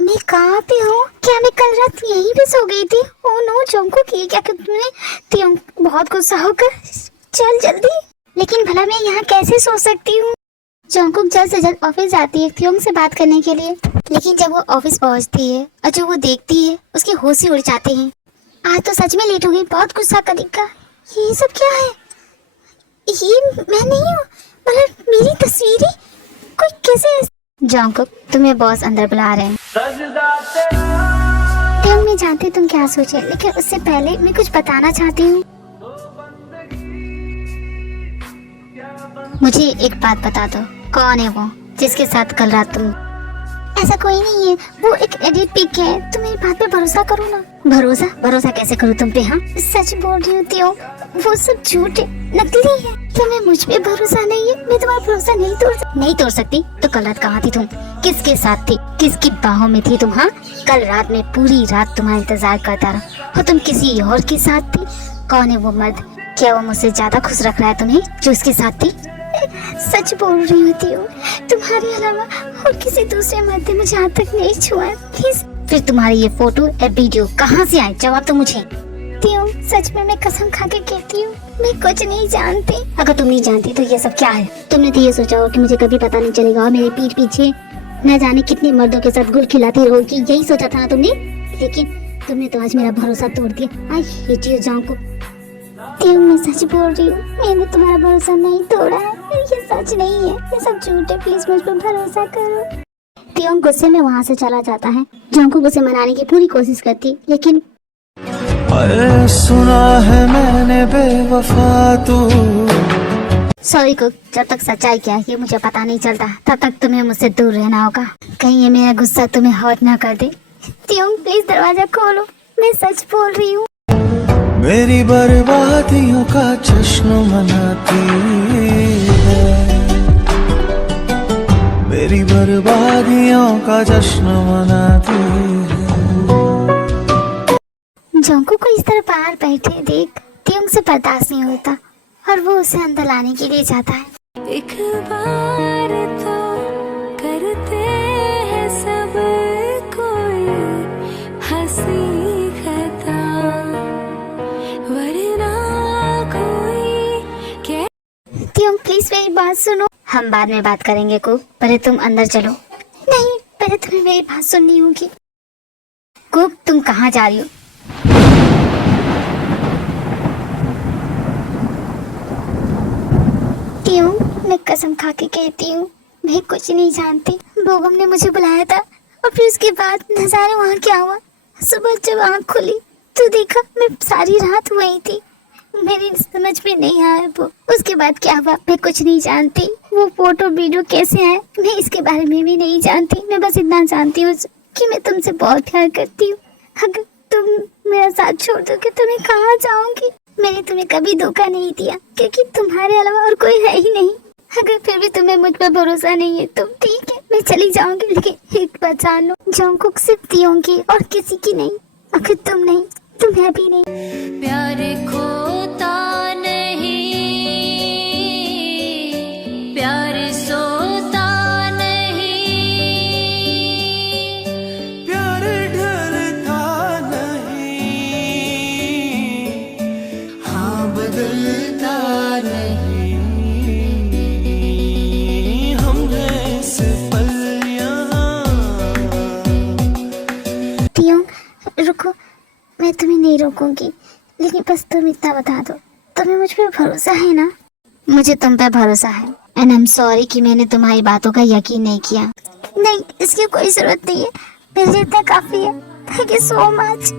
मैं कहाँ पे हूँ? क्या मैं कल रात यहीं पे सो गई थी? ओह नो जंकुक, ये क्या तुमने? त्यों बहुत गुस्सा होकर चल जल्दी। लेकिन भला मैं यहाँ कैसे सो सकती हूँ? जंकुक जल्द से जल्द ऑफिस जाती है त्यों से बात करने के लिए, लेकिन जब वो ऑफिस पहुँचती है और जो वो देखती है उसके होश ही उड़ जाते हैं। आज तो सच में लेट हो गई, बहुत गुस्सा करेगा। ये सब क्या है? ये मैं नहीं हूँ, मतलब मेरी तस्वीरें कोई कैसे? जंकुक, तुम्हें बॉस अंदर बुला रहे हैं। तुम नहीं जानते तुम क्या सोचे, लेकिन उससे पहले मैं कुछ बताना चाहती हूँ। मुझे एक बात बता दो, कौन है वो जिसके साथ कल रात तुम? ऐसा कोई नहीं है, वो एक एडिट पिक है। तुम मेरी बात पे भरोसा करो ना। भरोसा कैसे करूँ तुम पे? हाँ, सच बोल रही हूँ त्यों, वो सब झूठ है, नकली है। तुम्हें मुझ पे भरोसा नहीं है? मैं तुम्हारा भरोसा नहीं तोड़ सकती। तो कल रात कहाँ थी तुम? किसके साथ थी? किसकी बाहों में थी तुम? हाँ, कल रात में पूरी रात तुम्हारा इंतजार करता रहा और तुम किसी और के साथ थी। कौन है वो मर्द? क्या वो मुझसे ज्यादा खुश रख रहा है तुम्हें जो उसके साथ थी? सच बोल रही होती हूँ, तुम्हारे अलावा और किसी दूसरे मर्द ने मुझे आज तक नहीं छुआ। प्लीज। फिर तुम्हारी ये फोटो या वीडियो कहाँ से आए? जवाब तो मुझे। त्यों, सच में मैं कसम खा के कहती हूँ, मैं कुछ नहीं जानती। अगर तुम नहीं जानती तो ये सब क्या है? तुमने तो ये सोचा हो कि मुझे कभी पता नहीं चलेगा और मेरे पीठ पीछे न जाने कितने मर्दों के साथ गुल खिलाती रहोगी, यही सोचा था ना तुमने? लेकिन तुमने तो आज मेरा भरोसा तोड़ दिया। आई हेट यू जंकुक। त्यों, मैं सच बोल रही हूँ, मैंने तुम्हारा भरोसा नहीं तोड़ा है। ये सच नहीं है, ये सब झूठ है, प्लीज मुझ पर भरोसा करो। त्यों गुस्से में वहाँ से चला जाता है। जंकुक उसे मनाने की पूरी कोशिश करती, लेकिन सुना है मैंने बेवफा तू। सॉरी कुक, जब तक सच्चाई क्या है ये मुझे पता नहीं चलता, तब तक तुम्हें मुझसे दूर रहना होगा। कहीं ये मेरा गुस्सा तुम्हें हर्ट ना कर दे। त्यों प्लीज दरवाजा खोलो, मैं सच बोल रही हूँ। मेरी बर्बादियों का जश्न मनाती है, मेरी बर्बादियों का जश्न मनाती है। जंकुक को इस तरह बाहर बैठे देख त्यों से बर्दाश्त नहीं होता और वो उसे अंदर लाने के लिए जाता है। एक बार तो करते हैं सब कोई हंसी खता, वरना कोई क्या। त्यों प्लीज मेरी बात सुनो। हम बाद में बात करेंगे कुक, पहले तुम अंदर चलो। नहीं, पहले तुम्हें मेरी बात सुननी होगी। कुक, तुम कहाँ जा रही हो? तियोंग, मैं कसम खा के कहती हूँ मैं कुछ नहीं जानती। बोगम ने मुझे बुलाया था और फिर उसके बाद नजारे वहाँ क्या हुआ। सुबह जब आँख खुली तो देखा मैं सारी रात वही थी। मेरी समझ में नहीं आया वो उसके बाद क्या हुआ, मैं कुछ नहीं जानती। वो फोटो वीडियो कैसे आए मैं इसके बारे में भी नहीं जानती। मैं बस इतना जानती हूँ कि मैं तुमसे बहुत प्यार करती हूँ। अगर तुम मेरा साथ छोड़ दोगे तो मैं कहाँ जाऊंगी। मैंने तुम्हें कभी धोखा नहीं दिया क्योंकि तुम्हारे अलावा और कोई है ही नहीं। अगर फिर भी तुम्हें मुझ पर भरोसा नहीं है तो ठीक है, मैं चली जाऊंगी, लेकिन एक बात जान लो, जंगकुक सिर्फ तियोंग और किसी की नहीं। अगर तुम नहीं तो मैं भी नहीं। प्यार खोता नहीं, प्यार सोता नहीं, प्यार डरता नहीं, हाँ बदलता नहीं, हम हैं इस पल यहाँ। तियोंग रुको, मैं तुम्हें नहीं रोकूंगी, लेकिन बस तुम इतना बता दो, तुम्हें मुझ पे भरोसा है ना? मुझे तुम पे भरोसा है एंड आई एम सॉरी कि मैंने तुम्हारी बातों का यकीन नहीं किया। नहीं, इसकी कोई जरूरत नहीं है, मेरे लिए इतना काफी है। Thank you so much.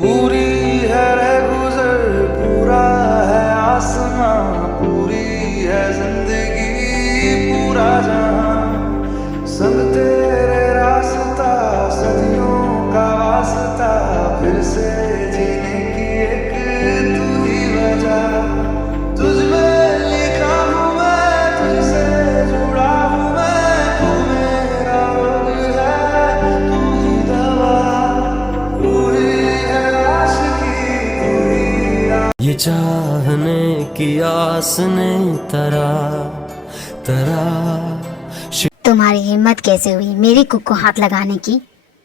पूरी है रहगुजर, पूरा है आसमां, पूरी है जिंदगी, पूरा जहां, संग तेरे रास्ता, सदियों का वास्ता, फिर से जीने की एक तू ही वजह। तुझ में लिखा हूँ मैं, तुझसे जुड़ा हूँ मैं, तू मेरा रोग है, तू ही दवा, तू ही है आशिकी, तू ही ये चाहने की आस ने तरा तुम्हारी हिम्मत कैसे हुई मेरी कुक को हाथ लगाने की?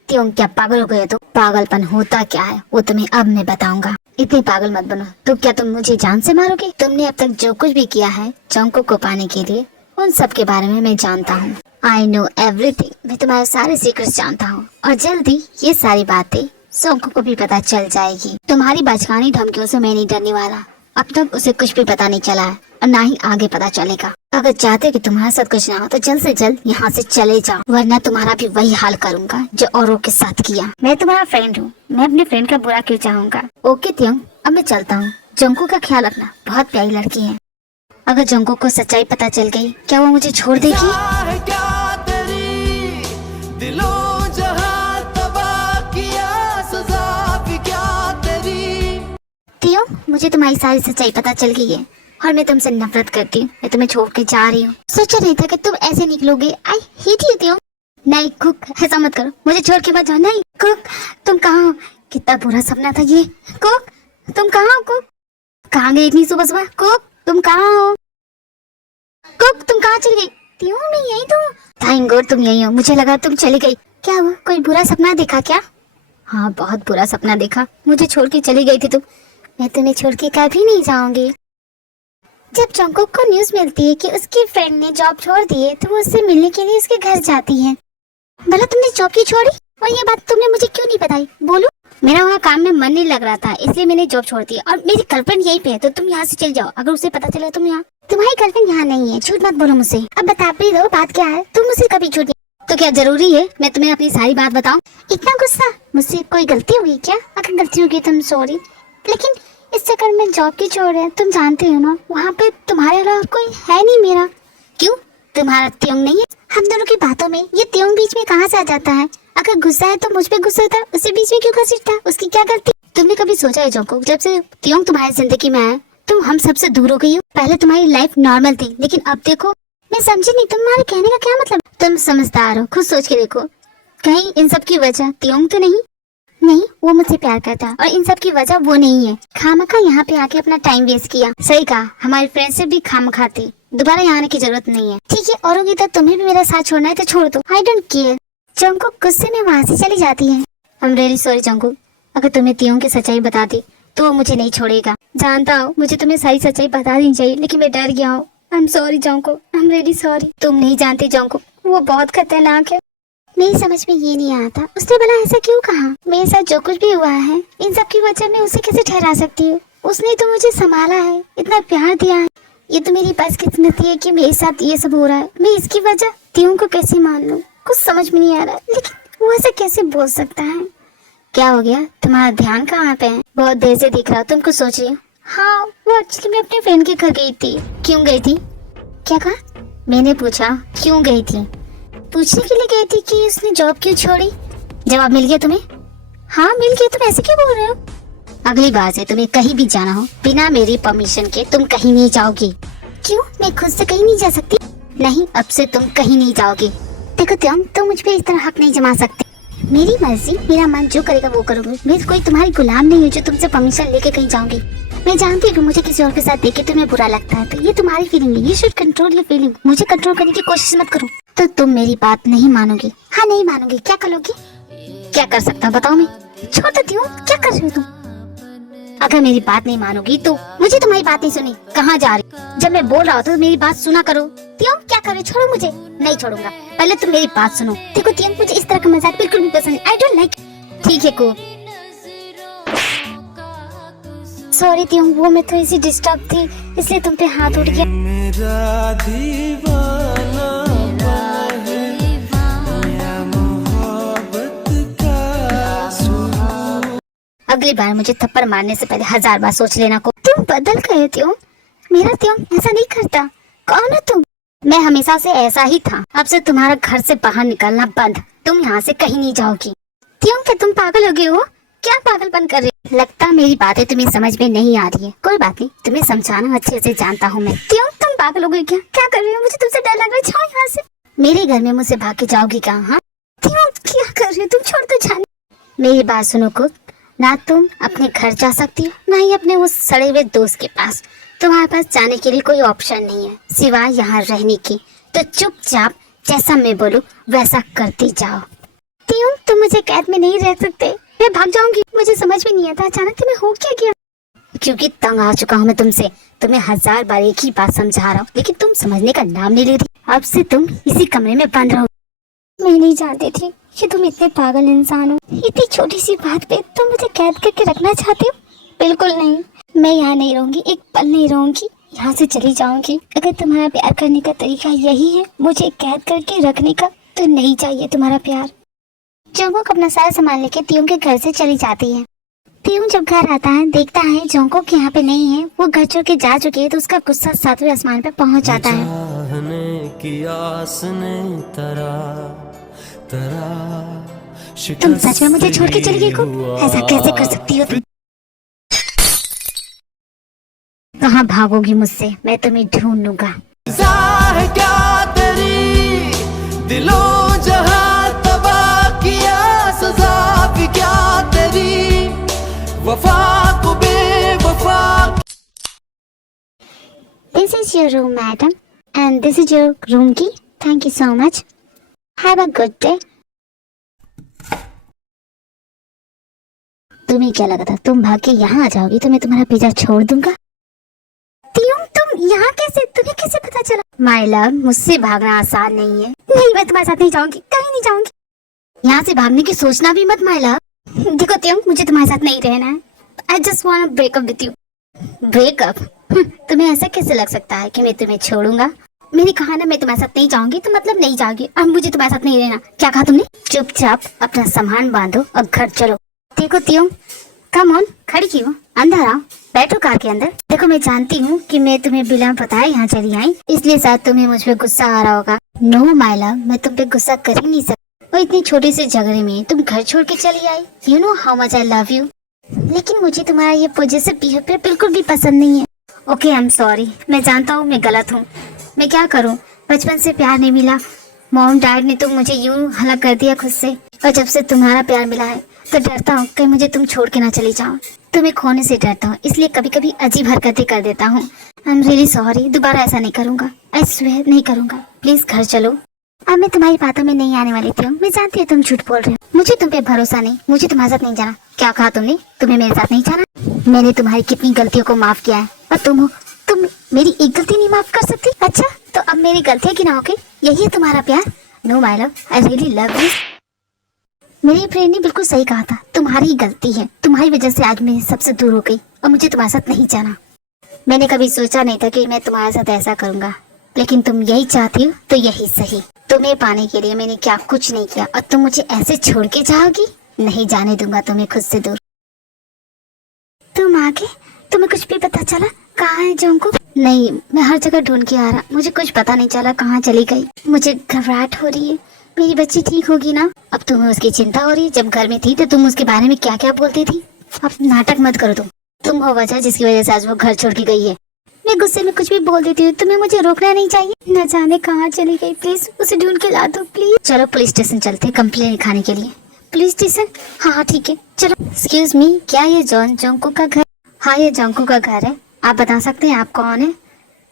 तियोंग क्या पागल हो गए? तो पागलपन होता क्या है वो तुम्हें अब मैं बताऊंगा। इतनी पागल मत बनो। तो क्या तुम मुझे जान से मारोगे? तुमने अब तक जो कुछ भी किया है जंगकुक को पाने के लिए, उन सब के बारे में मैं जानता हूँ। I know everything. मैं तुम्हारे सारे सीक्रेट्स जानता हूँ और जल्दी ये सारी बातें जंगकुक को भी पता चल जाएगी। तुम्हारी बचकानी धमकियों से मैं नहीं डरने वाला। अब तक उसे कुछ भी पता नहीं चला है और ना ही आगे पता चलेगा। अगर चाहते कि तुम्हारे साथ कुछ ना हो तो जल्द से जल्द यहाँ से चले जाओ, वरना तुम्हारा भी वही हाल करूँगा जो औरों के साथ किया। मैं तुम्हारा फ्रेंड हूँ, मैं अपने फ्रेंड का बुरा क्यों चाहूँगा। ओके तियोंग, अब मैं चलता हूँ। जंगकुक का ख्याल रखना, बहुत प्यारी लड़की है। अगर जंगकुक को सच्चाई पता चल गई, क्या वो मुझे छोड़ देगी? है क्या तेरी दिलों जहां तबाह किया, सजा भी क्या तेरी। तियोंग, मुझे तुम्हारी सारी सच्चाई पता चल गई है और मैं तुमसे नफरत करती हूँ। मैं तुम्हें छोड़ के जा रही हूँ। सोचा नहीं था कि तुम ऐसे निकलोगे। I hate you Taehyung. नहीं कुक, ऐसा मत करो, मुझे छोड़ के मत जाओ। नहीं कुक, तुम कहाँ हो? कितना बुरा सपना था ये। कुक, तुम कहाँ हो? कुक, कहाँ गई इतनी सुबह सुबह? कुक, तुम कहाँ हो? कुक, तुम कहाँ चली गई? तियोंग, मैं यही तो हूँ। थैंक गॉड तुम यही हो, मुझे लगा तुम चली गई। क्या हुआ, कोई बुरा सपना देखा क्या? हाँ, बहुत बुरा सपना देखा। मुझे छोड़ के चली गई थी तुम। मैं तुम्हें छोड़ के कभी नहीं जाऊंगी। जब जंगकुक को न्यूज़ मिलती है कि उसकी फ्रेंड ने जॉब छोड़ दी है तो वो उससे मिलने के लिए उसके घर जाती है। भला तुमने जॉब क्यों छोड़ी और ये बात तुमने मुझे क्यों नहीं बताई? बोलो। मेरा वहाँ काम में मन नहीं लग रहा था, इसलिए मैंने जॉब छोड़ दी और मेरी गर्लफ्रेंड यहीं पे है, तो तुम यहाँ से चले जाओ। अगर उसे पता चला तुम यहाँ, तुम्हारी गर्लफ्रेंड यहाँ नहीं है, झूठ मत बोलो मुझसे। अब बता भी दो बात क्या है। तुम मुझसे कभी झूठ नहीं। तो क्या जरूरी है मैं तुम्हें अपनी सारी बात बताऊँ? इतना गुस्सा? मुझसे कोई गलती हुई क्या? अगर गलती होगी तुम सॉरी, लेकिन इस चक्कर में जॉब की छोड़ है। तुम जानते हो ना, वहाँ पे तुम्हारे अलावा कोई है नहीं मेरा। क्यों, तुम्हारा तियोंग नहीं है? हम दोनों की बातों में ये तियोंग बीच में कहाँ से आ जाता है? अगर गुस्सा है तो मुझ पे गुस्सा था, उसे बीच में क्यों घसीटता? उसकी क्या गलती? तुमने कभी सोचा है जंगकुक, जब से तियोंग तुम्हारी जिंदगी में आया तुम हम सबसे दूर हो गई हो? पहले तुम्हारी लाइफ नॉर्मल थी, लेकिन अब देखो। मैं समझी नहीं, तुम्हारे कहने का क्या मतलब? तुम समझदार हो, खुद सोच के देखो। कहीं इन सब की वजह तियोंग तो नहीं? नहीं, वो मुझसे प्यार करता और इन सब की वजह वो नहीं है। खामखा यहाँ पे आके अपना टाइम वेस्ट किया। सही कहा, हमारी फ्रेंडशिप भी खामखा थी। दोबारा यहाँ आने की जरूरत नहीं है। ठीक है, औरों की तो तुम्हें भी मेरा साथ छोड़ना है तो छोड़ दो। I don't care. जंगकुक गुस्से में वहाँ से चली जाती है। I am really sorry Jungkook, अगर तुम्हें तियोंग की सच्चाई बता दी तो वो मुझे नहीं छोड़ेगा। जानता हूँ मुझे तुम्हें सारी सच्चाई बता देनी चाहिए, लेकिन मैं डर गया हूँ। I am sorry Jungkook, I am really sorry. तुम नहीं जानती जंगकुक, वो बहुत खतरनाक है। मेरी समझ में ये नहीं आता, उसने भला ऐसा क्यों कहा? मेरे साथ जो कुछ भी हुआ है इन सब की वजह मैं उसे कैसे ठहरा सकती हूँ? उसने तो मुझे संभाला है, इतना प्यार दिया है, ये तो मेरी बदकिस्मती है कि मेरे साथ ये सब हो रहा है। मैं इसकी वजह त्यों को कैसे मान लूं, कुछ समझ में नहीं आ रहा। लेकिन वो ऐसे कैसे बोल सकता है? क्या हो गया, तुम्हारा ध्यान कहाँ पे है? बहुत देर से दिख रहा हो, तुम कुछ सोच रही हो? हाँ, वो एक्चुअली मैं अपने फ्रेंड के घर गई थी। क्यों गई थी? क्या कहा? मैंने पूछा क्यों गई थी? पूछने के लिए गई थी कि उसने जॉब क्यों छोड़ी। जवाब मिल गया तुम्हें? हाँ मिल गया। तुम ऐसे क्यों बोल रहे हो? अगली बार से तुम्हें कहीं भी जाना हो बिना मेरी परमिशन के तुम कहीं नहीं जाओगी। क्यों? मैं खुद से कहीं नहीं जा सकती? नहीं, अब से तुम कहीं नहीं जाओगी। देखो तुम मुझ पे इस तरह हक नहीं जमा सकते। मेरी मर्जी, मेरा मन जो करेगा वो करूंगी। मैं कोई तुम्हारी गुलाम नहीं हूँ जो तुमसे परमिशन लेके कहीं जाऊंगी। मैं जानती हूँ कि मुझे किसी और के साथ देखे तुम्हें बुरा लगता है, तो ये तुम्हारी फीलिंग है। You should control your feeling. मुझे कंट्रोल करने की कोशिश मत करो। तो तुम मेरी बात नहीं मानोगी? हाँ नहीं मानोगी। क्या करोगी? क्या कर सकता हूँ बताओ? मैं छोड़ देती हूँ। क्या कर रही हो तुम? अगर मेरी बात नहीं मानोगी तो मुझे तुम्हारी बात नहीं सुनी। कहाँ जा रही? जब मैं बोल रहा होता तो मेरी बात सुना करो। त्यों क्या करे? छोड़ो मुझे। नहीं छोड़ूंगा, पहले तुम मेरी बात सुनो। देखो त्यों, मुझे इस तरह का मजाक बिल्कुल भी पसंद नहीं। I don't like. ठीक है को सॉरी त्यों, वो मैं थोड़ी सी डिस्टर्ब थी इसलिए तुम पे हाथ उठ गया। मेरा दीवाना अगली बार मुझे थप्पड़ मारने से पहले 1000 बार सोच लेना को। तुम बदल गए त्यों। मेरा त्यों ऐसा नहीं करता। कौन हो तुम? मैं हमेशा से ऐसा ही था। अब से तुम्हारा घर से बाहर निकलना बंद। तुम यहाँ से कहीं नहीं जाओगी। त्यों क्या तुम पागल हो गए हो? क्या पागलपन कर रहे हो? लगता मेरी बातें तुम्हें समझ में नहीं आ रही है। कोई बात नहीं, तुम्हें समझाना अच्छे से जानता हूँ मैं। त्यों तुम पागल हो गई क्या? क्या कर रही हो? मुझे तुमसे डर लग रहा है। जाओ यहाँ से। मेरे घर में मुझसे भाग के जाओगी कहाँ? हाँ त्यों क्या कर रही हो तुम? छोड़ दो जाने। मेरी बात सुनो को, ना तुम अपने घर जा सकती हो ना ही अपने उस सड़े हुए दोस्त के पास। तुम्हारे पास जाने के लिए कोई ऑप्शन नहीं है सिवाय यहाँ रहने की। तो चुपचाप जैसा मैं बोलूँ वैसा करती जाओ। त्यों तुम मुझे कैद में नहीं रह सकते। मैं भाग जाऊंगी। मुझे समझ में नहीं आता अचानक तुम्हें हो क्या गया। क्योंकि तंग आ चुका हूँ मैं तुमसे। तुम्हें 1000 बार एक ही बात समझा रहा हूँ लेकिन तुम समझने का नाम नहीं ले रही। अब से तुम इसी कमरे में बंद रहो। मैं नहीं जानती थी कि तुम इतने पागल इंसान हो। इतनी छोटी सी बात पे तुम मुझे कैद करके रखना चाहते हो? बिल्कुल नहीं, मैं यहाँ नहीं रहूंगी, एक पल नहीं रहूंगी। यहाँ से चली जाऊंगी। अगर तुम्हारा प्यार करने का तरीका यही है मुझे कैद करके रखने का, तो नहीं चाहिए तुम्हारा प्यार। जोंगकुक अपना सारा सामान लेके त्यों के घर से चली जाती है। त्यों जब घर आता है देखता है जोंगकुक यहाँ पे नहीं है। वो घर छोड़ के जा चुकी है तो उसका गुस्सा 7वें आसमान पे पहुँच जाता है। की आस ने तुम सच में मुझे छोड़ के चली गई को? ऐसा कैसे कर सकती हो तुम? कहाँ भागोगी मुझसे? मैं तुम्हें ढूंढूंगा। क्या तेरी दिलों जहां तबाह किया, सजा भी क्या तेरी वफा को बेवफा। This is your room, madam, and this is your room key. Thank you so much. Have a good day. तुम्हें क्या लगा था तुम भाग के यहाँ आ जाओगी तो मैं तुम्हारा पीछा छोड़ दूंगा? त्यों तुम यहाँ कैसे? तुम्हें कैसे पता चला? माय लव, मुझसे भागना आसान नहीं है। नहीं, मैं तुम्हारे साथ नहीं जाऊंगी, कहीं नहीं जाऊंगी। यहाँ से भागने की सोचना भी मत माय लव। देखो त्यों, मुझे तुम्हारे साथ नहीं रहना है। I just want to break up with you. Breakup? तुम्हें ऐसा कैसे लग सकता है कि मैं तुम्हें छोड़ूंगा? मैंने कहा ना मैं तुम्हारे साथ नहीं जाऊंगी तो मतलब नहीं जाऊंगी। अब मुझे तुम्हारे साथ नहीं रहना। क्या कहा तुमने? चुपचाप अपना सामान बांधो और घर चलो। देखो त्यों, कम ऑन, खड़ी क्यों? अंदर आओ, बैठो कार के अंदर। देखो मैं जानती हूँ कि मैं तुम्हें बिना बताए यहाँ चली आई, इसलिए शायद तुम्हें मुझ पे गुस्सा आ रहा होगा। नो माय लव, मैं तुम पे गुस्सा कर ही नहीं सकती। और इतनी छोटे से झगड़े में तुम घर छोड़ के चली आई। You know how much I love you. लेकिन मुझे तुम्हारा ये पॉजिटिव बिहेवियर बिल्कुल भी पसंद नहीं है। ओके आई एम सॉरी, मैं जानता हूँ मैं गलत हूँ। मैं क्या करूँ, बचपन से प्यार नहीं मिला। मॉम डैड ने तो मुझे यूं हलाक कर दिया खुद से, और जब से तुम्हारा प्यार मिला है तो डरता हूँ कहीं मुझे तुम छोड़ के ना चली जाओ। तुम्हें खोने से डरता हूँ, इसलिए कभी कभी अजीब हरकतें कर देता हूँ। आई एम रियली सॉरी, दोबारा ऐसा नहीं करूँगा। आई स्वेयर नहीं करूँगा। प्लीज घर चलो। अब मैं तुम्हारी बातों में नहीं आने वाली थी। मैं जानती हूँ तुम झूठ बोल रहे हो। मुझे तुम पे भरोसा नहीं। मुझे तुम्हारे साथ नहीं जाना। क्या कहा तुमने? तुम्हें मेरे साथ नहीं जाना? मैंने तुम्हारी कितनी गलतियों को माफ किया है और तुम मेरी एक गलती नहीं माफ कर सकती? अच्छा तो अब मेरी गलतियाँ गिनाओगे? यही है तुम्हारा प्यार? No my love, I really love you. मेरी फ्रेंड ने बिल्कुल सही कहा था, तुम्हारी गलती है। तुम्हारी वजह से आज मैं सबसे दूर हो गई और मुझे तुम्हारे साथ नहीं जाना। मैंने कभी सोचा नहीं था कि मैं तुम्हारे साथ ऐसा करूंगा, लेकिन तुम यही चाहती हो तो यही सही। तुम्हें पाने के लिए मैंने क्या कुछ नहीं किया और तुम मुझे ऐसे छोड़ के जाओगी? नहीं जाने दूंगा तुम्हें खुद से दूर। तुम आगे, तुम्हें कुछ भी पता चला कहाँ है जोंको? नहीं, मैं हर जगह ढूंढ के आ रहा, मुझे कुछ पता नहीं चला कहाँ चली गई। मुझे घबराहट हो रही है। मेरी बच्ची ठीक होगी ना? अब तुम्हें उसकी चिंता हो रही है? जब घर में थी तो तुम उसके बारे में क्या क्या बोलती थी। अब नाटक मत करो। तुम हो वजह जिसकी वजह से आज वो घर छोड़ के गई है। मैं गुस्से में कुछ भी बोल देती हूँ, तुम्हें मुझे रोकना नहीं चाहिए। न जाने कहाँ चली गई, प्लीज उसे ढूंढ के ला दो प्लीज। चलो पुलिस स्टेशन चलते, कंप्लेन लिखाने के लिए। Police station? हाँ ठीक है चलो। एक्सक्यूज मी, क्या ये जोंको का घर? हाँ ये जोंको का घर है। आप बता सकते हैं आप कौन है?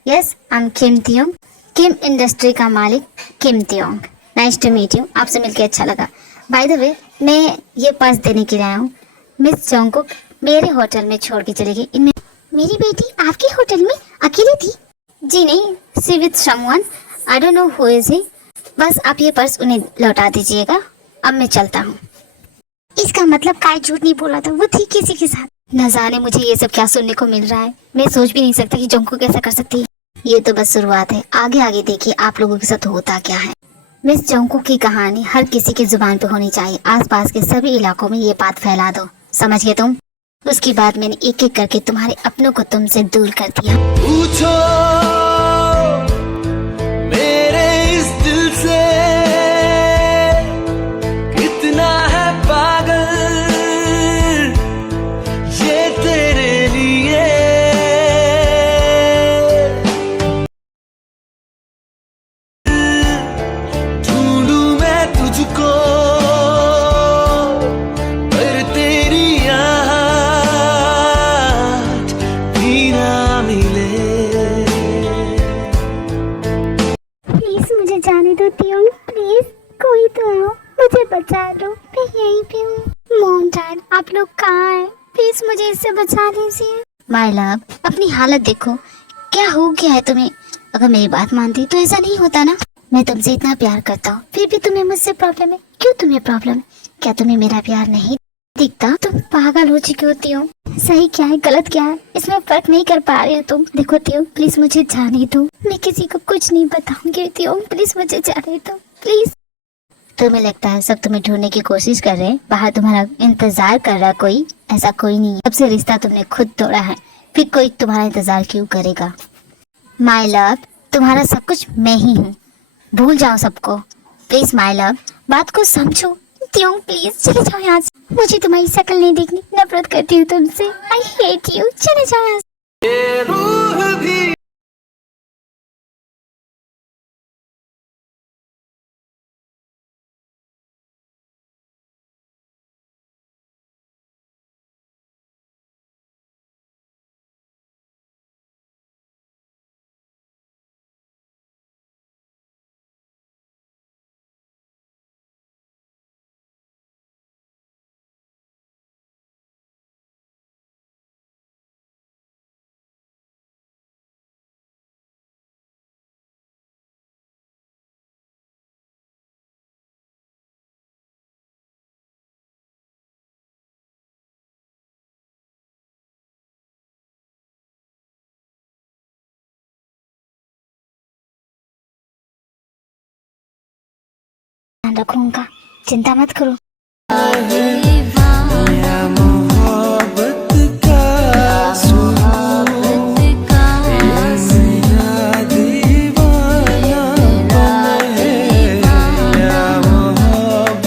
Yes, I am Kim Taehyung, Kim industry का मालिक Kim Taehyung. Nice to meet you, आपसे मिलकर अच्छा लगा। बाय द वे, मैं ये पर्स देने के लिए आया हूँ। मिस जोंको मेरे होटल में छोड़ के चली गई। इनमें मेरी बेटी आपके होटल में अकेली थी? जी नहीं, see with someone, I don't know who is he. बस आप ये पर्स उन्हें लौटा दीजिएगा। अब मैं चलता हूँ। इसका मतलब काय झूठ नहीं बोला था, वो थी किसी के साथ। न जाने मुझे ये सब क्या सुनने को मिल रहा है। मैं सोच भी नहीं सकता कि जोंको कैसा कर सकती है। ये तो बस शुरुआत है, आगे आगे देखिए आप लोगों के साथ होता क्या है। मिस जोंको की कहानी हर किसी की जुबान पे होनी चाहिए। आसपास के सभी इलाकों में ये बात फैला दो, समझ गए तुम? उसके बाद मैंने एक एक करके तुम्हारे अपनों को तुमसे दूर कर दिया। पूछो मेरे इस दिल से कितना है पागल ये तेरे लिए। ढूंढूं मैं तुझको पर तेरी याद भी ना मिले। प्लीज मुझे जाने दो तियोंग, प्लीज कोई तो आओ, मुझे बचा लो, मैं यहीं पे हूँ। मॉम डैड आप लोग कहाँ हैं? प्लीज मुझे इससे बचा लीजिए। माय लव, अपनी हालत देखो, क्या हो गया है तुम्हें? अगर मेरी बात मानती तो ऐसा नहीं होता ना। मैं तुमसे इतना प्यार करता हूँ, फिर भी तुम्हें मुझसे प्रॉब्लम है। क्यों तुम्हें प्रॉब्लम है? क्या तुम्हें मेरा प्यार नहीं दिखता? तुम पागल हो चुकी होती हो। सही क्या है गलत क्या है इसमें फर्क नहीं कर पा रही हो तुम। देखो तियो, प्लीज मुझे जाने दो, मैं किसी को कुछ नहीं बताऊंगी। तियो प्लीज मुझे जाने दो प्लीज। तुम्हें लगता है सब तुम्हें ढूंढने की कोशिश कर रहे हैं, बाहर तुम्हारा इंतजार कर रहा कोई? ऐसा कोई नहीं है। जब से रिश्ता तुमने खुद तोड़ा है, फिर कोई तुम्हारा इंतजार क्यों करेगा? माय लव, तुम्हारा सब कुछ मैं ही हूँ, भूल जाओ सबको प्लीज। माय लव, बात को समझो। तियोंग प्लीज चले जाओ यहाँ से, मुझे तुम्हारी शक्ल नहीं देखनी, नफरत करती हूँ तुमसे। आई हेट यू, चले जाओ यहाँ से। ये रूह भी ध्यान रखूंगा, चिंता मत करो।